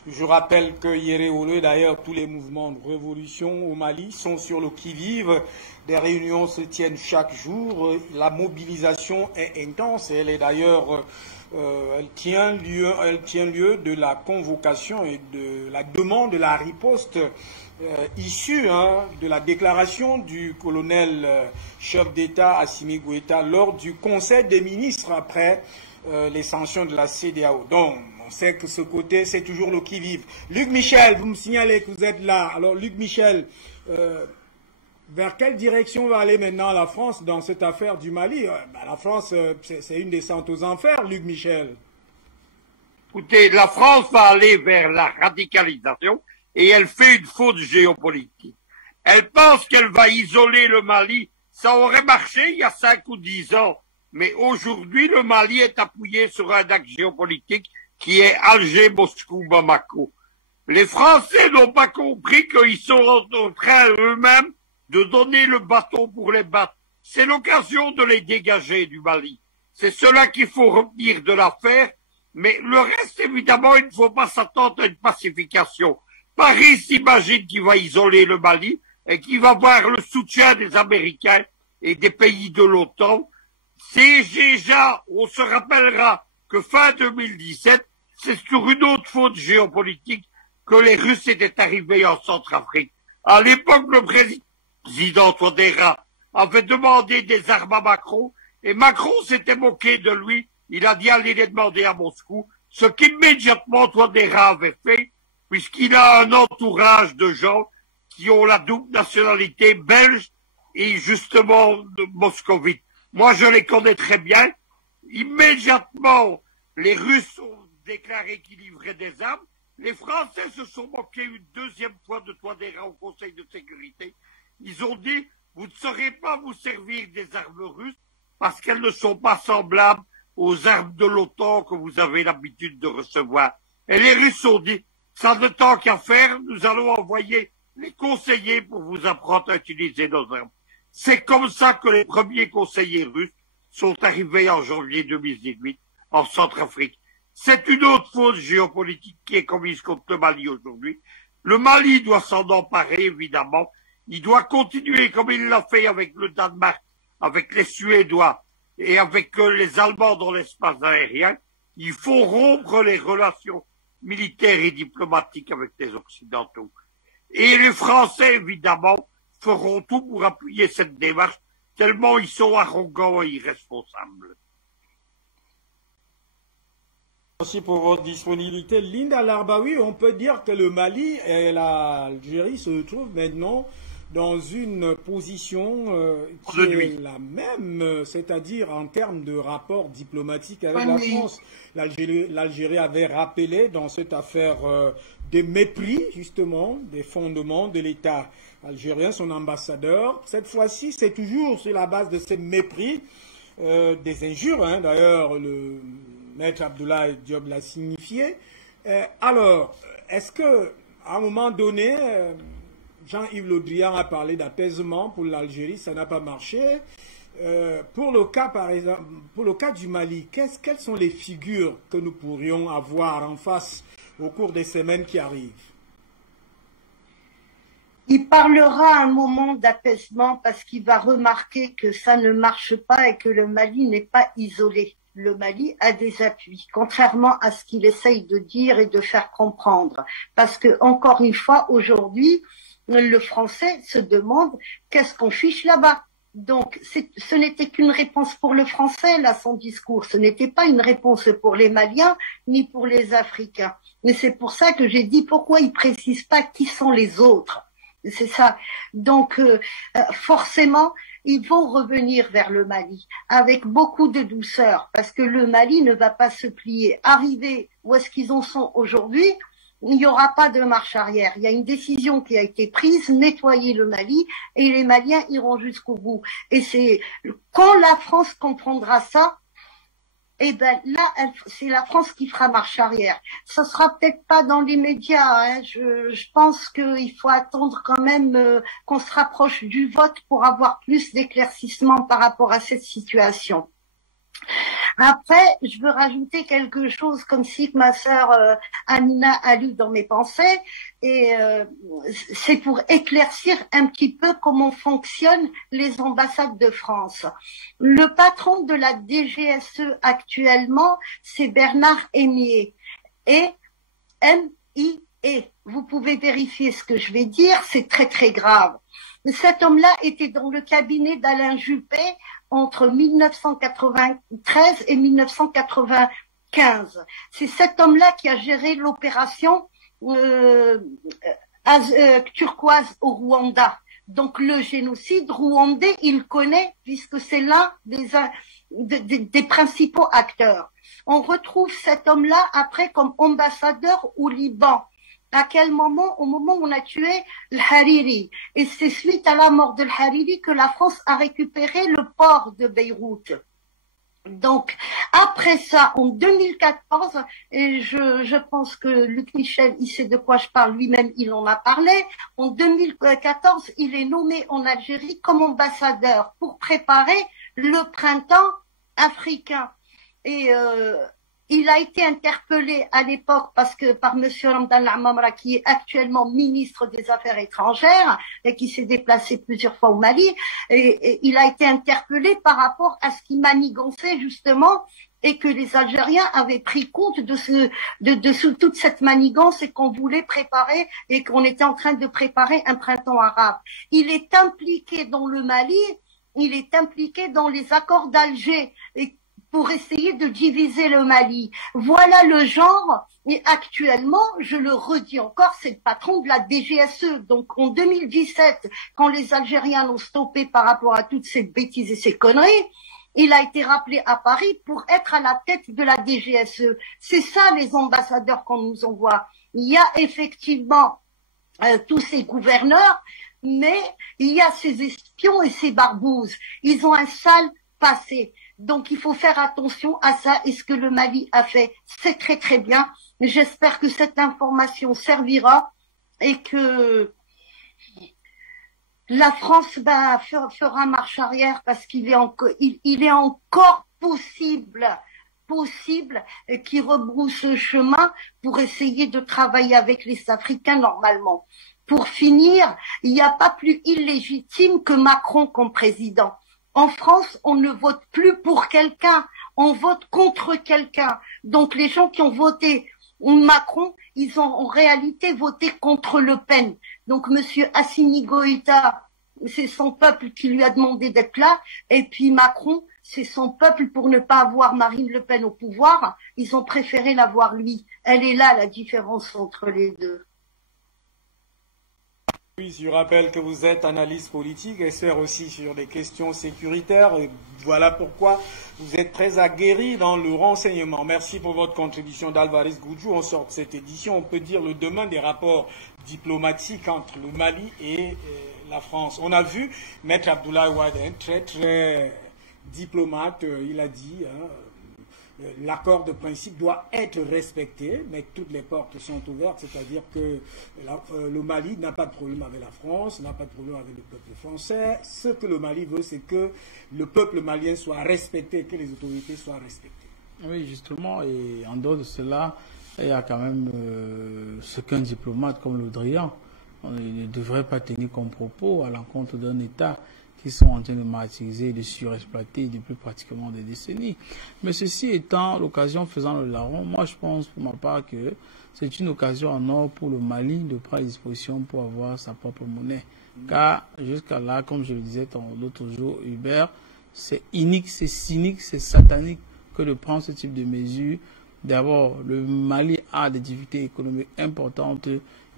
Je rappelle que Yéréolé, d'ailleurs, tous les mouvements de révolution au Mali sont sur le qui-vive. Des réunions se tiennent chaque jour. La mobilisation est intense. Elle est d'ailleurs... elle tient lieu de la convocation et de la demande de la riposte issue de la déclaration du colonel chef d'État Assimi Goïta lors du Conseil des ministres après les sanctions de la CEDEAO. Donc, on sait que ce côté, c'est toujours le qui-vive. Luc Michel, vous me signalez que vous êtes là. Alors, Luc Michel, Vers quelle direction va aller maintenant la France dans cette affaire du Mali? La France, c'est une descente aux enfers, Luc Michel. Écoutez, la France va aller vers la radicalisation et elle fait une faute géopolitique. Elle pense qu'elle va isoler le Mali. Ça aurait marché il y a 5 ou 10 ans. Mais aujourd'hui, le Mali est appuyé sur un axe géopolitique qui est Alger, Moscou, Bamako. Les Français n'ont pas compris qu'ils sont en train eux-mêmes de donner le bâton pour les battre. C'est l'occasion de les dégager du Mali. C'est cela qu'il faut retenir de l'affaire. Mais le reste, évidemment, il ne faut pas s'attendre à une pacification. Paris s'imagine qu'il va isoler le Mali et qu'il va avoir le soutien des Américains et des pays de l'OTAN. C'est déjà, on se rappellera que fin 2017, c'est sur une autre faute géopolitique que les Russes étaient arrivés en Centrafrique. À l'époque, le président Touadéra avait demandé des armes à Macron et Macron s'était moqué de lui. Il a dit allez les demander à Moscou, ce qu'immédiatement Touadéra avait fait, puisqu'il a un entourage de gens qui ont la double nationalité belge et justement moscovite. Moi, je les connais très bien. Immédiatement, les Russes ont déclaré qu'ils livraient des armes. Les Français se sont moqués une deuxième fois de Touadéra au Conseil de sécurité. Ils ont dit, vous ne saurez pas vous servir des armes russes parce qu'elles ne sont pas semblables aux armes de l'OTAN que vous avez l'habitude de recevoir. Et les Russes ont dit, ça ne tant qu'à faire, nous allons envoyer les conseillers pour vous apprendre à utiliser nos armes. C'est comme ça que les premiers conseillers russes sont arrivés en janvier 2018 en Centrafrique. C'est une autre faute géopolitique qui est commise contre le Mali aujourd'hui. Le Mali doit s'en emparer, évidemment. Il doit continuer comme il l'a fait avec le Danemark, avec les Suédois et avec les Allemands dans l'espace aérien. Il faut rompre les relations militaires et diplomatiques avec les Occidentaux. Et les Français, évidemment, feront tout pour appuyer cette démarche, tellement ils sont arrogants et irresponsables. Merci pour votre disponibilité. Linda Larbaoui, on peut dire que le Mali et l'Algérie se trouvent maintenant dans une position qui est la même, c'est-à-dire en termes de rapport diplomatique avec la France. L'Algérie avait rappelé dans cette affaire des mépris, justement, des fondements de l'État algérien, son ambassadeur. Cette fois-ci, c'est toujours sur la base de ces mépris, des injures, hein, d'ailleurs, le maître Abdoulaye Diop l'a signifié. Alors, est-ce que, à un moment donné, Jean-Yves Le Drian a parlé d'apaisement pour l'Algérie, ça n'a pas marché. Pour le cas, par exemple, pour le cas du Mali, quelles sont les figures que nous pourrions avoir en face au cours des semaines qui arrivent? Il parlera un moment d'apaisement parce qu'il va remarquer que ça ne marche pas et que le Mali n'est pas isolé. Le Mali a des appuis, contrairement à ce qu'il essaye de dire et de faire comprendre. Parce que, encore une fois, aujourd'hui, le Français se demande qu'est-ce qu'on fiche là-bas. Donc, ce n'était qu'une réponse pour le Français, là, son discours. Ce n'était pas une réponse pour les Maliens, ni pour les Africains. Mais c'est pour ça que j'ai dit pourquoi il précise pas qui sont les autres. C'est ça. Donc, forcément, ils vont revenir vers le Mali avec beaucoup de douceur, parce que le Mali ne va pas se plier. Arriver où est-ce qu'ils en sont aujourd'hui, il n'y aura pas de marche arrière. Il y a une décision qui a été prise, nettoyer le Mali, et les Maliens iront jusqu'au bout. Et c'est quand la France comprendra ça, eh ben là, c'est la France qui fera marche arrière. Ça sera peut-être pas dans les médias. Hein. Je pense qu'il faut attendre quand même qu'on se rapproche du vote pour avoir plus d'éclaircissement par rapport à cette situation. Après, je veux rajouter quelque chose comme si ma sœur Amina a lu dans mes pensées, et c'est pour éclaircir un petit peu comment fonctionnent les ambassades de France. Le patron de la DGSE actuellement, c'est Bernard Hémier, et M-I-E. Vous pouvez vérifier ce que je vais dire, c'est très très grave. Cet homme-là était dans le cabinet d'Alain Juppé entre 1993 et 1995. C'est cet homme-là qui a géré l'opération turquoise au Rwanda. Donc le génocide rwandais, il connaît, puisque c'est l'un des principaux acteurs. On retrouve cet homme-là après comme ambassadeur au Liban. À quel moment? Au moment où on a tué l'Hariri. Et c'est suite à la mort de l'Hariri que la France a récupéré le port de Beyrouth. Donc, après ça, en 2014, et je pense que Luc Michel, il sait de quoi je parle, lui-même, il en a parlé. En 2014, il est nommé en Algérie comme ambassadeur pour préparer le printemps africain. Et il a été interpellé à l'époque par Monsieur Ramdan Amamra, qui est actuellement ministre des Affaires étrangères et qui s'est déplacé plusieurs fois au Mali. Et il a été interpellé par rapport à ce qu'il manigançait justement et que les Algériens avaient pris compte de toute cette manigance et qu'on voulait préparer et qu'on était en train de préparer un printemps arabe. Il est impliqué dans le Mali, il est impliqué dans les accords d'Alger pour essayer de diviser le Mali. Voilà le genre, et actuellement, je le redis encore, c'est le patron de la DGSE. Donc en 2017, quand les Algériens l'ont stoppé par rapport à toutes ces bêtises et ces conneries, il a été rappelé à Paris pour être à la tête de la DGSE. C'est ça les ambassadeurs qu'on nous envoie. Il y a effectivement tous ces gouverneurs, mais il y a ces espions et ces barbouzes. Ils ont un sale passé. Donc il faut faire attention à ça, et ce que le Mali a fait, c'est très très bien. J'espère que cette information servira et que la France fera marche arrière, parce qu'il est encore possible qu'il rebrousse le chemin pour essayer de travailler avec les Africains normalement. Pour finir, il n'y a pas plus illégitime que Macron comme président. En France, on ne vote plus pour quelqu'un, on vote contre quelqu'un. Donc les gens qui ont voté Macron, ils ont en réalité voté contre Le Pen. Donc Monsieur Assimi Goïta, c'est son peuple qui lui a demandé d'être là, et puis Macron, c'est son peuple pour ne pas avoir Marine Le Pen au pouvoir. Ils ont préféré l'avoir lui. Elle est là la différence entre les deux. Oui, je rappelle que vous êtes analyste politique, expert aussi sur des questions sécuritaires, et voilà pourquoi vous êtes très aguerri dans le renseignement. Merci pour votre contribution, d'Alvarez Goudjou. On sort de cette édition, on peut dire le demain des rapports diplomatiques entre le Mali et la France. On a vu Maître Abdoulaye Wade, très diplomate, il a dit, l'accord de principe doit être respecté, mais toutes les portes sont ouvertes, c'est-à-dire que le Mali n'a pas de problème avec la France, n'a pas de problème avec le peuple français. Ce que le Mali veut, c'est que le peuple malien soit respecté, que les autorités soient respectées. Oui, justement, et en dehors de cela, il y a quand même ce qu'un diplomate comme Le Drian ne devrait pas tenir comme propos à l'encontre d'un État qui sont en train de martyriser et de surexploiter depuis pratiquement des décennies. Mais ceci étant, l'occasion faisant le larron, moi je pense pour ma part que c'est une occasion en or pour le Mali de prendre disposition pour avoir sa propre monnaie. Car jusqu'à là, comme je le disais l'autre jour, Hubert, c'est inique, c'est cynique, c'est satanique que de prendre ce type de mesures. D'abord, le Mali a des difficultés économiques importantes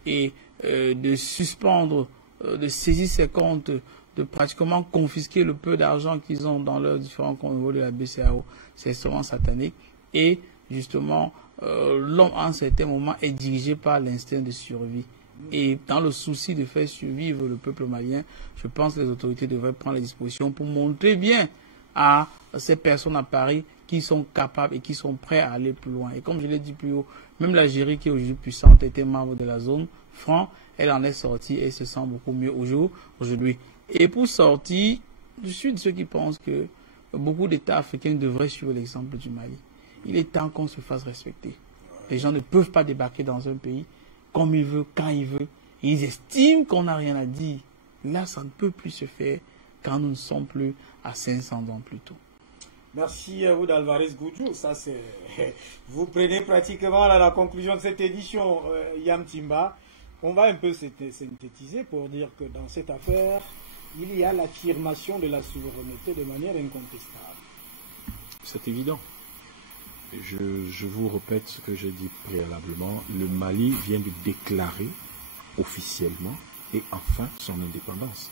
et de suspendre, de saisir ses comptes, de pratiquement confisquer le peu d'argent qu'ils ont dans leurs différents comptes au niveau de la BCAO, c'est extrêmement satanique. Et justement, l'homme à un certain moment est dirigé par l'instinct de survie. Et dans le souci de faire survivre le peuple malien, je pense que les autorités devraient prendre les dispositions pour montrer bien à ces personnes à Paris qui sont capables et qui sont prêts à aller plus loin. Et comme je l'ai dit plus haut, même l'Algérie qui est aujourd'hui puissante était membre de la zone franc, elle en est sortie et se sent beaucoup mieux aujourd'hui. Et pour sortir, je suis de ceux qui pensent que beaucoup d'États africains devraient suivre l'exemple du Mali. Il est temps qu'on se fasse respecter. Les gens ne peuvent pas débarquer dans un pays comme ils veulent, quand ils veulent. Ils estiment qu'on n'a rien à dire. Là, ça ne peut plus se faire quand nous ne sommes plus à 500 ans plus tôt. Merci à vous d'Alvarez Goudjou. Ça, c'est... Vous prenez pratiquement la conclusion de cette édition, Yam Timba. On va un peu synthétiser pour dire que dans cette affaire, il y a l'affirmation de la souveraineté de manière incontestable. C'est évident. Je vous répète ce que j'ai dit préalablement. Le Mali vient de déclarer officiellement et enfin son indépendance.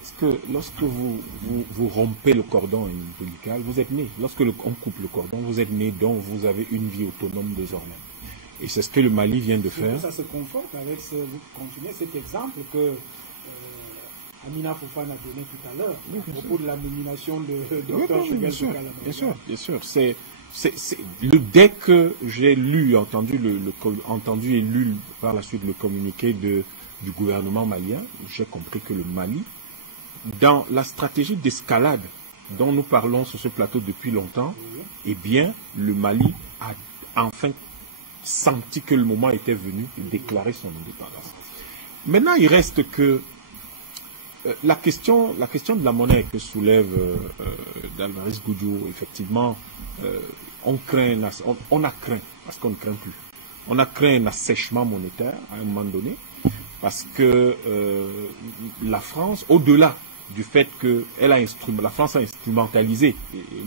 Parce que lorsque vous rompez le cordon ombilical, vous êtes né. Lorsque on coupe le cordon, vous êtes né, donc vous avez une vie autonome désormais. Et c'est ce que le Mali vient de faire. Ça se conforte avec vous continuez cet exemple que Amina Fofana a donné tout à l'heure, à propos de la nomination de Dr. Choguel Kokala. Bien sûr. Dès que j'ai entendu et lu par la suite le communiqué du gouvernement malien, j'ai compris que le Mali, dans la stratégie d'escalade dont nous parlons sur ce plateau depuis longtemps, eh bien, le Mali a enfin senti que le moment était venu de déclarer son indépendance. Maintenant, il reste que la question de la monnaie que soulève Dalmaris Goudiou, effectivement, on a craint, parce qu'on ne craint plus, on a craint un assèchement monétaire à un moment donné, parce que la France, au-delà du fait que la France a instrumentalisé,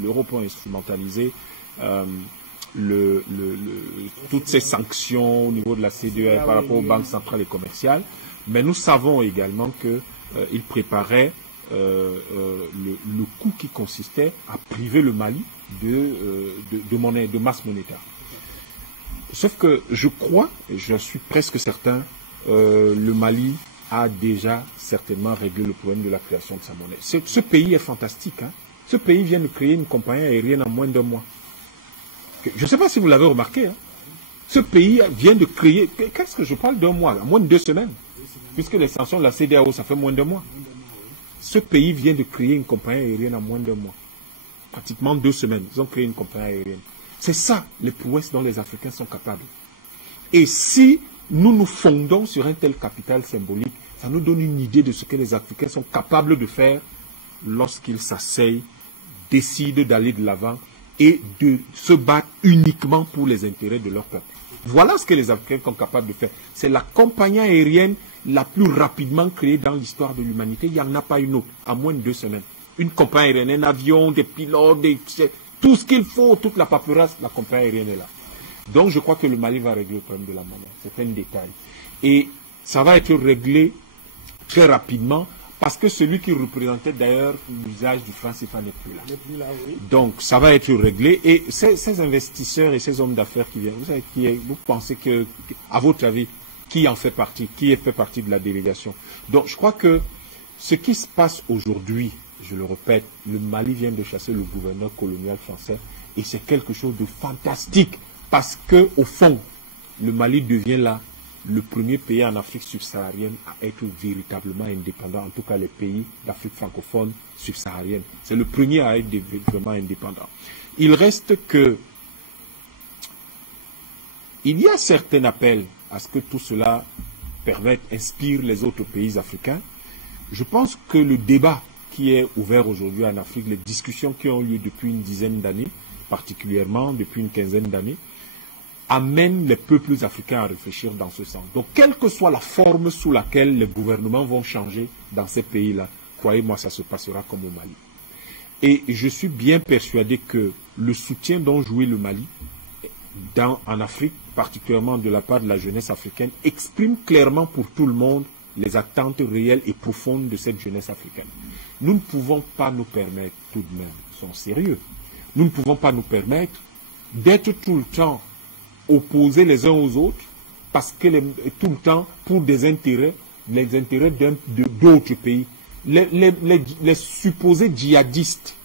l'Europe a instrumentalisé toutes ces sanctions au niveau de la CEDEAO par rapport aux banques centrales et commerciales, mais nous savons également qu'il préparait le coup qui consistait à priver le Mali de masse monétaire. Sauf que je crois, et je suis presque certain, le Mali a déjà certainement réglé le problème de la création de sa monnaie. Ce pays est fantastique. Hein. Ce pays vient de créer une compagnie aérienne en moins d'un mois. Je ne sais pas si vous l'avez remarqué. Hein. Ce pays vient de créer... Qu'est-ce que je parle d'un mois? En moins de 2 semaines. Puisque l'extension de la CEDEAO, ça fait moins d'un mois. Ce pays vient de créer une compagnie aérienne en moins d'un mois. Pratiquement 2 semaines. Ils ont créé une compagnie aérienne. C'est ça, les prouesses dont les Africains sont capables. Et si nous nous fondons sur un tel capital symbolique, ça nous donne une idée de ce que les Africains sont capables de faire lorsqu'ils s'asseyent, décident d'aller de l'avant et de se battre uniquement pour les intérêts de leur peuple. Voilà ce que les Africains sont capables de faire. C'est la compagnie aérienne la plus rapidement créée dans l'histoire de l'humanité. Il n'y en a pas une autre, en moins de 2 semaines. Une compagnie aérienne, un avion, des pilotes, tout ce qu'il faut, toute la paperasse, la compagnie aérienne est là. Donc je crois que le Mali va régler le problème de la monnaie. C'est un détail. Et ça va être réglé très rapidement parce que celui qui représentait d'ailleurs l'usage du franc CFA n'est plus là. Oui. Donc ça va être réglé. Et ces investisseurs et ces hommes d'affaires qui viennent, vous pensez que, à votre avis, qui fait partie de la délégation? Donc je crois que ce qui se passe aujourd'hui, je le répète, le Mali vient de chasser le gouverneur colonial français et c'est quelque chose de fantastique parce que au fond, le Mali devient là le premier pays en Afrique subsaharienne à être véritablement indépendant, en tout cas les pays d'Afrique francophone subsaharienne. C'est le premier à être vraiment indépendant. Il reste que il y a certains appels à ce que tout cela inspire les autres pays africains. Je pense que le débat qui est ouvert aujourd'hui en Afrique, les discussions qui ont lieu depuis une dizaine d'années, particulièrement depuis une quinzaine d'années, amènent les peuples africains à réfléchir dans ce sens. Donc, quelle que soit la forme sous laquelle les gouvernements vont changer dans ces pays-là, croyez-moi, ça se passera comme au Mali. Et je suis bien persuadé que le soutien dont jouit le Mali en Afrique, particulièrement de la part de la jeunesse africaine, exprime clairement pour tout le monde les attentes réelles et profondes de cette jeunesse africaine. Nous ne pouvons pas nous permettre, tout de même, soyons sérieux, nous ne pouvons pas nous permettre d'être tout le temps opposés les uns aux autres, parce que tout le temps, pour des intérêts, les intérêts d'autres pays. Les supposés djihadistes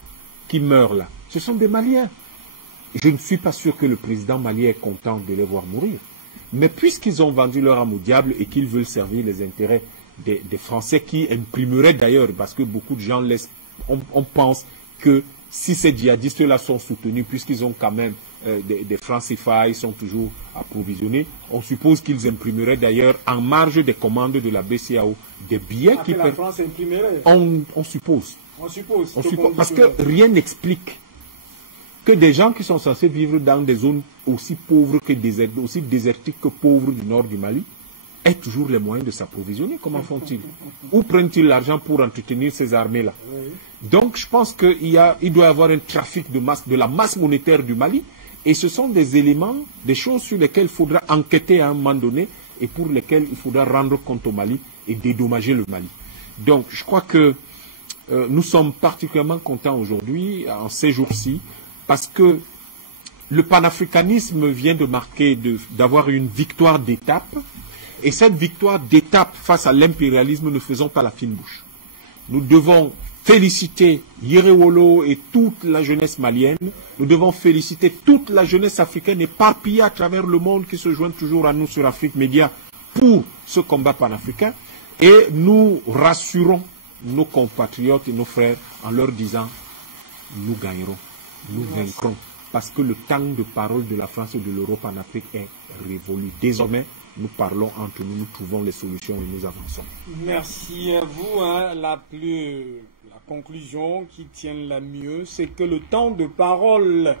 qui meurent là, ce sont des Maliens. Je ne suis pas sûr que le président malien est content de les voir mourir. Mais puisqu'ils ont vendu leur âme au diable et qu'ils veulent servir les intérêts des Français qui imprimeraient d'ailleurs, parce que beaucoup de gens on pense que si ces djihadistes-là sont soutenus, puisqu'ils ont quand même des francs CFA, ils sont toujours approvisionnés, on suppose qu'ils imprimeraient d'ailleurs en marge des commandes de la BCEAO des billets qui la France imprimerait. On suppose. Parce que rien n'explique que des gens qui sont censés vivre dans des zones aussi pauvres que aussi désertiques que pauvres du nord du Mali aient toujours les moyens de s'approvisionner. Comment font-ils? Où prennent-ils l'argent pour entretenir ces armées-là? Donc je pense qu'il doit y avoir un trafic de la masse monétaire du Mali, et ce sont des éléments, des choses sur lesquelles il faudra enquêter à un moment donné et pour lesquelles il faudra rendre compte au Mali et dédommager le Mali. Donc, je crois que nous sommes particulièrement contents aujourd'hui, en ces jours-ci, parce que le panafricanisme vient de marquer, d'avoir une victoire d'étape. Et cette victoire d'étape face à l'impérialisme, ne faisons pas la fine bouche. Nous devons féliciter Yirewolo et toute la jeunesse malienne. Nous devons féliciter toute la jeunesse africaine éparpillée à travers le monde qui se joint toujours à nous sur Afrique Média pour ce combat panafricain. Et nous rassurons nos compatriotes et nos frères en leur disant « nous gagnerons, nous vaincrons ». Parce que le temps de parole de la France et de l'Europe en Afrique est révolu. Désormais, nous parlons entre nous, nous trouvons les solutions et nous avançons. Merci à vous. La conclusion qui tient la mieux, c'est que le temps de parole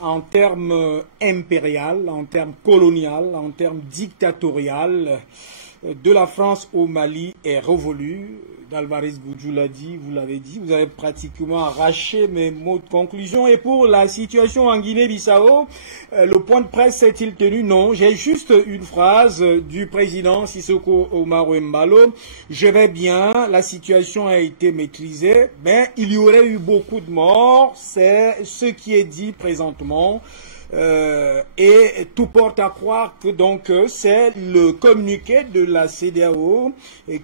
en termes impérial, en termes colonial, en termes dictatorial, de la France au Mali est révolu. Dalvarez Boudjou l'a dit, vous l'avez dit, vous avez pratiquement arraché mes mots de conclusion. Et pour la situation en Guinée-Bissau, le point de presse est-il tenu? Non, j'ai juste une phrase du président Sissoko Omaro Embalo. Je vais bien, la situation a été maîtrisée, mais il y aurait eu beaucoup de morts, c'est ce qui est dit présentement. Et tout porte à croire que donc c'est le communiqué de la CEDEAO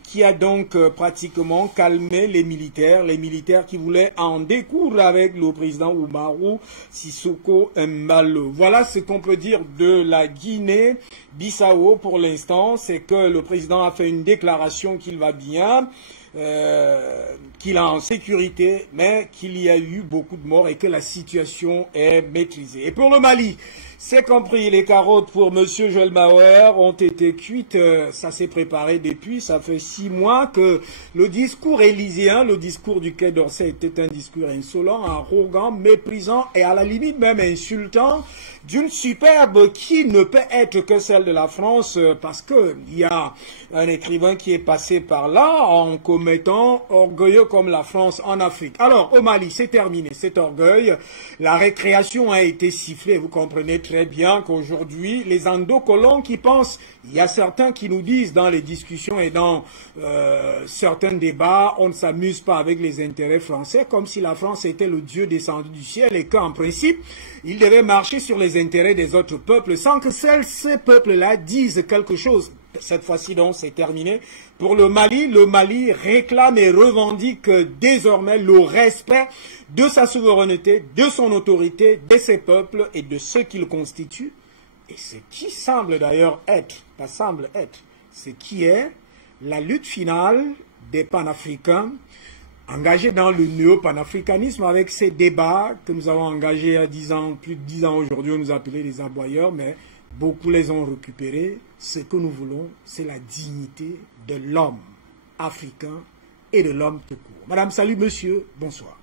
qui a donc pratiquement calmé les militaires qui voulaient en découdre avec le président Umaru Sissoko Embalo. Voilà ce qu'on peut dire de la Guinée-Bissau pour l'instant, c'est que le président a fait une déclaration qu'il va bien, qu'il est en sécurité, mais qu'il y a eu beaucoup de morts et que la situation est maîtrisée. Et pour le Mali, c'est compris, les carottes pour M. Joël Bauer ont été cuites, ça s'est préparé depuis, ça fait 6 mois que le discours élyséen, le discours du Quai d'Orsay était un discours insolent, arrogant, méprisant et à la limite même insultant, d'une superbe qui ne peut être que celle de la France, parce qu'il y a un écrivain qui est passé par là en commettant orgueilleux comme la France en Afrique. Alors, au Mali, c'est terminé, cet orgueil. La récréation a été sifflée. Vous comprenez très bien qu'aujourd'hui, les endocolons qui pensent, il y a certains qui nous disent dans les discussions et dans certains débats, on ne s'amuse pas avec les intérêts français, comme si la France était le Dieu descendu du ciel et qu'en principe, il devait marcher sur les intérêts des autres peuples sans que ces peuples-là disent quelque chose. Cette fois-ci donc c'est terminé. Pour le Mali réclame et revendique désormais le respect de sa souveraineté, de son autorité, de ses peuples et de ce qu'il constitue. Et ce qui semble d'ailleurs être, pas semble être, ce qui est la lutte finale des panafricains engagés dans le néo-panafricanisme avec ces débats que nous avons engagés il y a 10 ans, plus de 10 ans aujourd'hui, on nous appelait les aboyeurs, mais beaucoup les ont récupérés. Ce que nous voulons, c'est la dignité de l'homme africain et de l'homme tout court. Madame, salut, monsieur, bonsoir.